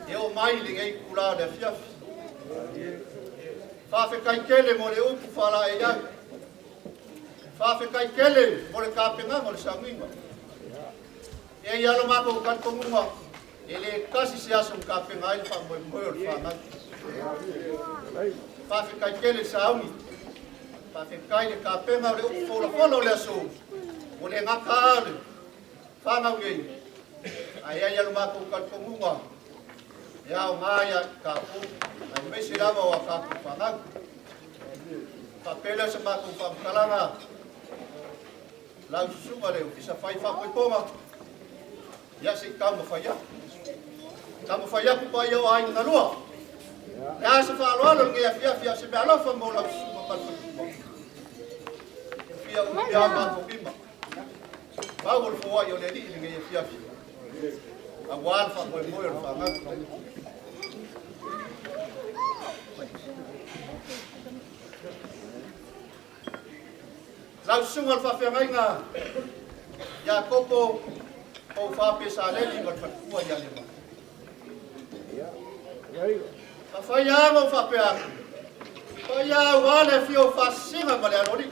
Eu mai le ngai kula le fia. Fa fe kai kele mo le upu fala e ya. Fa fe kai kele mo le kapenga mo le sanginga. E ya lo mako kan ko munga. Ele kasi siya sung kapeng ay pa Moimoi fa na. Pa fe kai kele saungi. Pa fe kai le kapeng au le fola le so. O le ngaka le. Fa na ngi. Ai ai lo mako kan ko munga. Ya o maya ka pu. Ai me sira wa ka fa na. Pa pele sa mako fa kalanga. La sunga le isa fai fa ko poma. Ya se kama fa ya. Kamu fai aku pa yo ai na lua. Ya se fa lo lo ngia fia se ba lo fa mo la su pa pa. Fia u ya ma ko bimba. Ba gol fo yo le di ngia fia. Awal fa mo mo yo fa ngat. Lau sungal fa fia ngai nga. Ya koko o fa pesa le li ngat fa ku ya le. Fa ya mo fa pe a. Fa ya wale fio fa singa male alori.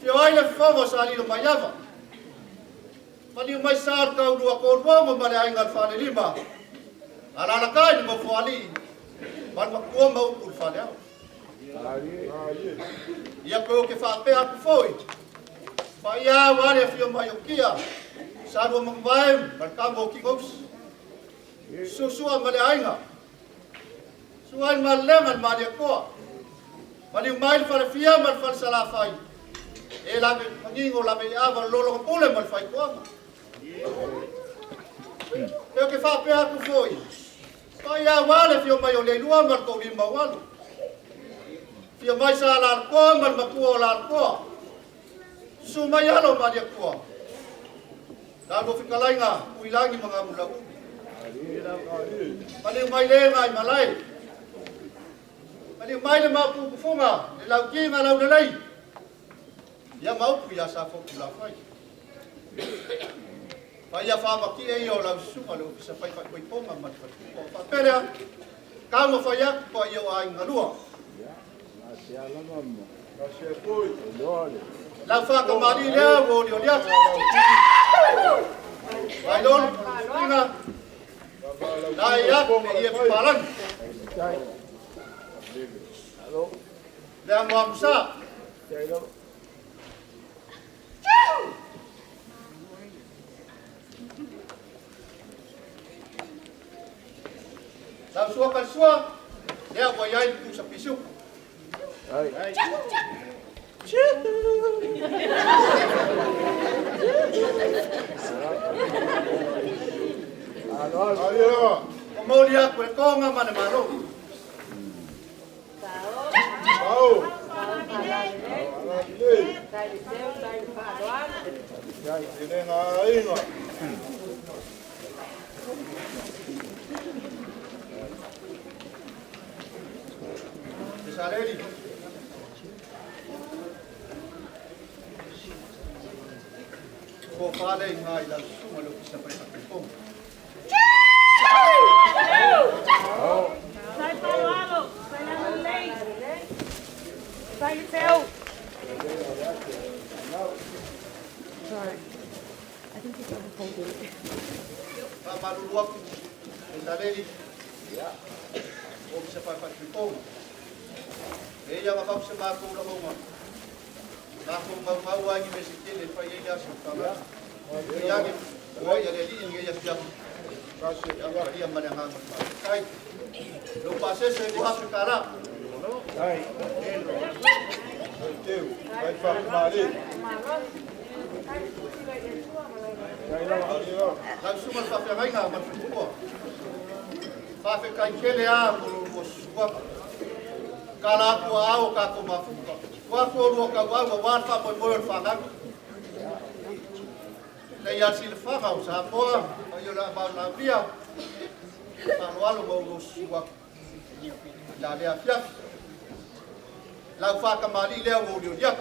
Fio ai le fomo sali lo mayava. Fa li mai sar ka u ko mo male ai ngal fa le lima. Ala la kai mo fo ali. Man ma ko mo u fa le. Ya ko ke fa pe a ku foi. Fa ya wale fio mai o kia. Sa do mo vai, mar ka mo ki gos. Susua male ainga. Suai maleman male ko. Mali mai fa fia mal fa sala fai. E la me ngingo la me ava lolo ko le mal fai ko. Eu que fa pe aku foi. Kaya wale fio mai o le lua mal ko limba wale. Fio mai sa la ko mal makua la ko. Sumaya lo ma dia ko. Lalu fikalainga uilangi mga mula. Paling mai le ngai malai. Paling mai le ma pu funga, le lau ki nga lau le lei. Ya mau pu ya sa fo pula fai. Pai ya fa ma ki e yo lau suma lo sa pai fa koi ponga ma fa. Pa pera ka mo fa ya ko yo ai ngalua. Lau fa ka mari le wo dio dia. Vai don, ina. Dai ya ye palan. Dan wamsa. Dan suwa kan suwa. Dia wayai ku sa pisu. Mau dia berkonga mana malu. Tahu. Ini ngain lah. Bisa ready. Kau paling ngai dah semua lu bisa pergi kampung. Sai Paula, sai lá no leite. Sai Teu. Sorry. I think it's overfolded. Baru luak. Bisa ready. Ya. Kau bisa pergi kampung. Dia makam semaku dah mau. Aku mau lagi mesin le pai ya suka. Ya ni, oh ya le ini ya siap. Kasih agak dia mana hang. Kai. Lupa saya buat sekarang. Kai. Teu, vai fa mari. Kai lah. Langsung mal fa ngai na mal fu. Fa kai kele a mo suka. Kala aku au ka ko mafu. Wa ko ro ka wa wa fa mo mo fa ga. Le ya sil fa ga sa po. Ayo la ba la via. Pa lo alo mo suwa. La le afia. La fa ka mali le wo dio dia.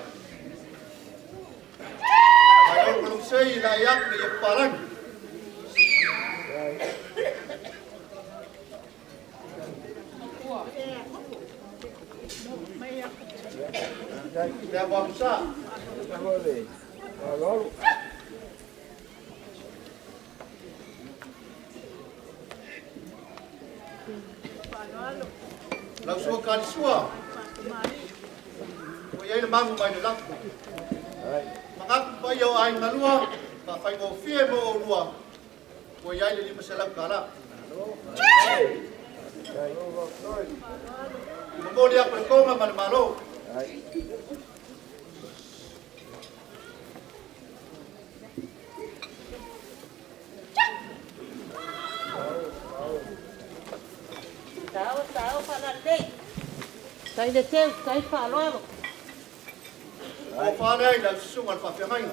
Ayo belum sei la yak ni parang. Dia bangsa. Boleh. Lalu. Langsung kali sua. Kaya lemang mai de lak. Mangak pa yo ai ngalua, pa fai mo fie mo lua. Kaya le lima salam kala. Mo dia perkoma man malo. Tahu para dei. Sai de Teu, sai Paula. O fale ai la sunga fa fe mai.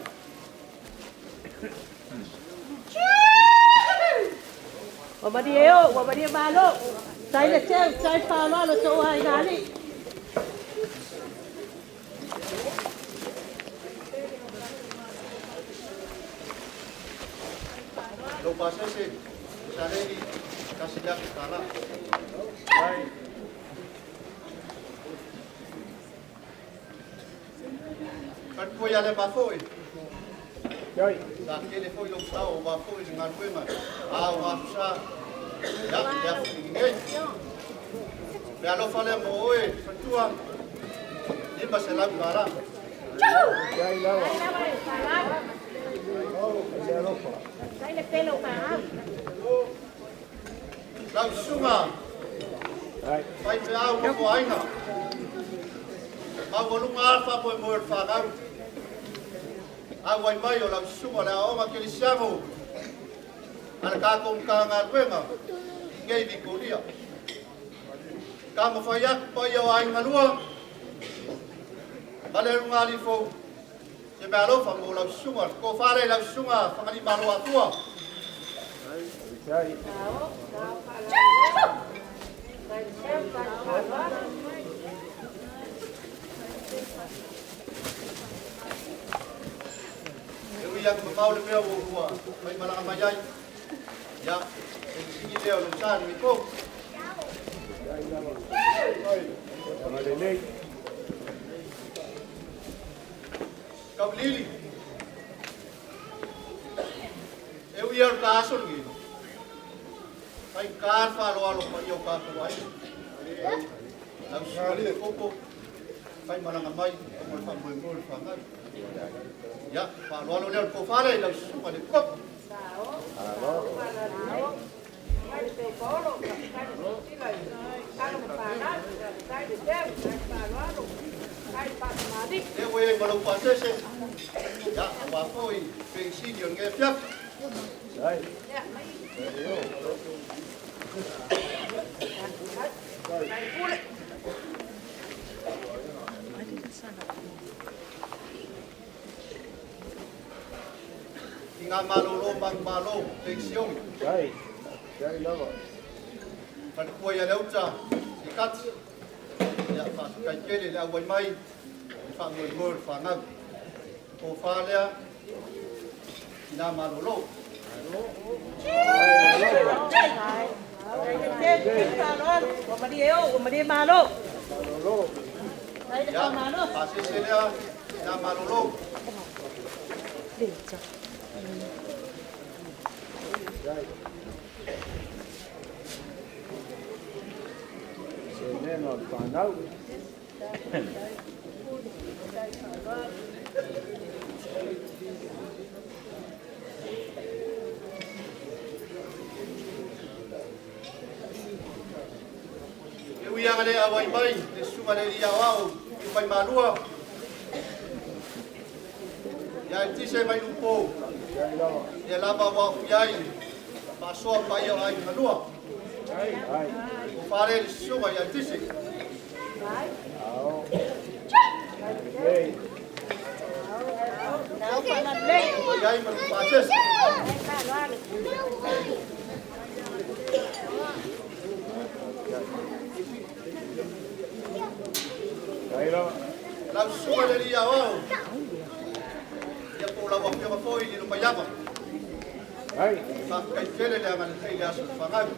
O madia malo. Sai de Teu, sai Paula lo so ai gali. Lo pasa se sale di kasih dak kala. Baik. Kan ko ya le ba foi. Yoi. Da ke le foi lo sa o ba foi ngan ko ma. A wa sa. Ya ngai. Be alo fale mo oi, fatua. Ni ba se la kala. Ya ila wa. Sai le pelo para. Langsung ah. Pai pe au ko aina. Au lu alfa po mo fa ga. Au wai mai o langsung la o ma ke li siamo. Ana ka ko ka nga wenga. ngai vi kolia. Ka mo fai ak pa yo ai malua. Male ngali fo. Se me alo fa mo la sunga ko fare la sunga fa ngali malua tua. Yang Paula meu rua, vai malang mayai. Ya, ini dia lusan miko. Tauiliili. Eu ia o caso lagi. Vai car falo alo pa yo ka ko ai. Lalu sekali koko. Vai malang mai, mo fa mo fa ngai. Ya, Pak Lualo dia ko fale la suma de kop. Dia boleh baru puasa se. Ya, apa foi pensi dia ngai fiap. Sai. Ya. Tinggal malu bang malu pensiun. Baik. Jadi lama. Pada kuaya lauta ikat. Ya pak kajeli la Moimoi. Pak ngul fangam. Ko falia. Tinggal malu lo. Ya, pasal saya tinggal malu lo. Seneng on panau. Eu ia ale awai mai, suma le ia wau, pai malua. Ya tise mai lupo. Ya lava wa yai. Pasó pa yo ai malua. Ai. O fare suma ya tise. Ai. Ao. Ei. Não, para lei. Ya ai mal pases. Ai lo. La suma le ia wau. Ya Paula wa pia foi ni no payama. Ai, fa kai kele le man kai ya su fangai.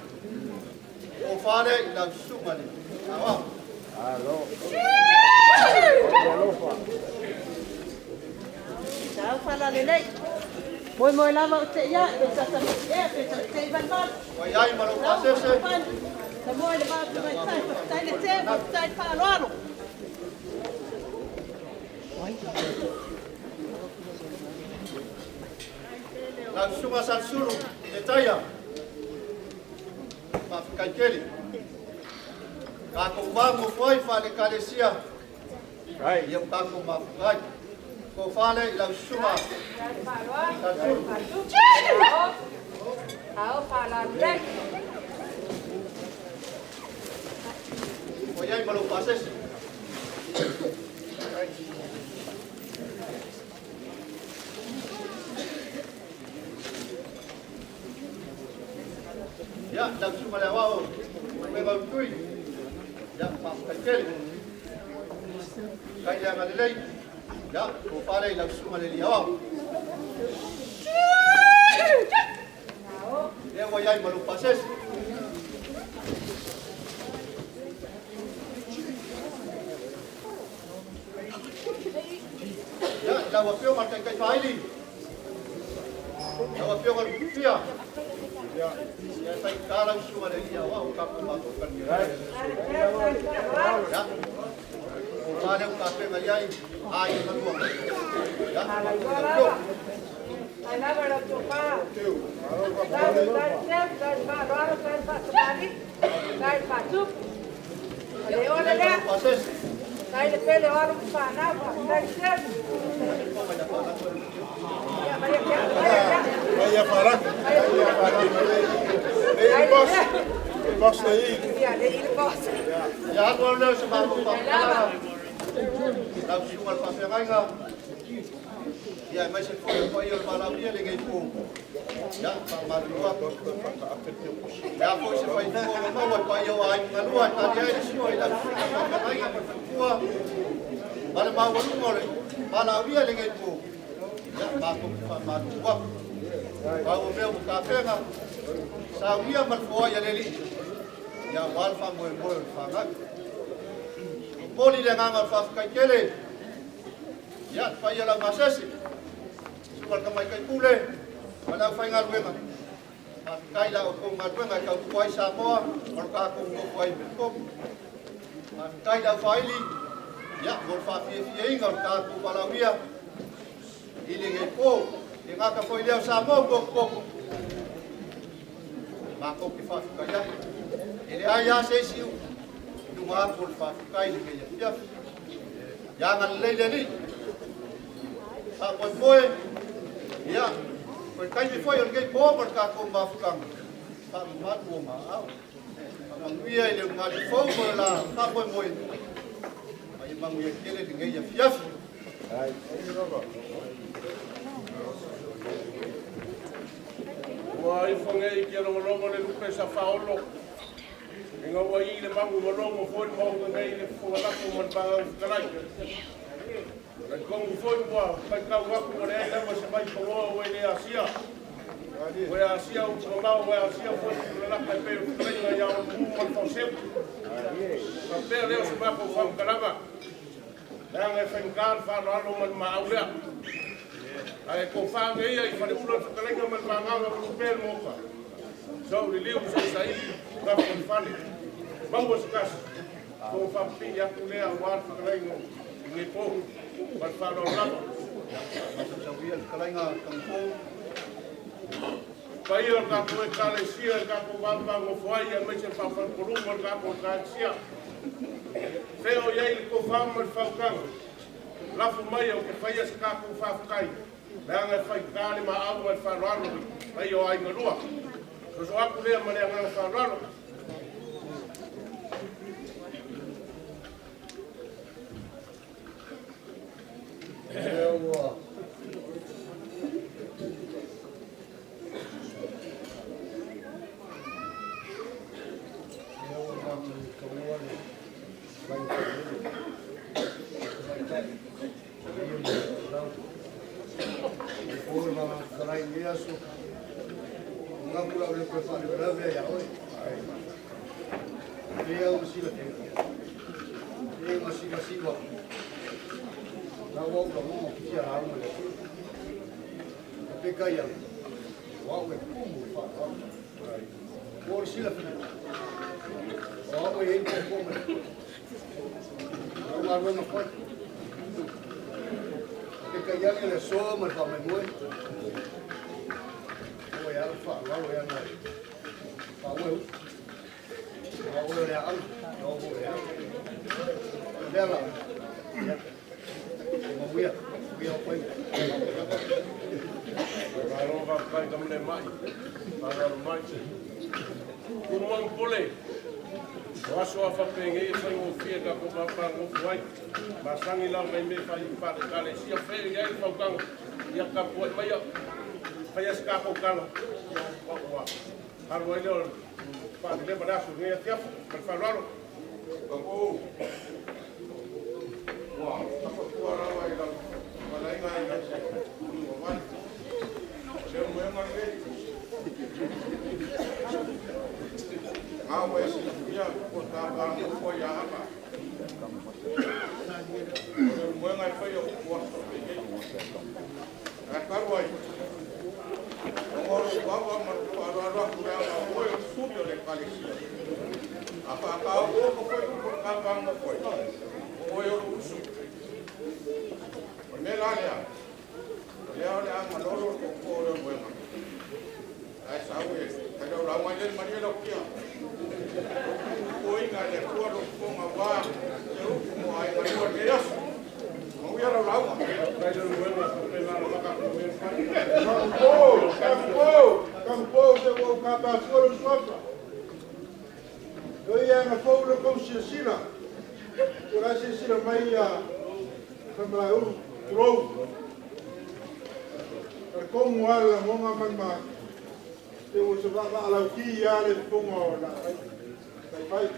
O fare la suma ni. Awa. Alo. Alo fa. Chào pala le nei. Moimoi lava te ya, pe sa te ban ban. Wa yai malo pasese. Sa moi le ba te tai le te, tai pa lo. Langsung asal suruh detaya. Pak kajeli. Kako bangu foi fale kalesia. Right. Yang kako mafai. Ko fale langsung. Ao pala le. Oyai malu pases. Ya, langsung malawao. Memang tui. Ya, Pak kajeli. Kaya ngalilay. Ya, ko fale langsung maliliaw. Dia oyai malu pases. Ya, lawa pio makan kai Tauiliili. Lawa pio ngal pia. Ya, ya tai kalang semua dari Jawa, kapu masukkan dia. Ya. Ada kafe ngaliai, air kedua. Ya. Ana bara topa. Dan ba raro kan pa sabali. Kai patuk. Ale ora le. Kai le pele ora pa na pa. Kai sen. Ya vaya ya. Vaya para. Vaya para. Pasta aí. Ja, de hele boss. Ya ko le se ba ko pa. La sunga pa fe nga. Ya mai se foi pa yo pa la via le ngai pu. Ya pa ma lua ko ya foi se fai ko mo pa yo ai nga lua ta dia si oi la pa nga pa fu. Para ma wo mo le. Pa la via le ngai pu. Ya ma ko pa ma lua. Pa o meu ka fe nga. Sa via ma fo ya le li. Ya wal fa mo fa nga. Poli le nga fa ka kele. Ya fa ya la masesi. Sual ka mai kai pule. Mana fa nga luenga. Kai la ko nga luenga ka kuai sa mo, or ka ko mo kuai ko. Kai la faili. Ya gol fa fi inga ka ku palawia. Ile nge ko, nga ka foi leo sa mo ko. Ma ko ki fa ka ya. Ele ai ya se siu. Tu ma gol fa kai le ya. Ya ngal le ni. Moimoi, ya, porque kai me foi alguém bom para cá com uma ficando, tá mal com uma, a minha ele mal fogo lá, tá Moimoi, aí manguia aquele ninguém ia fiaf. Wai fongai ki ro ro le lupe sa faolo. Nga wai le mangu ro foi mo ngai le fo la ko mon ba kalai. Kung foi mo pagkawa ko na ila mo sa bay ko we le Asia. We Asia o toma we Asia foi la ka pe na ya o mo concept. Ka pe le o sa ko fam kalama. Đang ai phanh can pha nó luôn mình mà ông đấy. Ai cổ pha cái ai phải ulo cái này mình mà ngang nó bel mo cả. Sau đi liu sau sai ra phần pha đi. Vamos buscar. Cổ pha pin ya cũng lấy ăn cái này người po. Phần pha nó lắm. Sau khi cái này công phu. Bây giờ các cô cái này xia các cô bám bám một phơi ya mấy chân pha phần cổ luôn một các cô cái xia. Feo ia i ko wha ma whaukanga. Lafu mai au ke whaia se kako whawhakai. Lea ngai whai kāle ma au mai whararo. Mai o ai ngarua. So aku lea ma lea ngai whararo. Ewa. Masangi lang may fai para kale sia fe ya i faukang ya ka po mai fa ya ska ko kala wa har wa le pa le bada su ne ya per fa raro ko wa ta ko ra wa ila wala ina ina wa le mo ma le awe ya ko ta ba ko ya apa Bukan apa yang kuasa ini. Akar wai. Orang bawa mertua orang kurang apa yang sudah dekalisi. Apa kau kau kapang kau. Kau yang usul. Melalnya. Dia orang malor kau orang bukan. Saya sahaja. Kalau orang macam mana loknya. Kau ingat dia kau orang kau ngawang. Mau ai buat dia. Mau ya lawan. Campo, se vou acabar solo sopra. anga fōura kousia sila. Ura se sila mai a kamai uru kurou. Kongo ala monga mai ma. Te o se waka alau ki ale kongo la. Fai.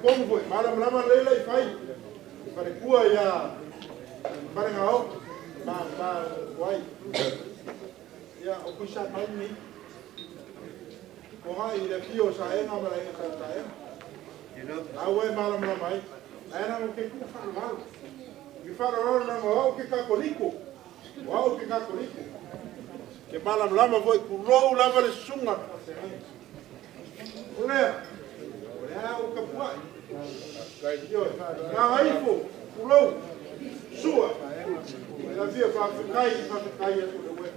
Kongo foi, mara mara leila I fai. Pare kua ya pare ngao. Ma wai. Ya o kusa mai ni. Ko hai le pio sa e nga mara sa sa e. Awe mara mara mai. Ana o ke ku fa mal. Mi fa ro na mo ke ka koliko. Wow, que cacorito. Que mala lama foi curou lama de sunga. Olha o capuai. Na aí fo, curou. Sua. Ela via para ficar e para ficar aí tudo bem.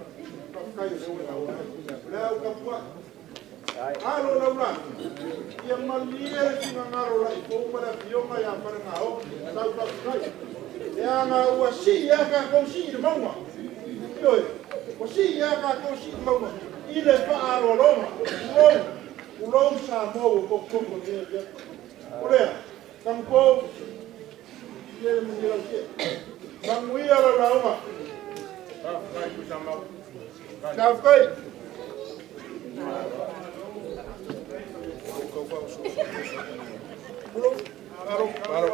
Para ficar aí tudo bem. Olha o capuai. Alo laura. E a mania que ngaro lá e como para bioma ya para ngao. Lá para ficar. E a o assim ya ka consigo mama. Oi, você ia cá com o Chico, ele é para o Roma, o Roma chamou o Coco dele. Olha, tampouco, ele me deu o quê? Não ia lá, Roma. Já foi. Parou.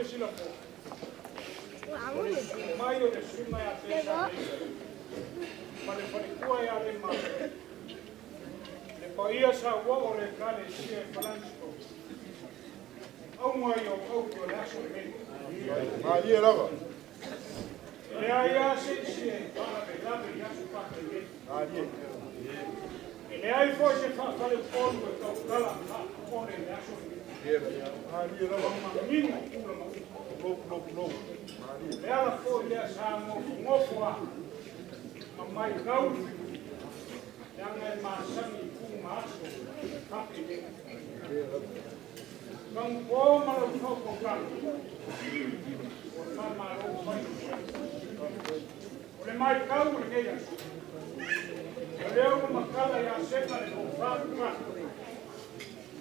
Sila po. Mayo de suma ya pesa. Pare kuwa ya le ma. Le paia sa wa o le kale si e falansko. Au mai o au ko la so me. Ma ye lava. Le aia si para de la ya su pa que. Ah ye. Le ai fo se fa fale fondo to kala ha pone la so. Ye ah ye lava. Mimo no. Ela foi dessa mofoa. A mai kau. Yang ai masang ku maso. Tapi kang po malu ko kan. O sama ro pai. Ole mai kau ni ya. Ole o makala ya sema le ko fa.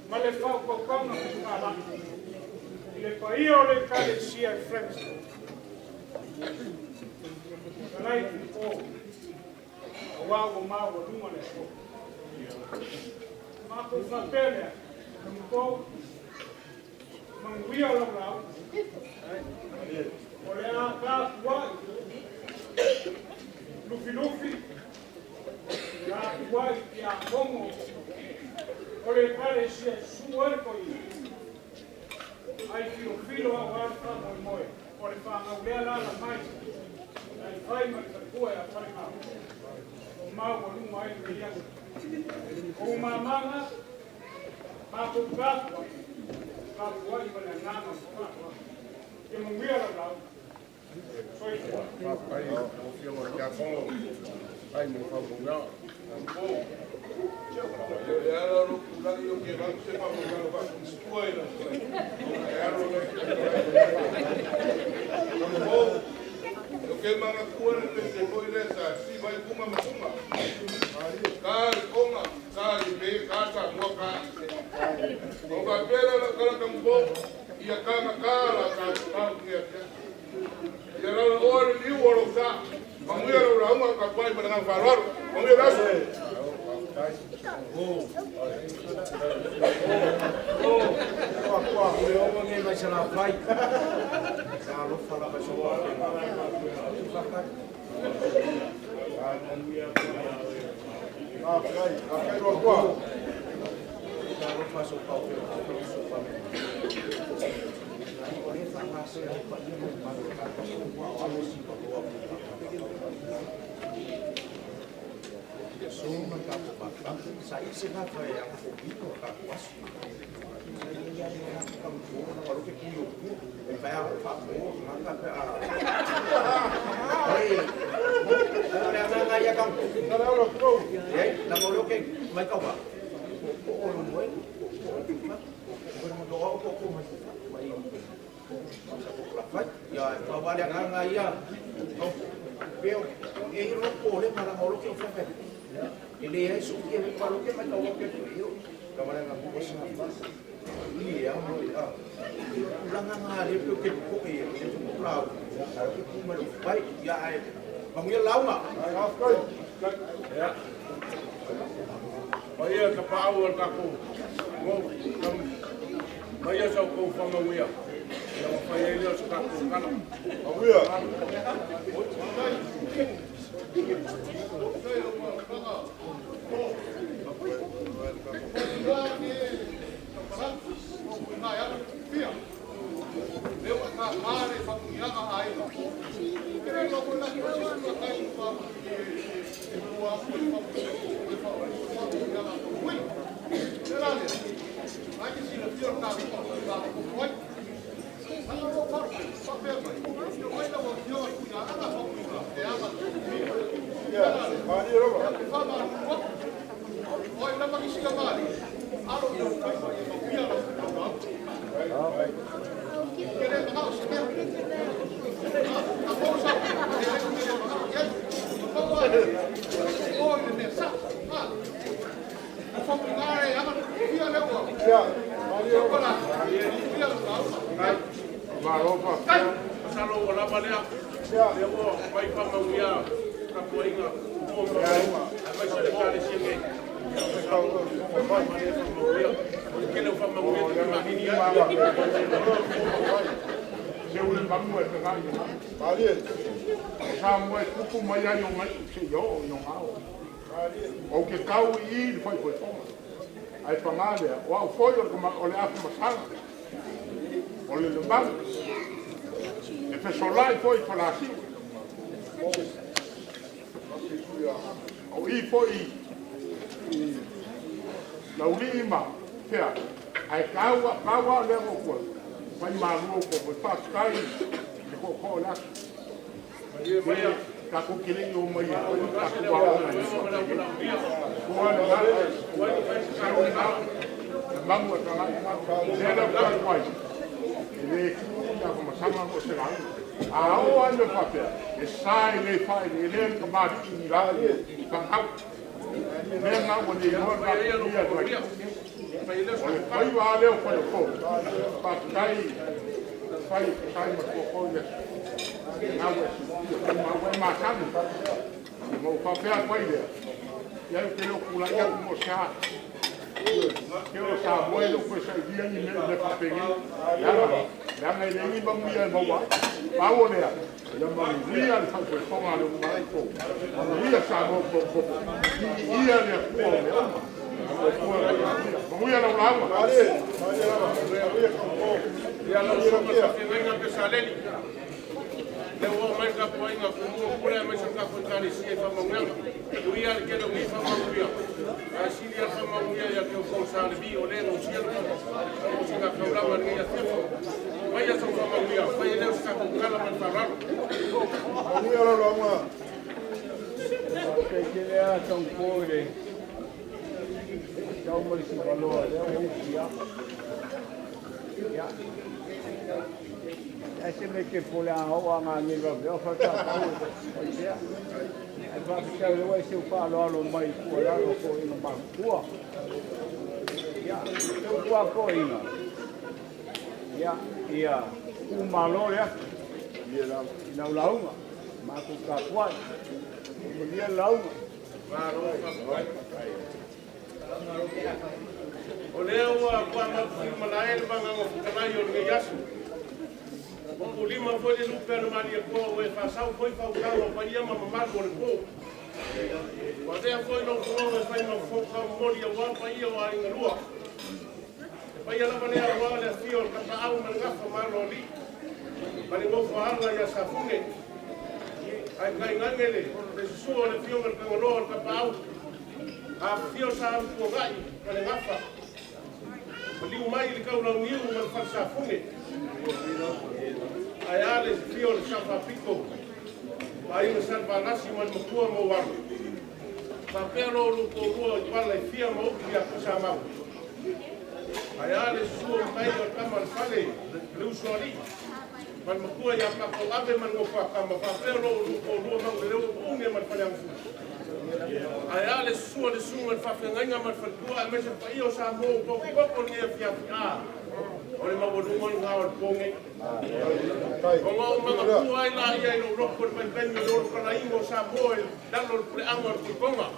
Male fa ko kan na kala. Le paio le cale sia friends. Kalai po. Wa ma wa numa le po. Ma ko fa pele. Ko manguia la la. Ole a ka wa. Lufi. Ya wa ya como. Ole cale sia suer ko. Ai filo a warta Moimoi. Ore fa na ulea la mai. Ai fai ma kua ya fai ma. O mau o lunga ai me ia. O mamanga ma ko gato. Ka kuai ma na ngana ko. Ke mo ia la. Soi ko. Ai o fio mo ka ko. Ai mo fa bunga. Ia ka pau al kaku. Ia sa ko fama wia. Ia fa ia ia sa kaku kana. Wia. O ke kau I le fai koe tonga. Ai whangalea, o au foi o le aku masanga. O le lemang. E pesolai foi whalasi. O I foi laulima, pea. Ai kaua lego koe. Whai marua koe, whaskai, le ko le aku. Ka ko kile yo mai ka ko wa na ni ko na mamu ka la le la ka kwai le ya ko sama ko se la a o ando papel e sai le fai le ka ma ni la ka ha le na wo ni no ka ya fai wa le ko pa kai fai ma ko le ma kanu mo papel kwai le ya que lo kula ya mo sa que lo sa bueno pues el día ni le papel ya me le ni bang dia bawa bawo le ya ma ni ya sa ko ko ma lo ma ko ni ya sa mo ko ni ya le ko mo ya la agua ya lo so que venga que sale le o mai ka poi nga kumu kule mai sa ka kontani si fa mangel tu ia ke lo mi fa mangel a si ia fa mangel ya ke o sa bi o le no si o si ka programa ni ya te vai ya sa fa mangel vai le sa ka kala man fa ni ora lo ma que le a son pobre ya mo si valor ya ese me que pole a o anga ni va o fa ta o ya ai va que le vai se fa lo mai ko la lo ko no ma ko ya ko ko ina ya un malo ya ina la uma ma ko ka kwa mo dia la uma o leo a kwa ma malael ma ngo ka yo ngi yasu o lima foi de luper maria ko e fasau foi fautado pa ia ma mamar ko ko o te foi no ko e fai no foca moria wa pa ia wa in lua Pai ala mane awa le fio ka pa au man gafa malo li. Mane mo faala ya safune. Ai kai ngangele le suo le fio ka ngolo ka pa au. A fio sa ko gai mane gafa. Mali mai le ka ulang niu man fa safune. Ai ale fio le safa pico. Ai me salva nasi man mo tua mo waru. Fa pelo lu ko ro wala fia mo ki a kusa mau. Ai ale suo mai o kama fale le usori. Man mo tua ya pa ko ave man go fa kama fa pelo lu ko ro man le o unge man fale ang fu. Ai ale suo le suo man fa fenga man fa tua me se pa io sa mo ko ko ni fia a. Ole ma wo dungon ngawal ponge. Ko ma ma ku ai la ia no ro ko pen pen no ko na ingo sa mo dan no pre angor ku konga.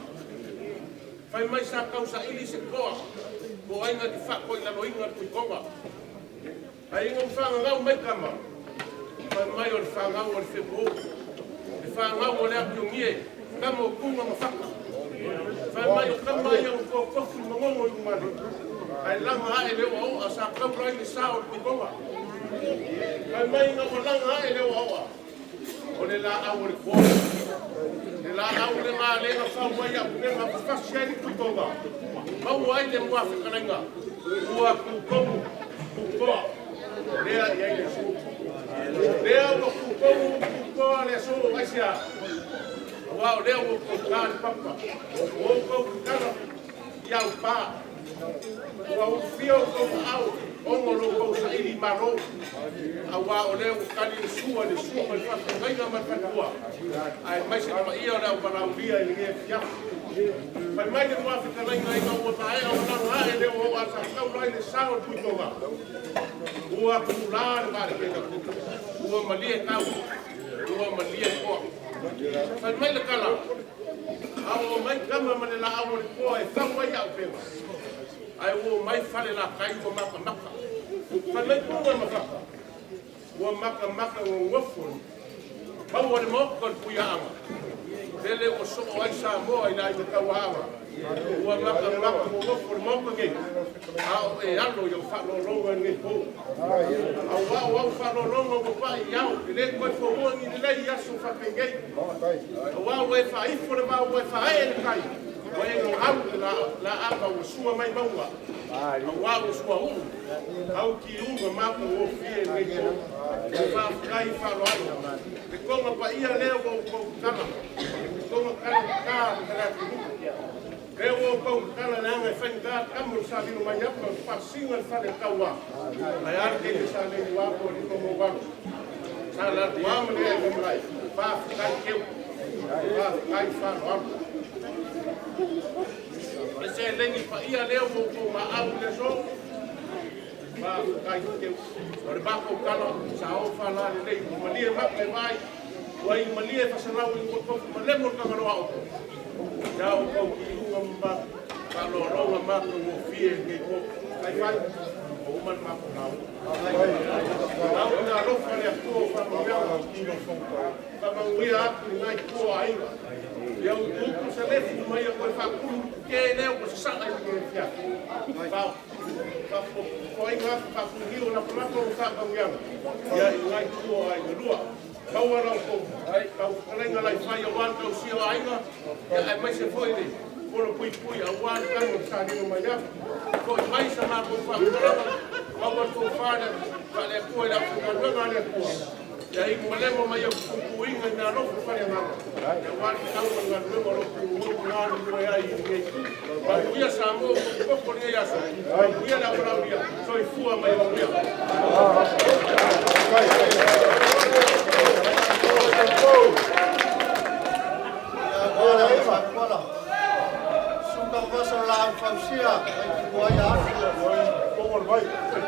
Fai mai sa causa ili se koa. Ko ai nga di fa ko ina no inga ku konga. Ai ngo fa nga mai kama. Fai mai o fa nga o se bo. Di fa nga o le aku ngie. Kamo ku ma fa. Fai mai o kama ia ko ko fu mo mo i mani. Ai langa hae leo au, a sa kaurai ni sao ni konga. Ai mai nga mo langa hae leo au. O le la au le kua. Le la au le maa le nga whau wai a kune nga whawhasi ai ni kui konga. Mau ai le mua whikarenga. Ua ku kongu, ku koa. Lea i ai le su. Lea o ku kongu, ku koa le su ai sia. Ua o lea o ku kāri papa. O ku kāra iau paa. Wa o fio ko au ongo lo ko sa ili maro awa o le o kali sua le sua le fa ngai nga ma tua ai mai se ma ia na para o dia ni fia mai mai ke wa fika ngai nga o ta ai o na nga ele o a sa ka rai le sa o tu tonga ua pular ba ke ka ua malie ka ua malie ko mai le kala au mai kama ma le la au le ko e fa wa ya o pe ai wo mai fale la kai ko maka maka. Fa mai punga maka. Wo maka maka wo wofo. Ba wo le mo ko puya ama. Dele o so ai sa mo ai la ka wa. Wo maka maka wo wofo mo ko ge. Au e alo yo fa lo lo ngi po. Au wa fa lo lo ko pa ya o le ko fo wo ni le ya so fa pengei. Wa we fa I fo le ba we fa ai kai. Wai no au la apa o sua mai maua. Wa o sua u. Au ki u ma ko o fie ngai ko. Fa kai fa lo ai. Te konga pa ia leo ko kala. Konga kala ka ki. Leo ko kala na ngai fa nga kamu sa vino mai apa pa singa fa le kawa. Ai ar ke sa le wa ko ni ko mo wa. Sa la wa mo le ngai. Fa kai ke. Fa kai fa lo. Ese lengi pa ia leo ko ma au le so. Ba kai ke. Ore ba ko kala sa o fa la le ko malie ma me vai. Wai malie fa sa lau ko ma le mo ka ma o. Ya o ko ki u ma ka lo ro ma ko mo fie ke ko. Kai vai. O man ma ko na. Au na ro fa le ko fa ma ya ki no son ka. Fa ma wi a ki nai ko ai. Eu tudo se leva no meio com a que é o que sai da igreja. Foi lá para o rio na planta o sabe o yang. E aí lá tu aí rua. Kau ara ko ai kau kalenga lai fai o wan kau sio ainga. E mai se foi de. Por pui a wan kan o sa ni mai ya. Foi mai sa ma ko fa. Kau ko fa na ka le ko la ko na le ko. E aí malemo mai o kuinga na ro fa ni ma. E wan kau na ro ro ku na ro ai ni. Ba ia sa mo ko ni ya sa. Ia na ora ia. Soi fua mai o ia.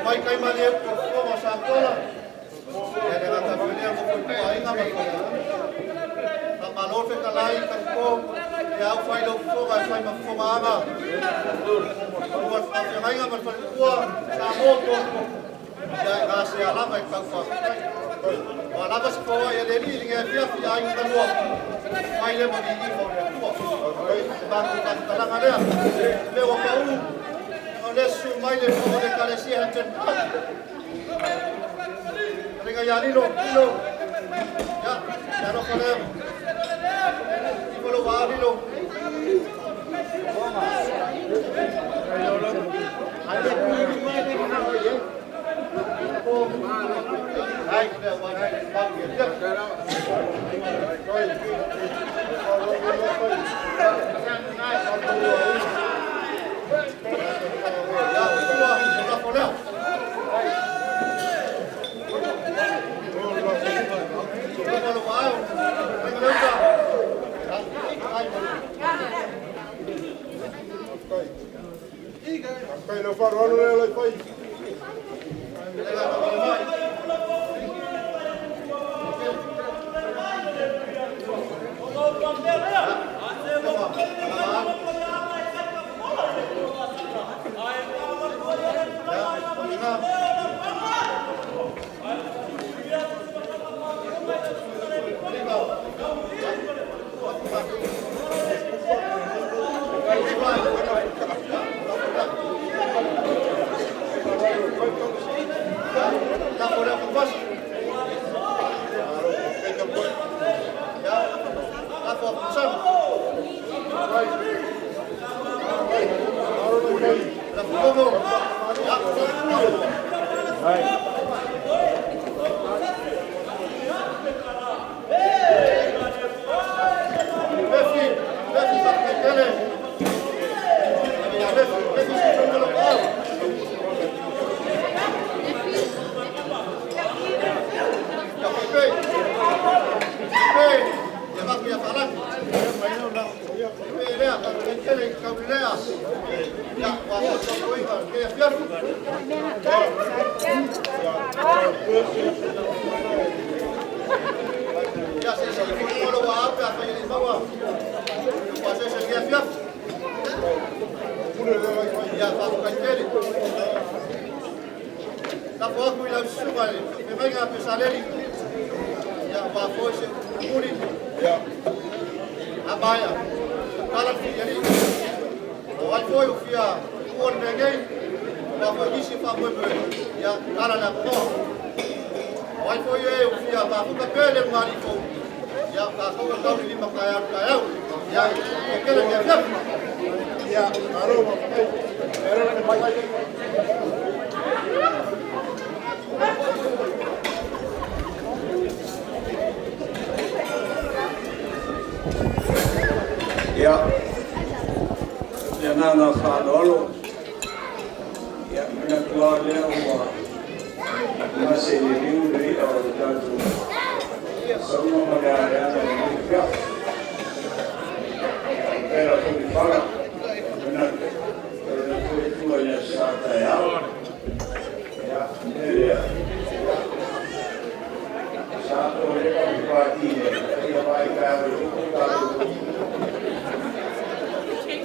Mai kai mali ko ko ma sa kola. Ya de kata punya ko ko ai nga ma ko. Ta malo fe kalai ka ko ya fai lo ko ga fai ma ko ma ga. Ko fa te mai nga ma fa ko sa mo ko. Ya ga se ala mai ka fa. Wa la ba ko ya de ni nge fia fia ai ka lo. Mai le mo ni ko ko. Ba ko ta la ga le. Le ko ka u. lesu mai le fo le kalesia hanten. Ringa ya lilo. Ya, ya no kole. Ibolo wa lilo. Hai, sudah buat Kai lo faro alo le pai. Ya, jangan nafas dulu. Ya, mana keluarnya semua masih hidup dari awal jatuh. Semua mereka yang hidup. Pero tu dipala, benar. Kalau itu hanya satu ya. Ya, dia. Satu mereka dipati, dia baik kalau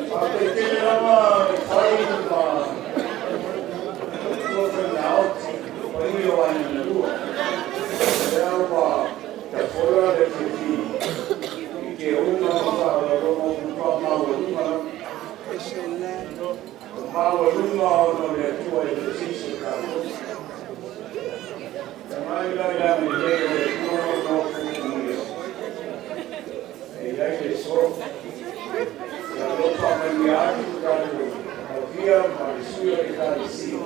Apa itu nama kain apa? Bukan laut, payuan itu. Apa? Paula dari sini. Que uma palavra uma tua exercício cara. Também lá me no futuro. E aí que só ya lo familiar kalau dia manusia kita isi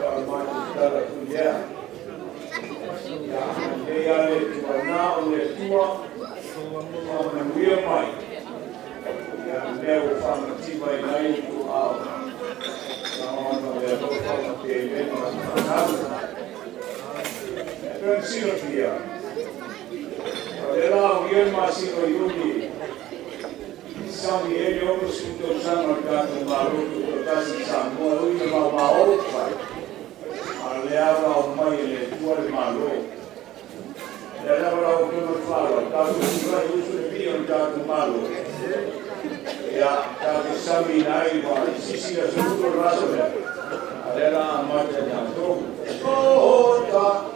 kalau kita punya ya dia itu mana oleh tua manusia mai ya dia ufam tiba ini itu al kalau dia ufam tiba dan sila dia kalau dia masih berjudi Sabi ele o suto sama gato maluco do caso Samuel e o mau pai. Aleava o mai ele tua de maluco. Ele era o que nos fala, caso se vai uso de bio gato maluco. Ya caso sabe nai vai se a suto raso de. Era a mata de Anto. Oh ta.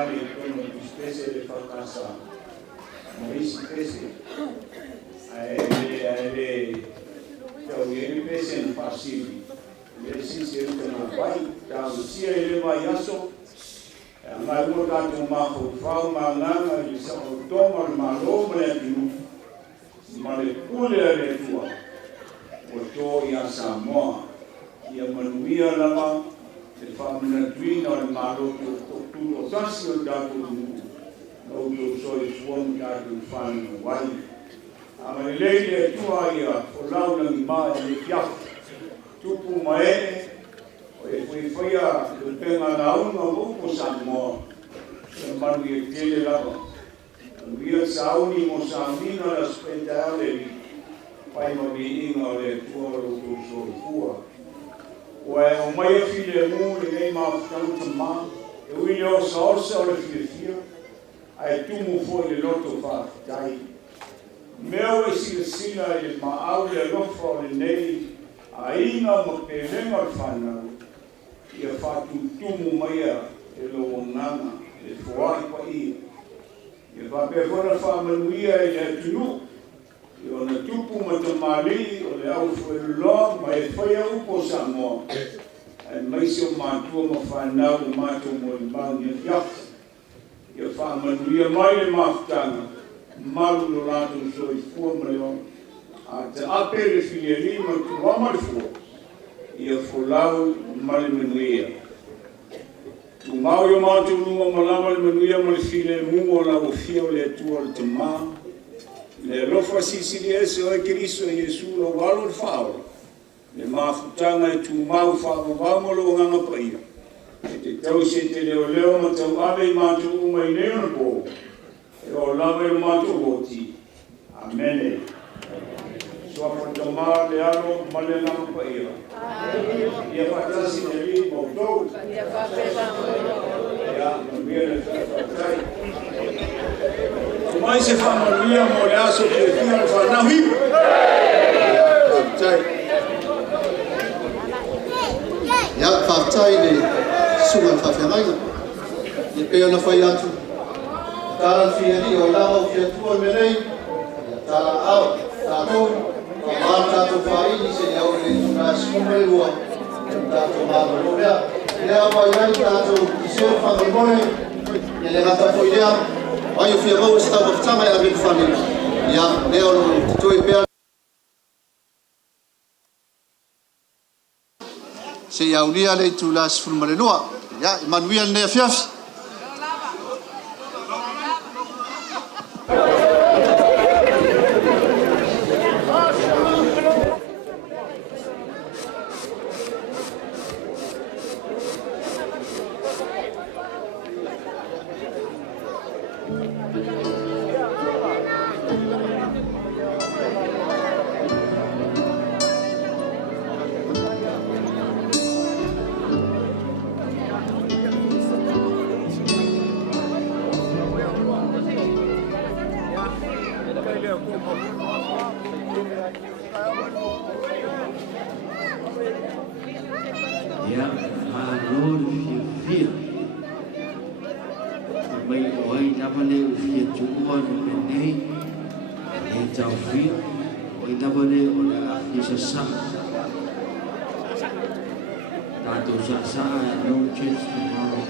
ngale kono spese le fakasa. Moisi pese. Aele Tauiliili pese na pasili. Le sisi kono bai tau sia ele mai aso. Ngai mo tanto maho fau manganga i sa toma malo me atu. Male kule le tua. O to ia Samoa. Ia manuia lama. E whamana tuina o malo tu o tasi o datu mu. O to soi suom datu whanu wai. Ama leile tua ia o launa mi maa i kia. Tupu mae. O e whaia o penga naunga upo Samoa. E manu i tele lava. Ia sauni mo saunina la spenta ale. Pai ma vi inga o le tua o to soi fua. O mai e file mu le nei mafutau tamā, e uile o saosa o le filefia, ai tumu foi le loto whaafitai. Mea o e sila i le maau le lofa o le nei, a inga ma pelenga o whanau, ia whatu tumu maia e lo nganga, le fuai pa ia. Ia whapewhara whamanuia i le tunu, i ona tupu ma tamali o le au fueluloa ma e whaia upo Samoa. Ai maisi o mātua ma whanau o mātua mo le mau ni fiafu. Ia whamanuia mai le mafutanga, malu lo Latu soi fua ma leo. A te ape le Tauiliili ma tuama le fua. Ia fulau ma le manuia. Tu mau i o mātua lunga ma lama le manuia ma le file mu o la ufia o le atua le tamā. Le lofa sisili ese o Kiriso e Yesu lo walo le whaola. Le mafutanga e tu mau whaavavamo lo nganga paia. E te tau se te leo leo ma tau ave i mātu uma i neo na bō. E o lava i mātu woti. Amene. So apata maa le alo ma le nganga paia. Ia patasi ne li mo tau. Ia mabia le whaatai. Mai se whamanuia mo le aso ke fia le whanahui. Whaatai. Ia whaatai le sunga whawhiangainga. Ia peo na whai atu. Tara whiari o lawa o whia tua me nei. Ia tara au, tātou. Ka maa tātou whaini se iau le tuna skume lua. Ia tātou maa lo mea. Ia wai ai tātou i seo whangamoe. Ia le ngata fwoi lea. Ai o fia mau e stau whaftanga e abin whani. Ia, leo lo toi pea. Se iau lia le tu las fulmare noa. Ia, manuia le nea fiafi. Ya, alor fia. Mai oi tapa le fia chua no menei. E tau fia. Oi tapa le o la fia sa. Tato sa no chance tomorrow.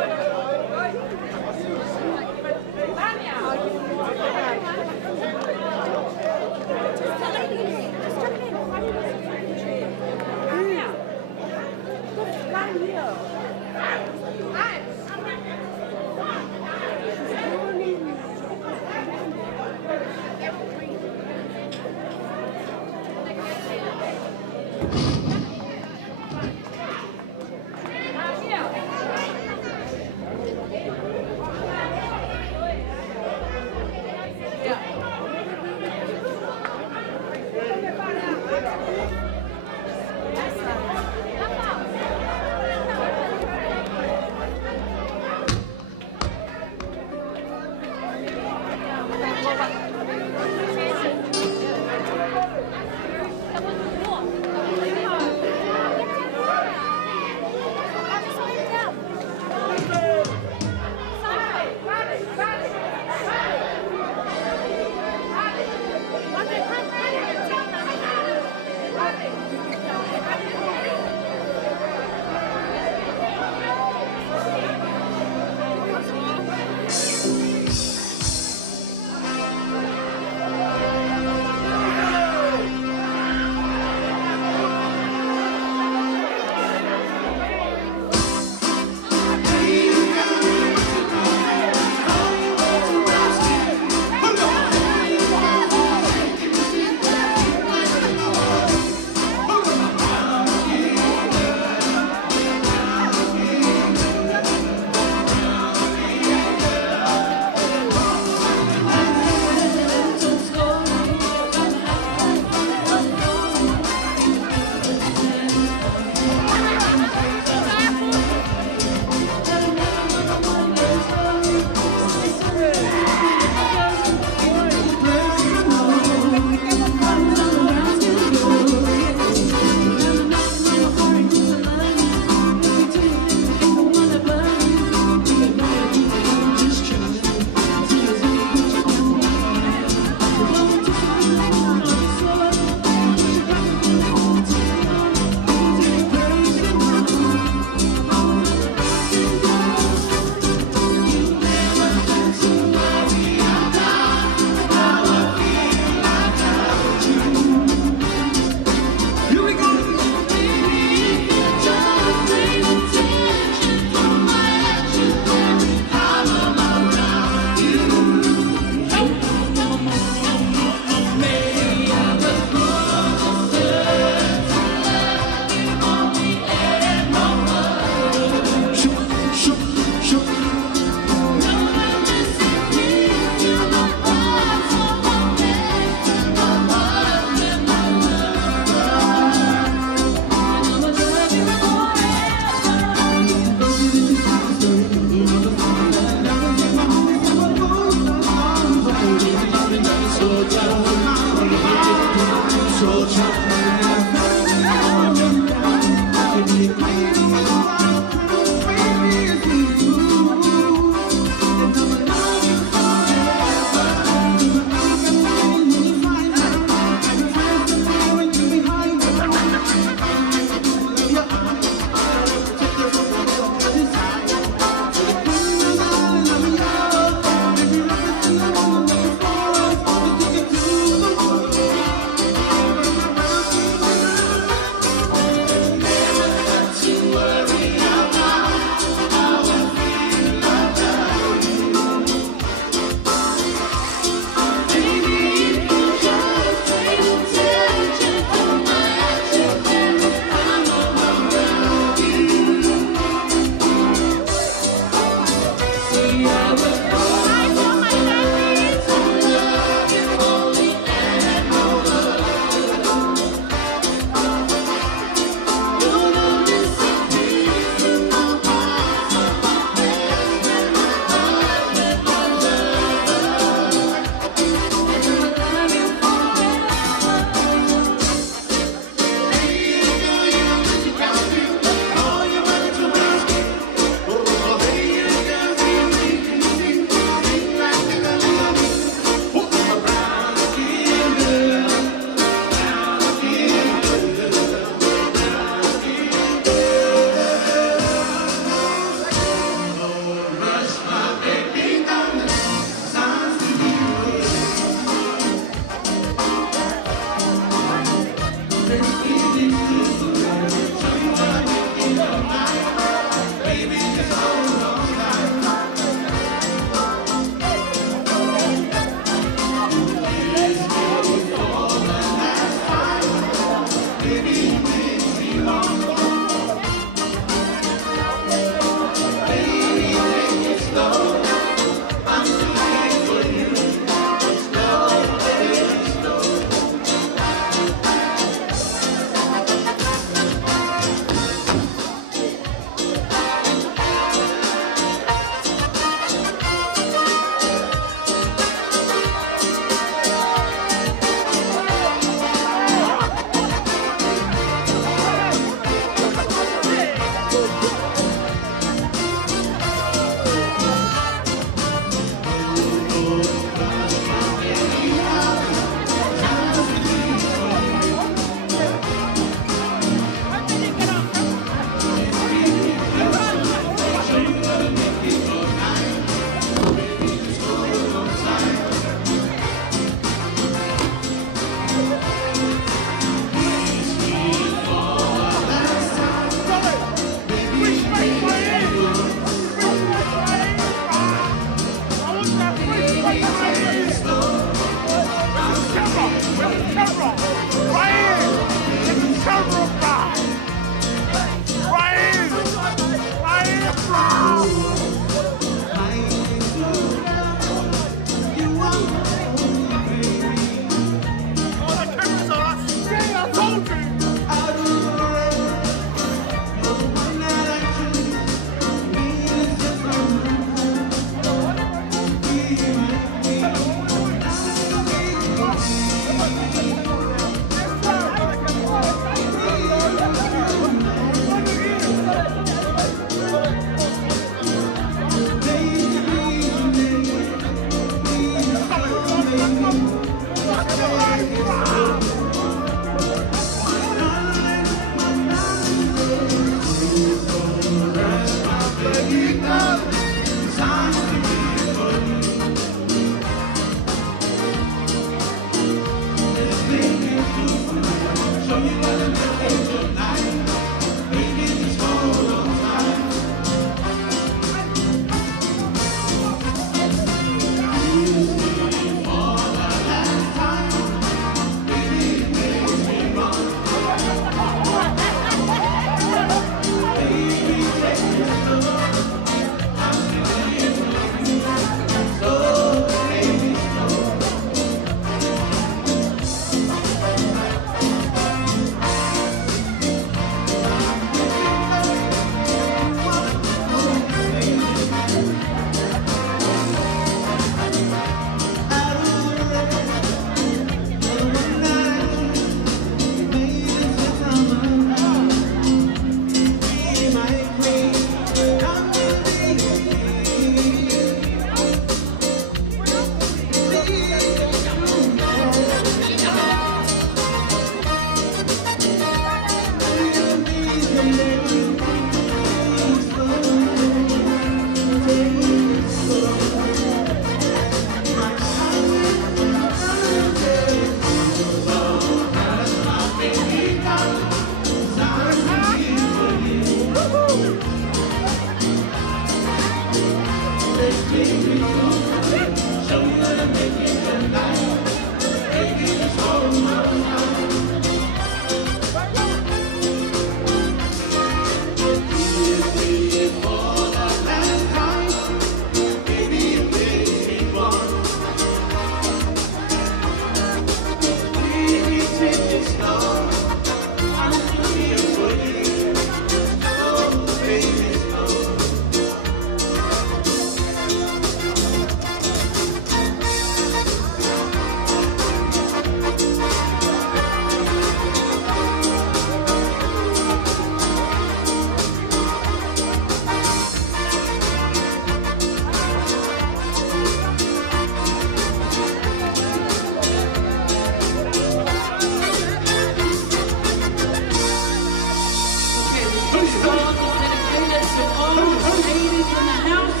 ladies in the house,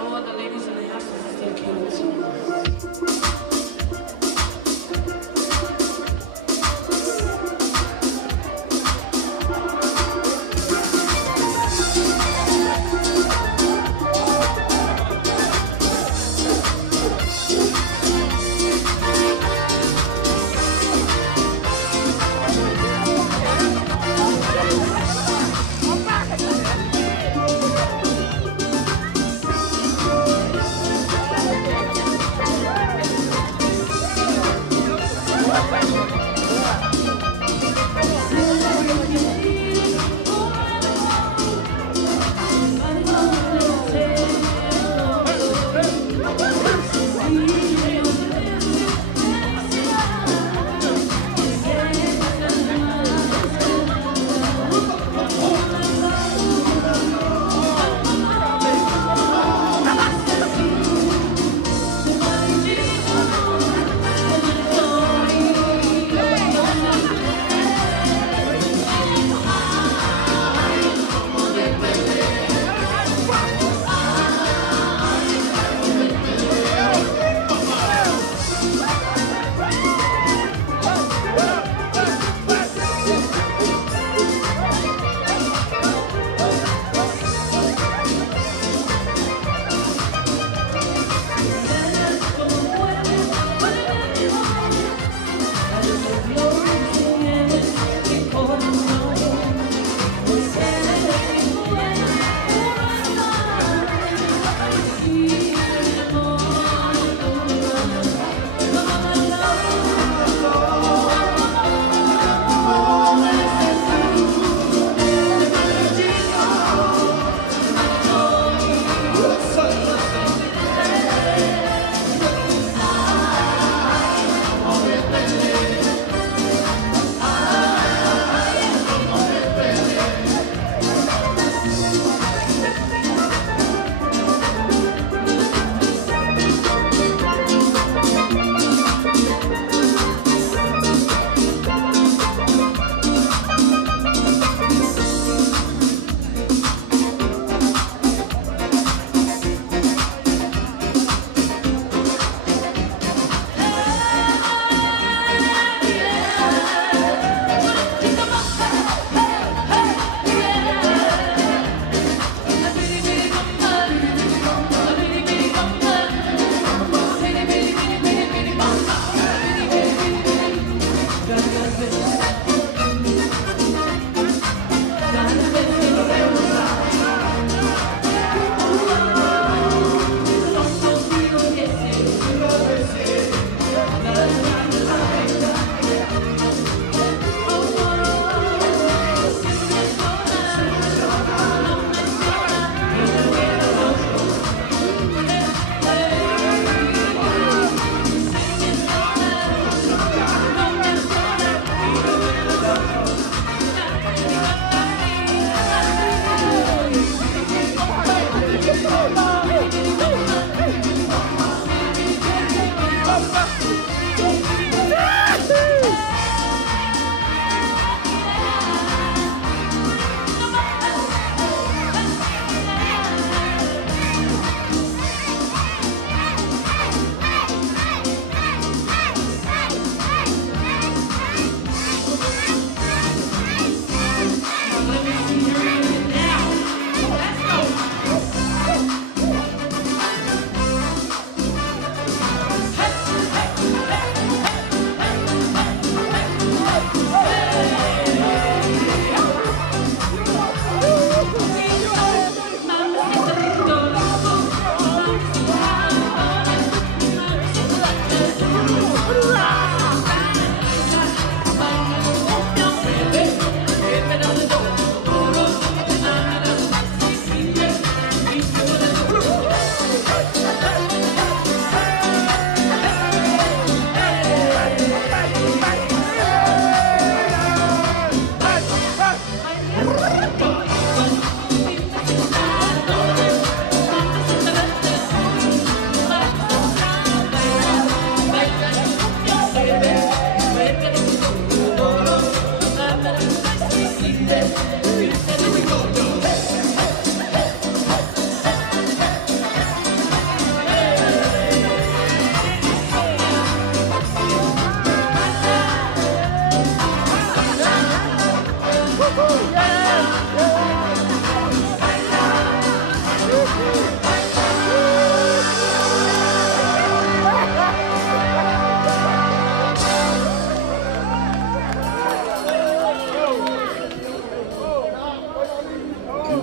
all the ladies in the house, this is dedicated to you.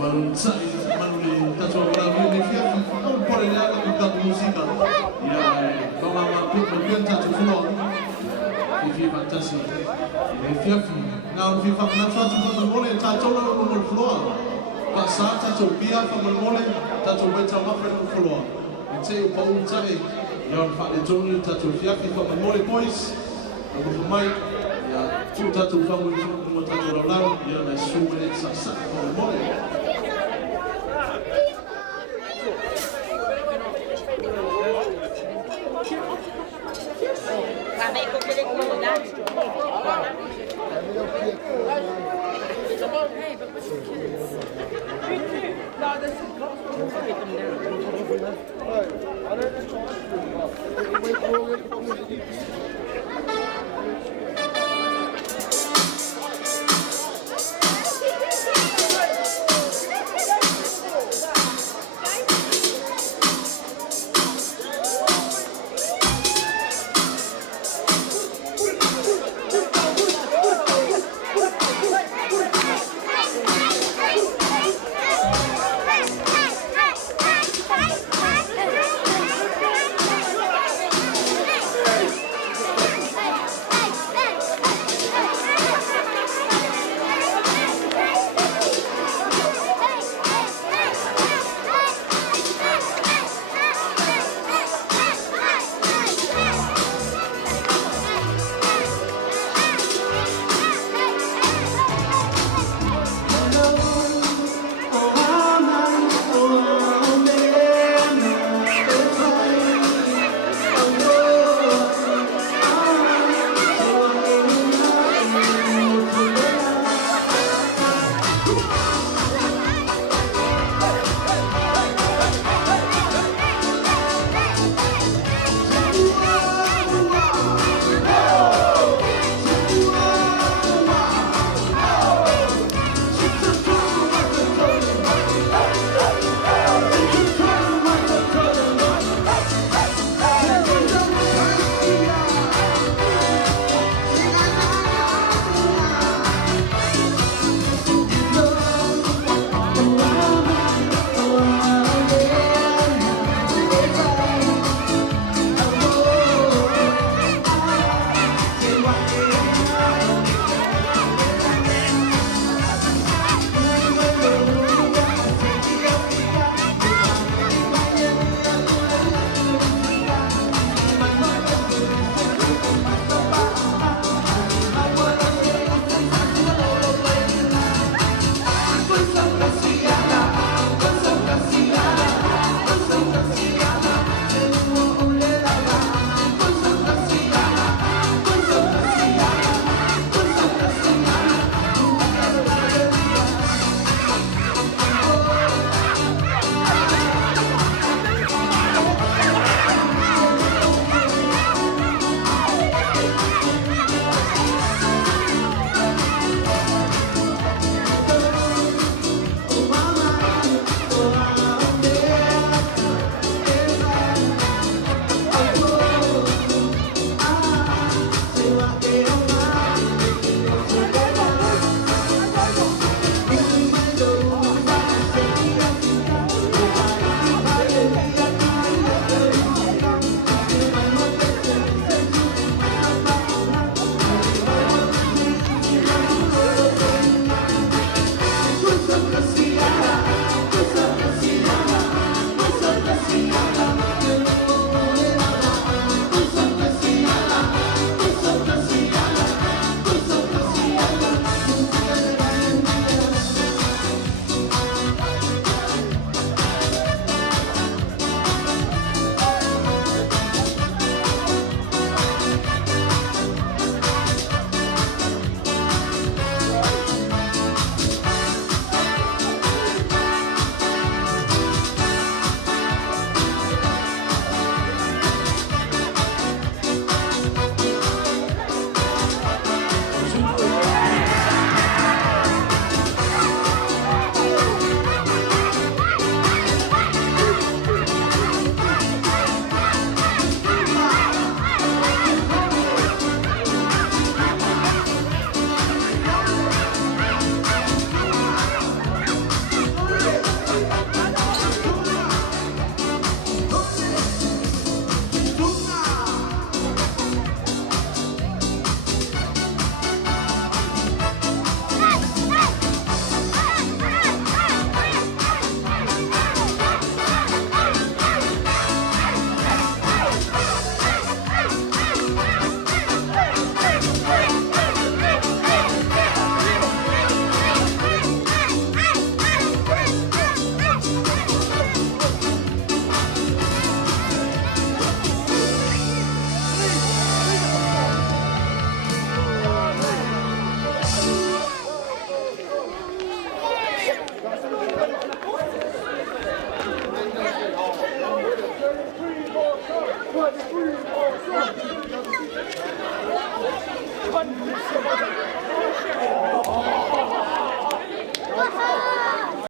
sai manuli tato la ni fia un po' le altre di canto musica ya come ma tutto il tato fulo di fia fantasia e fia na un fia na tato fulo mole tato lo fulo pa sa tato pia fa mole tato weta ma fa fulo e sei un po' un sai ya fa le giorni tato fia fa mole boys dopo mai ya tu tato fa un tato la ya na su e sa fa mole